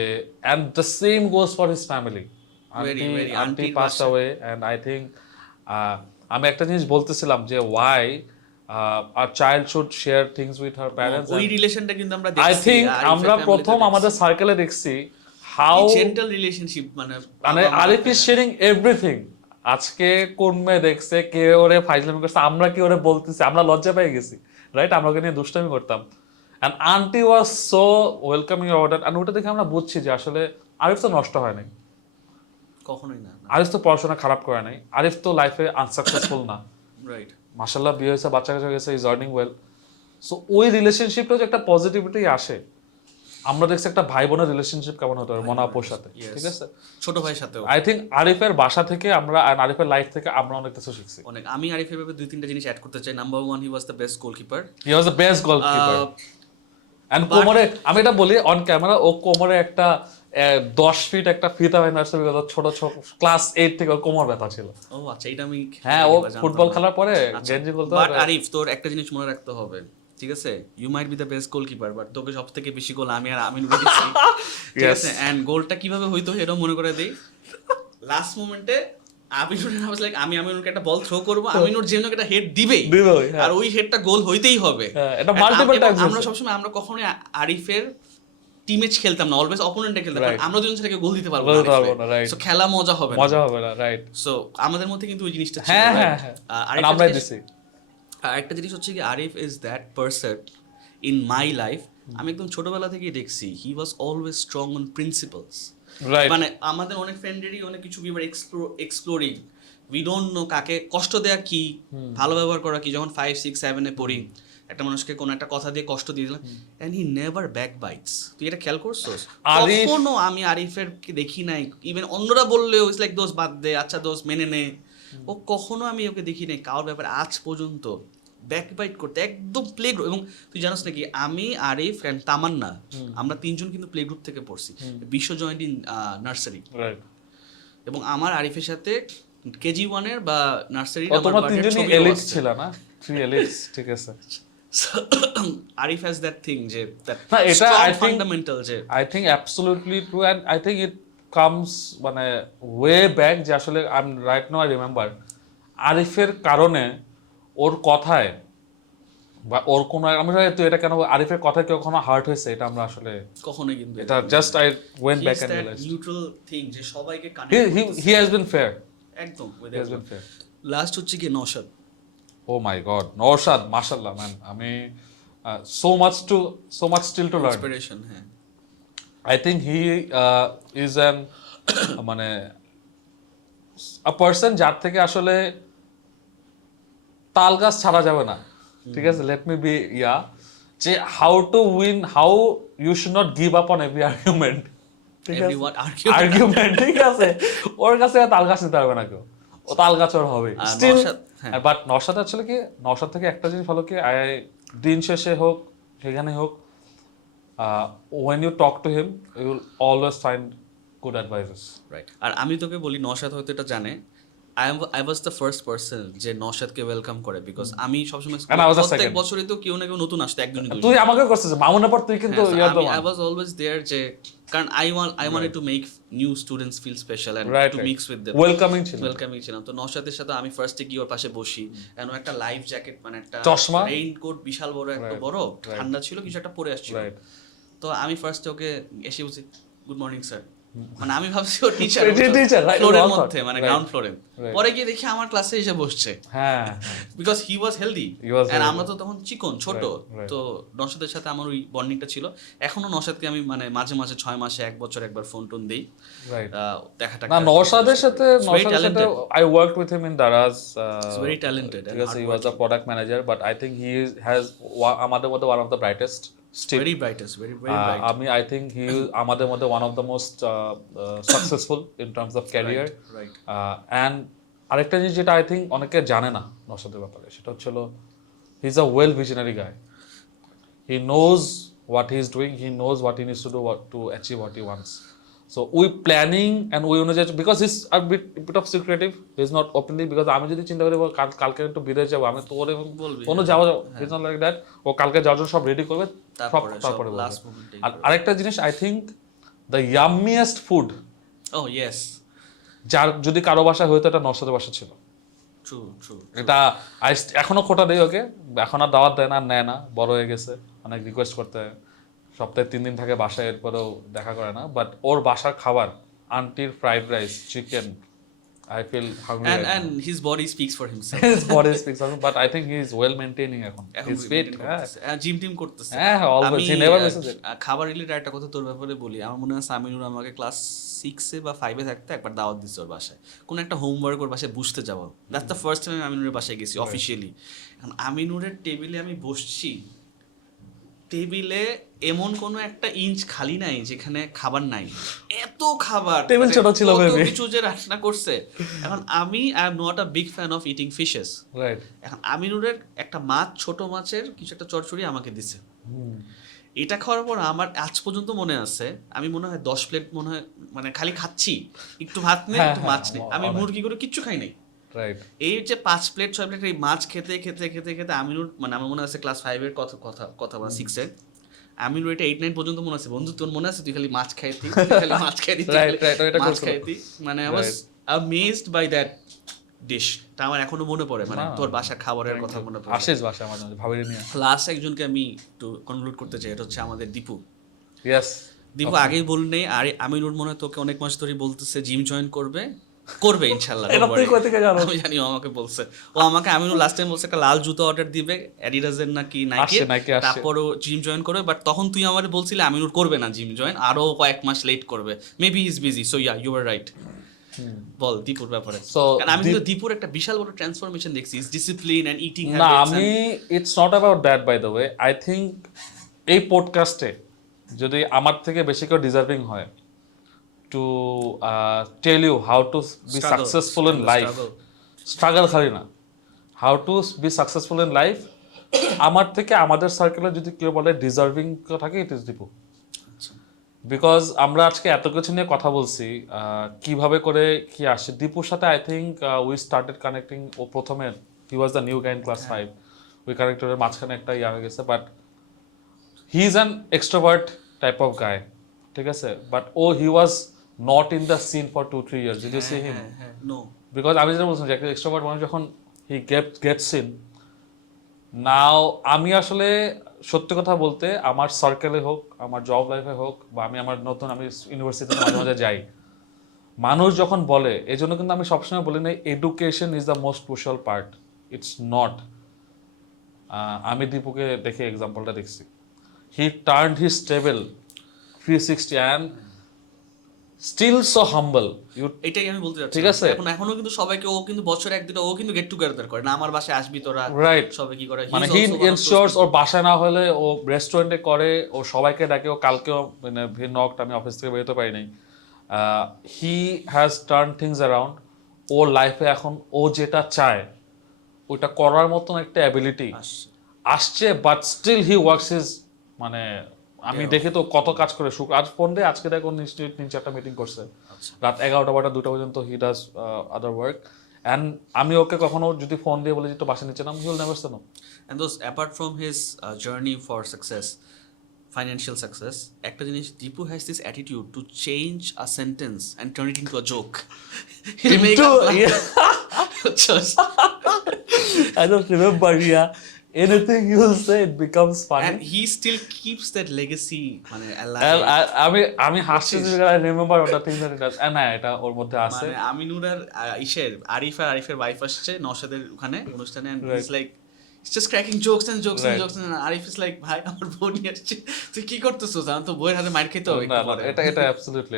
and the same goes for his family. Auntie passed away, and I think আমি একটা জিনিস বলতেছিলাম যে why a child should share things with her parents. ওই রিলেশনটা কিন্তু আমরা দেখছি, I think আমরা প্রথম আমাদের সার্কেলে দেখছি how জেন্টল রিলেশনশিপ, মানে Arif is sharing everything. আজকে কোন মেয়ে দেখছে, কে ওরে ফাইজলামি করছে, আমরা কি ওরে বলতেছি, আমরা লজ্জা পেয়ে গেছি, রাইট? আমরা ওকে নিয়ে দুষ্টামি করতাম। And auntie was so welcoming about that. And ওটা দেখে আমরা বুঝছি যে আসলে আরিফ তো নষ্ট হয় নাই, কখনোই না। আরিফ তো পড়াশোনা খারাপ করে নাই, আরিফ তো লাইফে আনসাকসেসফুল না, রাইট? মাশাআল্লাহ বিয়ে হয়েছে, বাচ্চা কাচ্চা গেছে, ইজ আর্নিং ওয়েল। সো ওই রিলেশনশিপটা যে একটা পজিটিভিটি আসে, আমরা দেখছি একটা ভাই বোনের রিলেশনশিপ কেমন হতে পারে মনা আপুর সাথে, ঠিক আছে? ছোট ভাইয়ের সাথেও। আই থিঙ্ক আরিফের বাসা থেকে আমরা, আরিফের লাইফ থেকে আমরা অনেক কিছু শিখছি। অনেক। আমি আরিফের ব্যাপারে 2-3টা জিনিস অ্যাড করতে চাই। Number 1, he was the best goalkeeper. And কোমরে, আমি এটা বলি অন ক্যামেরা, ও কোমরে একটা 10 ফিট একটা ফিতা বাঁধা ছিল, ছোট ছোট ক্লাস 8 থেকে ওর কোমর ব্যথা ছিল। ও আচ্ছা, এটা আমি, হ্যাঁ, ও ফুটবল খেলার পরে গেঞ্জি বলতে। বাট আরিফ, তোর একটা জিনিস মনে রাখতে হবে, ঠিক আছে? You might be the best goalkeeper, but তোকে সবথেকে বেশি গোল আমি আর আমিনুর দিয়েছি, ঠিক আছে? এন্ড গোলটা কিভাবে হইতো এটাও মনে করে দেই। লাস্ট মোমেন্টে আমিনুর লাইক, আমি আমিনুরকে একটা বল থ্রো করব, আমিনুর যেন একটা হেড দিবেই, আর ওই হেডটা গোল হইতেই হবে। এটা মাল্টিপল টাইমস। আমরা সবসময়, আমরা কখনোই আরিফের টিমমেট খেলতাম না, অলওয়েজ অপোনেন্টে খেলতাম, কারণ আমরা দুজন থেকে গোল দিতে পারবো না, সো খেলা মজা হবে না, রাইট? সো আমাদের মধ্যে কিন্তু ওই জিনিসটা ছিল। হ্যাঁ, আমরা দিছি। একটা জিনিস হচ্ছে কি, Arif is that person in my life, আমি একদম ছোটবেলা থেকেই দেখছি, he was always strong on principles. মানে আমাদের অনেক ফ্রেন্ডেরই অনেক কিছু, we were exploring, we don't know কাকে কষ্ট দেয়া কি, ভালো ব্যবহার করা কি। যখন 5, 6, 7 এ পড়ি, একটা মানুষকে কোনো একটা কথা দিয়ে কষ্ট দিয়ে দিলাম, and he never back bites. তুই এটা খেয়াল করছিস? কখনো আমি আরিফের দেখি নাই, ইভেন অন্যরা বললেও ইটস লাইক দোষ বাদ দে, আচ্ছা দোষ মেনে নে, ও কখনো আমি ওকে দেখি নাই কারোর ব্যাপারে আজ পর্যন্ত ব্যাকবাইট করতে, একদম প্লে গ্রুপ। এবং তুই জানিস নাকি, আমি, আরিফ এন্ড তামান্না, আমরা 3 জন কিন্তু প্লে গ্রুপ থেকে পড়ছি, বিশ্ব জয়েন্ট ইন নার্সারি। এবং আমার আরিফের সাথে কেজি 1 এর বা নার্সারি, তোমরা 3 জনই এলিট ছিল না? 3 এলিটস, ঠিক আছে? Arif has that thing যে এটা আই থিংক ফান্ডামেন্টাল, যে I think absolutely true, and I think it comes মানে ওয়ে ব্যাক, যে আসলে I am right now I remember আরিফের কারণে, ওর কথায় বা ওর কোনো, আমি তুই এটা কেন আরিফের কথায় কেউ কখনো হার্ট হয়েছে, এটা আমরা আসলে কখনোই, কিন্তু এটা just I went back and realised neutral thing, যে সবাইকে connect, he has been fair, একদম he has been fair. Last হচ্ছে কি Naushad. Oh my God, Naushad, মাশাআল্লাহ ম্যান, আমি so much still to learn. Inspiration, হ্যাঁ। I think he is an মানে a person যার থেকে আসলে তাল গাছ ছাড়া যাবে না, ঠিক আছে? লেট মি বি যে how to win, how you should not give up on every argument, ঠিক আছে? argument, ঠিক আছে? ওর কাছে তাল গাছ নিতে পারবে না কেউ, ও তাল গাছ ওর হবে। বাট নওশাদ আসলে কি, নওশাদ থেকে একটা জিনিস ভালো কি, দিন শেষে হোক সেখানে হোক, when you talk to him you will always find good advices. Right. আর আমি তোকে বলি, নওশাদ হয়তো এটা জানে, I was the first person যে নওশাদকে ওয়েলকাম করে, বিকজ আমি সবসময় And I was the প্রত্যেক second. বছরই তো কেউ না কেউ নতুন আসতো, একজন তুই আমাকে করছিস মামুনের পর, তুই কিন্তু you are the I one. Was always there, যে কারণ I wanted to make new students feel special and Right, to right. Mix with them, Welcoming ছিল। ওয়েলকামিং ছিলাম। তো নওশাদের সাথে আমি ফার্স্টে গিয়ে ওর পাশে বসি, এন্ড ও একটা লাইফ জ্যাকেট, মানে একটা চশমা? রেইনকোট, বিশাল বড় একটা Right, বড়, right. ঠান্ডা ছিল, কিছু একটা পরে আসছিল। Right. তো আমি ফার্স্টে ওকে এসে বলছি গুড মর্নিং স্যার, মানে আমি ভাবছি ও টিচার, Teacher, right, ফ্লোরের all মধ্যে, thought. মানে Right. গ্রাউন্ড ফ্লোরে। Right. পরে গিয়ে দেখি আমার ক্লাসে এসে বসছে, হ্যাঁ, because he was healthy, He was and healthy. আমরা তো তখন চিকন ছোট। Right, right. তো নওশাদের সাথে আমার ওই বন্ডিংটা ছিল। এখনো নওশাদকে আমি মানে মাঝে মাঝে 6 মাসে 1 বছর একবার ফোন টোন দেই, Right. দেখাটা। না, নওশাদের সাথে talented. I worked with him in Daraz. He's very talented and Because he was a product manager, but I think has আমাদের মধ্যে one of the brightest still. very brightest, very bright. I think he is আমাদের মধ্যে one of the most successful in terms of career. Right. And আরেকটা জিনিস যেটা I think অনেকে জানে না নওশাদের ব্যাপারে, সেটা হচ্ছিল he is a well visionary guy. He knows what he is doing, he knows what he needs to do to achieve what he wants. So we planning and we অনুযায়ী, because he's a bit of secretive, he's not openly, because আমি যদি চিন্তা করি কালকে একটু বিদেশ যাবো, আমি তো ওরে বলবি, কোনো যাওয়া he's not like that. ও কালকে যাওয়ার জন্য সব রেডি করবে, তারপরে বলবে। লাস্ট মোমেন্টে। আর আরেকটা জিনিস, I think the yummiest food, oh yes, যার যদি কারো বাসায় হয়তো এটা নওশাদের বাসা ছিল। true. এটা এখনো খোটা দেই ওকে, এখন আর দাওয়াত দেয় না, আর নেয় না, বড় হয়ে গেছে, অনেক রিকোয়েস্ট করতে হয়, সপ্তাহে 3 দিন থাকে বাসায়, এরপরেও দেখা করে না। বাট ওর বাসার খাবার, আন্টির fried rice, chicken, I feel hungry. And his body speaks for himself. His body speaks for him, but I think he is well maintaining এখন। He's fit. জিম টিম করতেছে। হ্যাঁ, always. He never misses it. খাবার related একটা কথা তোর ব্যাপারে বলি। আমার মনে আছে আমিনুর আমাকে ক্লাস 6 এ বা 5 এ থাকতে একবার দাওয়াত দিছে ওর বাসায়, কোন একটা হোমওয়ার্ক ওর বাসায় বুঝতে যাবো। দ্যাটস দ্য ফার্স্ট টাইম আমিনুরের বাসায় গেছি অফিশিয়ালি। এখন আমিনুরের টেবিলে আমি বসছি, টেবিলে এমন কোনো একটা ইঞ্চ খালি নাই যেখানে খাবার নাই, এত খাবার, টেবিল ছোট ছিল বেবি, কিছু যে রান্না করছে। এখন আমি I am not a big fan of eating fishes, right. এখন আমিনুরের একটা মাছ, ছোট মাছের কিছু একটা চচ্চড়ি আমাকে দিছে। এটা খাওয়ার পর আমার আজ পর্যন্ত মনে আছে, আমি মনে হয় 10 প্লেট মনে হয় মানে খালি খাচ্ছি, একটু ভাত নেই, একটু মাছ নেই, আমি মুরগি করে কিচ্ছু খাই নাই। রাইট। এই যে 5 প্লেট 6 প্লেট এই মাছ খেতে খেতে খেতে খেতে আমিনুর, মানে আমার মনে আছে ক্লাস 5 এর কথা বা 6 এর, আমিনুর এটা 8-9 পর্যন্ত মনে আছে, বন্ধু তোর মনে আছে তুই খালি মাছ খাইতি, খালি মাছ খাইতি, মাছ খাইতি, মানে I was amazed by that dish. তা আমার এখনো মনে পড়ে, মানে তোর বাসার খাবারের কথা মনে পড়ে। আশিস বাসা মাঝে মাঝে ভাবিনি নিয়ে। লাস্ট একজনকে আমি একটু কনক্লুড করতে চাই, এটা হচ্ছে আমাদের দীপু। ইয়েস, দীপু আগেই বল নেই, আর আমিনুর মনে হয় তোকে অনেক মাস ধরে বলতেছে জিম জয়েন করবে ইনশাআল্লাহ। আমি জানি, ও আমাকে বলছে, ও আমাকে আমিনুর লাস্ট টাইম বলছে একটা লাল জুতো অর্ডার দিবে অ্যাডিডাসের নাকি নাইকি, তারপর ও জিম জয়েন করবে। বাট তখন তুই আমারে বলছিলি আমিনুর করবে না জিম জয়েন, আরো কয়েক মাস লেট করবে, maybe is busy. So yeah, you are right. বল দীপুর ব্যাপারে। কারণ আমি কিন্তু দীপুর একটা বিশাল বড় ট্রান্সফরমেশন দেখছি, is discipline and eating habits. না, আমি it's not about that by the way. I think এই পডকাস্টে যদি আমার থেকে বেশি কেউ ডিজার্ভিং হয় to tell you how to be successful in life, struggle খালি না, how to be successful in life, আমার থেকে আমাদের সার্কেলে যদি কেউ বলে ডিজার্ভিং থাকে, ইট ইজ দীপু। বিকজ আমরা আজকে এত কিছু নিয়ে কথা বলছি, কিভাবে করে কি আসে দীপুর সাথে। I think we started connecting, ও প্রথমে he was the new guy in class 5, we connected, মাঝখানে একটা ইয়া হয়ে গেছে, but he is an extrovert type of guy, ঠিক আছে। But he was not in the scene for 2-3 years. Did you see him? No. Because আমি যেটা বলছিলাম যে একটা এক্সট্রোভার্ট মানুষ যখন he gets in, now আমি আসলে সত্যি কথা বলতে আমার সার্কেলে হোক, আমার জব লাইফে হোক, বা আমি ইউনিভার্সিটিতে মাঝে মাঝে যাই, মানুষ যখন বলে, এই জন্য কিন্তু আমি সবসময় বলি না education is the most crucial part, it's not. আমি দীপুকে দেখে এক্সাম্পলটা দেখছি, he turned his table 360 and still so humble. এটাই আমি বলতে যাচ্ছি, ঠিক আছে। এখনো কিন্তু সবাইকে, ও কিন্তু বছরে একদিন ও কিন্তু গেট টুগেদার করে না, আমার বাসায় আসবি তোরা, রাইট। সবাই কি করে, মানে হি এনশিওরস, ওর বাসায় না হলে ও রেস্টুরেন্টে করে, ও সবাইকে ডাকে। ও কালকেও মানে নকড, আমি অফিস থেকে বেরোতে পারি নাই। He has turn things around. ওর লাইফে এখন ও যেটা চায়, ওইটা করার মতন একটা অ্যাবিলিটি আসছে, but still he works his মানে আমি দেখি তো কত কাজ করে আজ ফোন দিয়ে আজকে দেখো নিশ্চয়ই 3-4টা মিটিং করছে, রাত 11টা-12টা 2টা পর্যন্ত he does other work. And আমি ওকে কখনো যদি ফোন দিয়ে বলি যে একটু বাসা নিচে নাম, he will never say no. And those apart from his journey for success, financial success, একটা জিনিস, Deepu has this attitude to change a sentence and turn it into a joke. He'll make us laugh. Just I don't remember, yeah. Anything you will say, it becomes funny. and he still keeps that legacy মানে And alive. আমি হাসছি I remember the things that it does. And এটা ওর মধ্যে আছে। মানে আমিনুর আর আরিফের wife আসছে নওশাদের ওখানে অনুষ্ঠানে, and he's like he's just cracking jokes and jokes and jokes, and Arif is like, ভাই আমার বোন আসছে, তুই কি করতেছিস? আমি তো বইয়ের হাতে মার খেতে হবে। এটা absolutely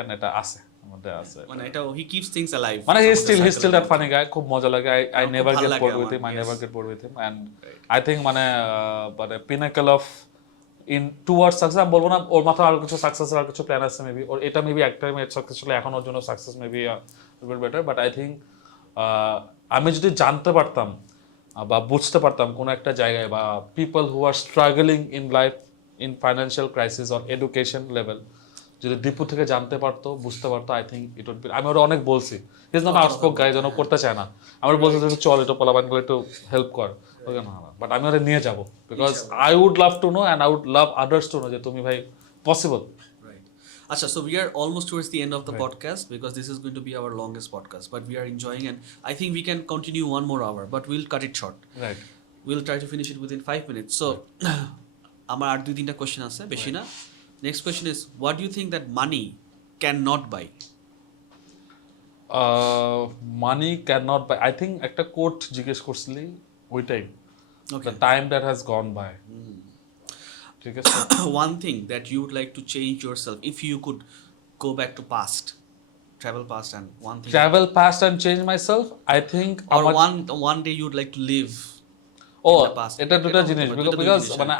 and এটা আছে মধ্যে আছে। মানে এটা he keeps things alive. মানে he's still that funny guy, খুব মজা লাগে। I never get bored with him. I never get bored with him, and I think মানে pinnacle of in towards success আমি বলবো না, ওর মাথায় আর কিছু সাকসেস আর কিছু প্ল্যান আছে মেবি, ওর এটা মেবি একটা টাইমে সাকসেস হলে এখন ওর জন্য success maybe better, but I think আমি যদি জানতে পারতাম বা বুঝতে পারতাম কোনো একটা জায়গায় বা people who are struggling in life in financial crisis or education level, যদি দীপু থেকে জানতে পারতো বুঝতে পারতো, I think it would be. আমি ওরা অনেক বলছি, হিজ নট আউটস্পোক গাই, যেন করতে চায় না, আমার বলছে যে চল এটা পোলাবান করে একটু হেল্প কর, ওকে না, বাট আমি ওরা নিয়ে যাবো, because I would love to know and I would love others to know যে তুমি ভাই possible. Acha, so we are almost towards the end of the podcast, because this is going to be our longest podcast, but we are enjoying, and I think we can continue 1 more hour, but we'll cut it short. Right. We'll try to finish it within 5 minutes. So আমার আর 2-3টা question আছে, বেশি না। Next question is, what do you think that money cannot buy? Money cannot buy, I think একটা coat জিজ্ঞেস করছিলি ওইটাই, the time that has gone by. ঠিক আছে। One thing that you would like to change yourself if you could go back to past, travel past, and one thing Travel past and change myself, I think or one day you would like to live in the past. এটা দুটো জিনিস, because মানে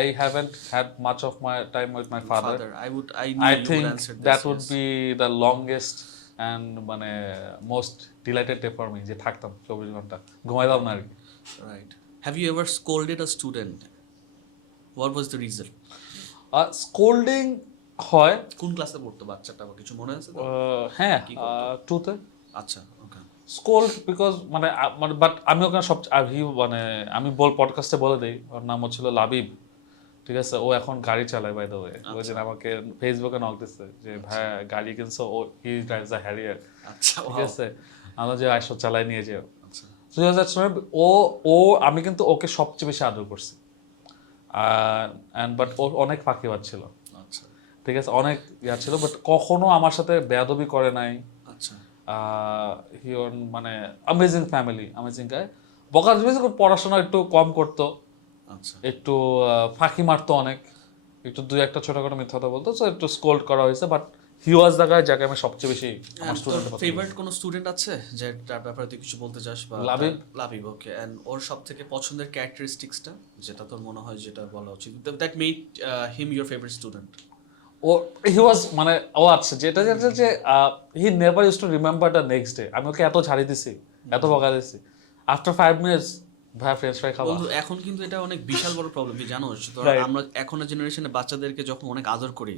I haven't had much of my time with my father. I knew I you think would answer this. that would be the longest and মানে most delighted day for me, যে থাকতাম 24 ঘন্টা ঘুমাইতাম না আর কি। Right. Have you ever scolded a student? What was the reason? স্কোল্ডিং হয়। কোন ক্লাসে পড়তো বাচ্চাটা, বা কিছু মনে আছে তো? হ্যাঁ, 2তে। আচ্ছা, ওকে। স্কোল্ড বিকজ মানে বাট আমি ওখানে মানে আমি পডকাস্টে বলে দিই, ওর নাম হচ্ছিল লাবিব, ঠিক আছে। ও এখন গাড়ি চালায়, বাই দ্য ওয়ে। ওই দিন আমাকে ফেসবুকে নক দিচ্ছে যে ভাই গাড়ি কিনছো, ও হি ড্রাইভস আ হ্যারিয়ার, ঠিক আছে। আমরা যে আইসো চালাই নিয়ে যাও। ও আমি কিন্তু ওকে সবচেয়ে বেশি আদর করছি, বাট ও অনেক ফাঁকিবাজ ছিল, ঠিক আছে, অনেক ছিল, বাট কখনো আমার সাথে বেয়াদবি করে নাই। মানে অ্যামেজিং ফ্যামিলি, অ্যামেজিং গাই। বকার পড়াশোনা একটু কম করতো, একটু ফাঁকি মারতো অনেক, একটু 2-1টা ছোটখাটো মিথ্যা কথা বলতো, সো একটু স্কোল্ড করা হয়েছে, but he was the guy যাকে আমি সবচেয়ে বেশি আমার স্টুডেন্ট। ফেভারিট কোন স্টুডেন্ট আছে যে তার ব্যাপারে তুই কিছু বলতে চাস? বা লাবিব, ওকে। এন্ড ওর সবথেকে পছন্দের ক্যারেক্টারিস্টিক্সটা যেটা তোর মনে হয় যেটা বলা উচিত, that made him your favourite student? He was মানে আচ্ছা, যেটা যে he never use to remember the next day. আমি ওকে এত ঝাড়ি দিছি, এত বকা দিছি, আফটার 5 মিনিটস ভাই ফ্রেঞ্চ ফ্রাই খাওয়া। বন্ধু, এখন কিন্তু এটা অনেক বিশাল বড় প্রবলেম, তুই জানো? আমরা এখনের জেনারেশনে বাচ্চাদেরকে যখন অনেক আদর করি,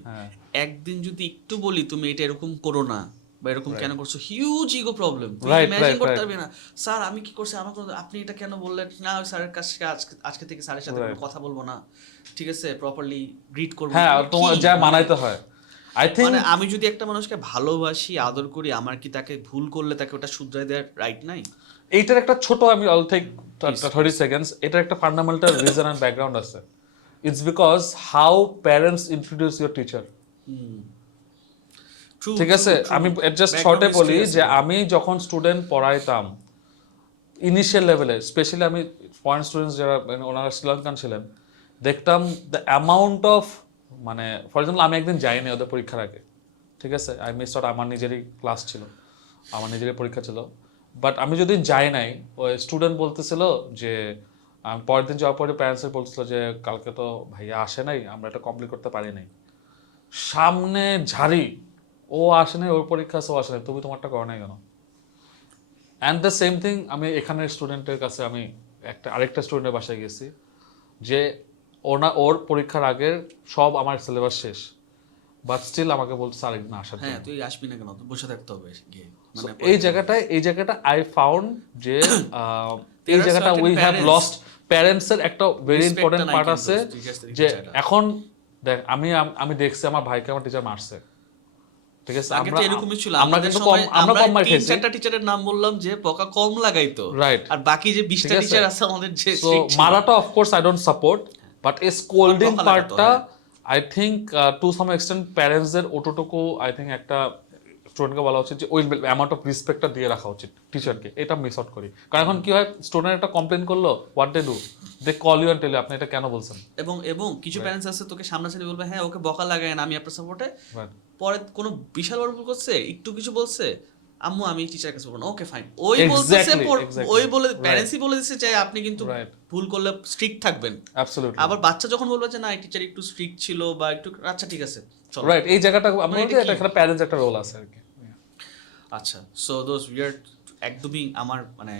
একদিন যদি একটু বলি তুমি এটা এরকম করো না বা এরকম কেন করছো, হিউজ ইগো প্রবলেম। তুই ইমাজিন করতে পারবি না, স্যার আমি কি করছি, আমাকে আপনি এটা কেন বললেন না, স্যারের কাছে আজকে থেকে স্যারের সাথে কোনো কথা বলবো না, ঠিক আছে, প্রপারলি গ্রিট করবো। হ্যাঁ, তোমার যা মানাইতে হয়। আই থিংক মানে আমি যদি একটা মানুষকে ভালোবাসি, আদর করি, আমার কি তাকে ভুল করলে তাকে ওটা শুধরাই দেওয়ার রাইট নাই? এইটার একটা ছোট, আমি অল টেক 30 সেকেন্ডস, এটার একটা ফান্ডামেন্টাল রিজন এন্ড ব্যাকগ্রাউন্ড আছে। It's because how parents introduce your teacher, ঠিক আছে। আমি জাস্ট শর্টে বলি যে আমি যখন স্টুডেন্ট পড়াইতাম ইনিশিয়াল লেভেলে, স্পেশালি আমি ফরেন স্টুডেন্টস যারা ওনারা শ্রীলঙ্কান ছিলেন, দেখতাম দ্য অ্যামাউন্ট অফ, মানে ফর এক্সাম্পল আমি একদিন যাইনি ওদের পরীক্ষার আগে, ঠিক আছে, আই মিস আউট, আমার নিজেরই ক্লাস ছিল, আমার নিজেরই পরীক্ষা ছিল, বাট আমি যদি যাই নাই, ওই স্টুডেন্ট বলতেছিল যে পরের দিন যাওয়ার পরে প্যারেন্টস বলছিল যে কালকে তো ভাইয়া আসে নাই, আমরা এটা কমপ্লিট করতে পারি নাই। সামনে ঝাড়ি, ও আসে নাই, ওর পরীক্ষা আছে, ও আসে নাই, তুমি তোমারটা করো নাই কেন? অ্যান্ড দ্য সেম থিং আমি এখানের স্টুডেন্টের কাছে আমি আরেকটা স্টুডেন্টের বাসায় গেছি যে ওর পরীক্ষার আগের সব আমার সিলেবাস শেষ, বাট স্টিল আমাকে বলছে আরেকদিন আসার জন্য। হ্যাঁ তুই আসবি না কেন, তুই বসে থাকতে হবে গিয়ে। So, এই জায়গাটা আই ফাউন্ড যে এই জায়গাটা উই হ্যাভ লস্ট প্যারেন্টসের একটা ভেরি ইম্পর্টেন্ট পার্ট আছে যে এখন দেখ আমি দেখছি আমার ভাইকে আমার টিচার মারছে, ঠিক আছে, আগে তো এরকমই ছিল, আমরা কিন্তু আমরা কম মার খাইছি। 3-4টা টিচারের নাম বললাম যে বকা কম লাগাইতো, রাইট, আর বাকি যে 20টা টিচার আছে আমাদের যে সো মারাটা of course I don't support, but এই স্কোল্ডিং পার্টটা I think to some extent প্যারেন্টসদের ওটুকু আই থিংক একটা স্টুডেন্টকে বলা উচিত যে ওই অ্যামাউন্ট অফ রেসপেক্টটা দিয়ে রাখা উচিত টিচারকে, এটা মিস আউট করি। কারণ এখন কি হয়, স্টুডেন্ট একটা কমপ্লেন করলো, what they do, they call you and tell you আপনি এটা কেন বলছেন। এবং কিছু প্যারেন্টস আছে তোকে সামনাসামনি বলবে হ্যাঁ ওকে বকা লাগায় না আমি আপনার সাপোর্টে, পরে কোনো বিশাল বড় ভুল করছে, একটু কিছু বলছে, আম্মু আমি টিচারের কাছে বলবো না, ওকে ফাইন, ওই বলতেছে ওই বলে প্যারেন্টসই বলে দিচ্ছে যে আপনি কিন্তু ভুল করলে স্ট্রিক্ট থাকবেন। অ্যাবসলিউটলি। আবার বাচ্চা যখন বলবে যে না এই টিচার একটু স্ট্রিক্ট ছিল বা একটু আচ্ছা ঠিক আছে চলো, রাইট, এই জায়গাটা আমরা বলতে এটা এখানে প্যারেন্টস একটা রোল আছে আর কি। আচ্ছা সো দোজ উইয়ার একদমই আমার মানে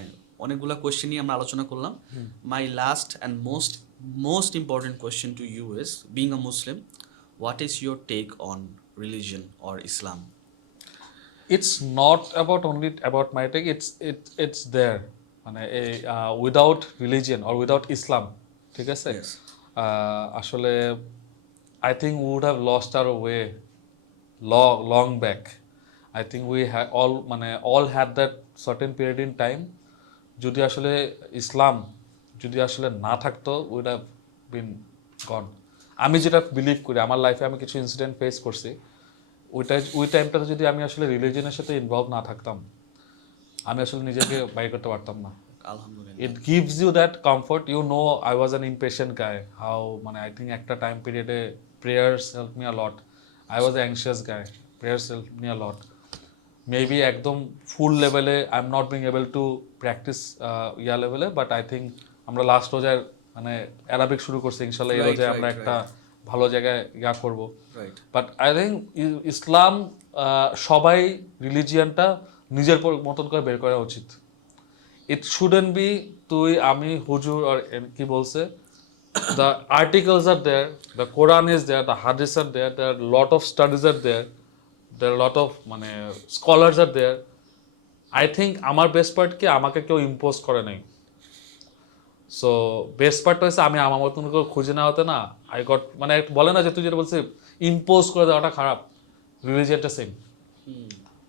অনেকগুলা কোয়েশ্চেন নিয়ে আমরা আলোচনা করলাম। My last and most important question to you is being a Muslim, what is your take on religion or Islam? It's not only about my take, it's there মানে without religion or without Islam, ঠিক আছে, আসলে I think we would have lost our way long back. I think we all had that certain period in time, যদি আসলে ইসলাম যদি আসলে না থাকতো উইড হ্যাভ বিন গন। আমি যেটা বিলিভ করি, আমার লাইফে আমি কিছু ইনসিডেন্ট ফেস করছি, ওই টাইমটাতে যদি আমি আসলে রিলিজনের সাথে ইনভলভ না থাকতাম, আমি আসলে নিজেকে বাইর করতে পারতাম না। আলহামদুলিল্লাহ। It gives you that comfort, you know I was an impatient guy, how I think একটা টাইম পিরিয়ডে prayers help me a lot, I was anxious guy, prayers help me a lot. Maybe একদম full লেভেলে I am not being able to practise লেভেলে, but I think আমরা লাস্ট রোজায় Arabic শুরু করছি, ইনশাল্লাহ এই রোজায় আমরা একটা ভালো জায়গায় করবো। বাট আই থিঙ্ক ইসলাম সবাই রিলিজিয়ানটা নিজের মতন করে বের করা উচিত। ইট শুডেন্ট বি তুই আমি হুজুর আর কি বলছে, the articles are there, the কোরআন ইজ দেয়ার, দ্য হাদিস are there, there lot of studies are there, there lot of scholars are there. I think আমার বেস্ট পার্ট কি, আমাকে কেউ ইম্পোজ করে নাই। সো বেস্ট পার্টটা হচ্ছে আমি আমার মতন করে খুঁজে নেওয়াতে না, আই গট বলে না যে তুই যেটা বলছিস ইম্পোজ করে দেওয়াটা খারাপ, রিলিজিয়ানটা সেম।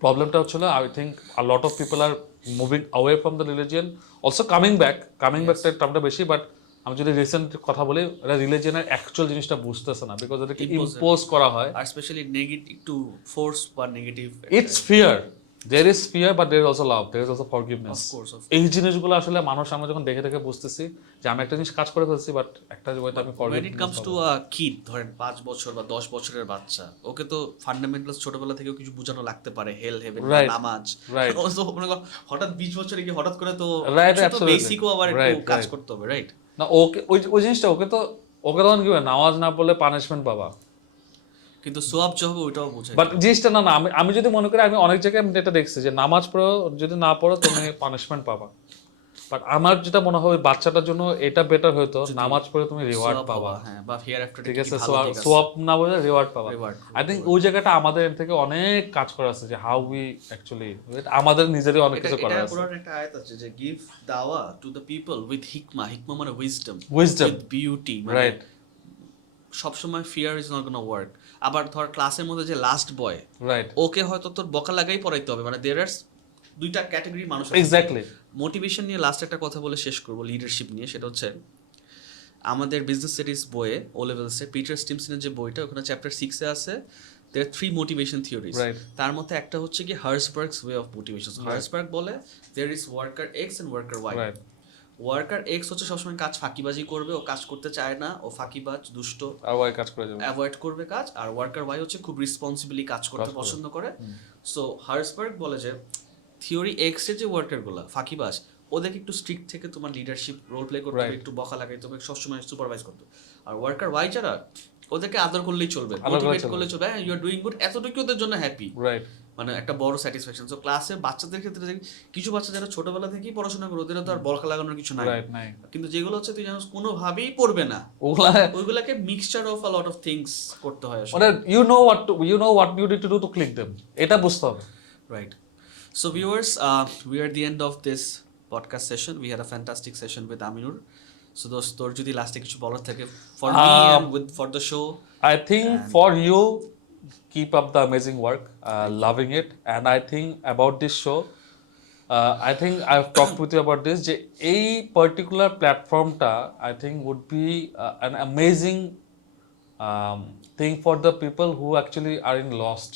প্রবলেমটা হচ্ছিল I think a lot of people are moving away from the religion, also coming ব্যাকটা টার্মটা বেশি, বাট আমি যদি রিসেন্ট কথা বলি, এটা রিলিজিয়ানের অ্যাকচুয়াল জিনিসটা বুঝতেছে না, বিকজ এটাকে ইম্পোজ করা হয়, আর স্পেশালি নেগেটিভ একটু ফোর্স বা negative. It's fear, there is fear but there is also love, there is also forgiveness. Of course. এই জিনিসগুলো আসলে মানুষ আমরা যখন দেখে দেখে বুঝতেছি যে আমি একটা জিনিস কাজ করে ফেলছি, বাট একটা ওয়েতে আমি forgive. when it comes to a kid, ধরেন 5 বছর বা 10 বছরের বাচ্চা, ওকে তো ফান্ডামেন্টালস ছোটবেলা থেকেও কিছু বোঝানো লাগতে পারে, হেল হেভেন নামাজ, হঠাৎ 20 বছরে গিয়ে হঠাৎ করে তো বেসিকও আবার একটু কাজ করতে হবে, রাইট? না ওকে ওই জিনিসটা ওকে তখন কি হয়, নামাজ না পড়লে পানিশমেন্ট পাবা, কিন্তু সোয়াব যে হবে ওইটাও বোঝায়। বাট জিনিসটা না আমি যদি মনে করি, আমি অনেক জায়গায় এটা দেখছি যে নামাজ পড়ো, যদি না পড়ো তুমি পানিশমেন্ট পাবা, বাট আমার যেটা মনে হয় বাচ্চাটার জন্য এটা বেটার হয়তো নামাজ পড়ে তুমি রিওয়ার্ড পাবা, হ্যাঁ, বা হিয়ার আফটার, ঠিক আছে, সোয়াব না বলে রিওয়ার্ড পাবা। আই থিঙ্ক ওই জায়গাটা আমাদের এর থেকে অনেক কাজ করা আছে, যে হাউ উই অ্যাকচুয়ালি আমাদের নিজেরই অনেক কিছু করা আছে। পুরো একটা আয়াত আছে যে গিভ দাওয়া টু দ্য পিপল উইথ হিকমা মানে উইজডম উইথ বিউটি, রাইট? সবসময় fear is not gonna work. আবার ধর ক্লাসের মধ্যে যে লাস্ট বয়, রাইট, ওকে হয়তো তোর বকা লাগাই পড়াইতে হবে, দেয়ার আর দুইটা ক্যাটাগরি মানুষ আছে। এক্স্যাক্টলি। মোটিভেশন নিয়ে লাস্ট একটা কথা বলে শেষ করব, লিডারশিপ নিয়ে। সেটা হচ্ছে আমাদের বিজনেস স্টাডিজ বইয়ে ও লেভেলসে পিটার স্টিমসনের যে বইটা, ওখানে চ্যাপ্টার 6 এ আছে there are 3 motivation theories, তার মধ্যে একটা হচ্ছে কি হার্সবার্গস ওয়ে অফ মোটিভেশন। হার্সবার্গ বলে there is worker X and worker Y. Worker x হচ্ছে সবসময় কাজ ফাঁকিবাজি করবে, ও কাজ করতে চায় না, ও ফাঁকিবাজ, দুষ্ট, আর ওয়াই কাজ করে যাবে, অ্যাভয়েড করবে কাজ। আর ওয়ার্কার ওয়াই হচ্ছে খুব রেসপন্সিবলি কাজ করতে পছন্দ করে। সো হার্সবার্গ বলে যে থিওরি এক্স এর যে ওয়ার্কারগুলো ফাঁকিবাজ, ওদেরকে একটু স্ট্রিক্ট থেকে তোমার লিডারশিপ রোল প্লে করতে হবে, একটু বকা লাগাইতে হবে, সবসময় সুপারভাইজ করতে হবে। আর ওয়ার্কার ওয়াই যারা, ওদেরকে আদর করলেই চলবে, মোটিভেট করলেই চলবে, হ্যাঁ ইউ আর ডুইং গুড, এতটুকু ওদের জন্য হ্যাপি, রাইট? মানে একটা বড় স্যাটিসফ্যাকশন। সো ক্লাসে বাচ্চাদের ক্ষেত্রে দেখি কিছু বাচ্চা যারা ছোটবেলা থেকেই পড়াশোনা করে ওদের তো আর বলকা লাগানোর কিছু নাই, রাইট নাই কিন্তু যেগুলো হচ্ছে তুই জানোস কোনোভাবেই পড়বে না, ওগুলা ওইগুলাকে mixture of a lot of things করতে হয় আসলে। মানে you know what you need to do to click them, এটা বুঝতে হবে। Right. So, viewers, we are at the end of this podcast session. We had a fantastic session with Aminur. So, those তোর যদি লাস্টে কিছু বলার থাকে for me and with for the show. I think for you, keep up the amazing work, loving it, and I think about this show, I think I've talked with you about this, যে এই particular platformটা I think would be an amazing thing for the people who actually are in lost,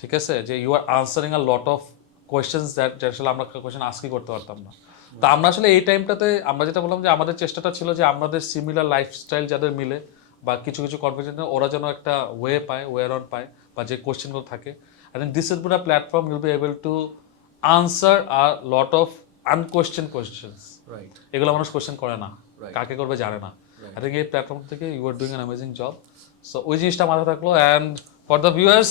ঠিক আছে, যে you are answering a lot of questions that আসলে আমরা question আজকে করতে পারতাম না। তো আমরা আসলে এই টাইমটাতে আমরা যেটা বললাম যে আমাদের চেষ্টাটা ছিল যে আমাদের সিমিলার লাইফস্টাইল যাদের মিলে বা কিছু কিছু কনফিডেন্স ওরা যেন একটা ওয়ে পায়, ওয়ে অন পায়, বা যে কোয়েশ্চেনগুলো থাকে, I think this is would a platform you'll be able to answer a lot of unquestion questions. Right. এগুলো মানুষ কোয়েশ্চেন করে না, Right. কাকে করবে জানে না। আই থিঙ্ক এই প্ল্যাটফর্ম থেকে you are doing an amazing job. So ওই জিনিসটা মাথায় থাকলো। অ্যান্ড ফর দ্য ভিউয়ার্স,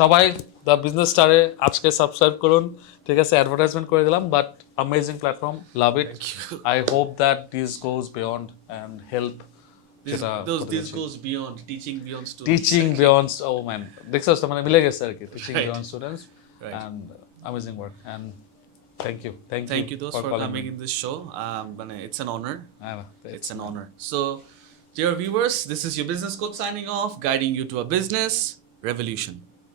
সবাই দ্য বিজনেস স্টারে আজকে সাবস্ক্রাইব করুন, ঠিক আছে, অ্যাডভার্টাইজমেন্ট করে দিলাম, but amazing platform, love it. I hope that this goes beyond and help, This goes beyond teaching beyond students. Teaching beyond, oh man দেখছো তো, মানে মিলে গেছে আর কি, teaching Right. Beyond students Right. And amazing work. And Thank you those for coming in this show. It's an honor. It's an honor. So, dear viewers, this is your business coach signing off, guiding you to a business revolution.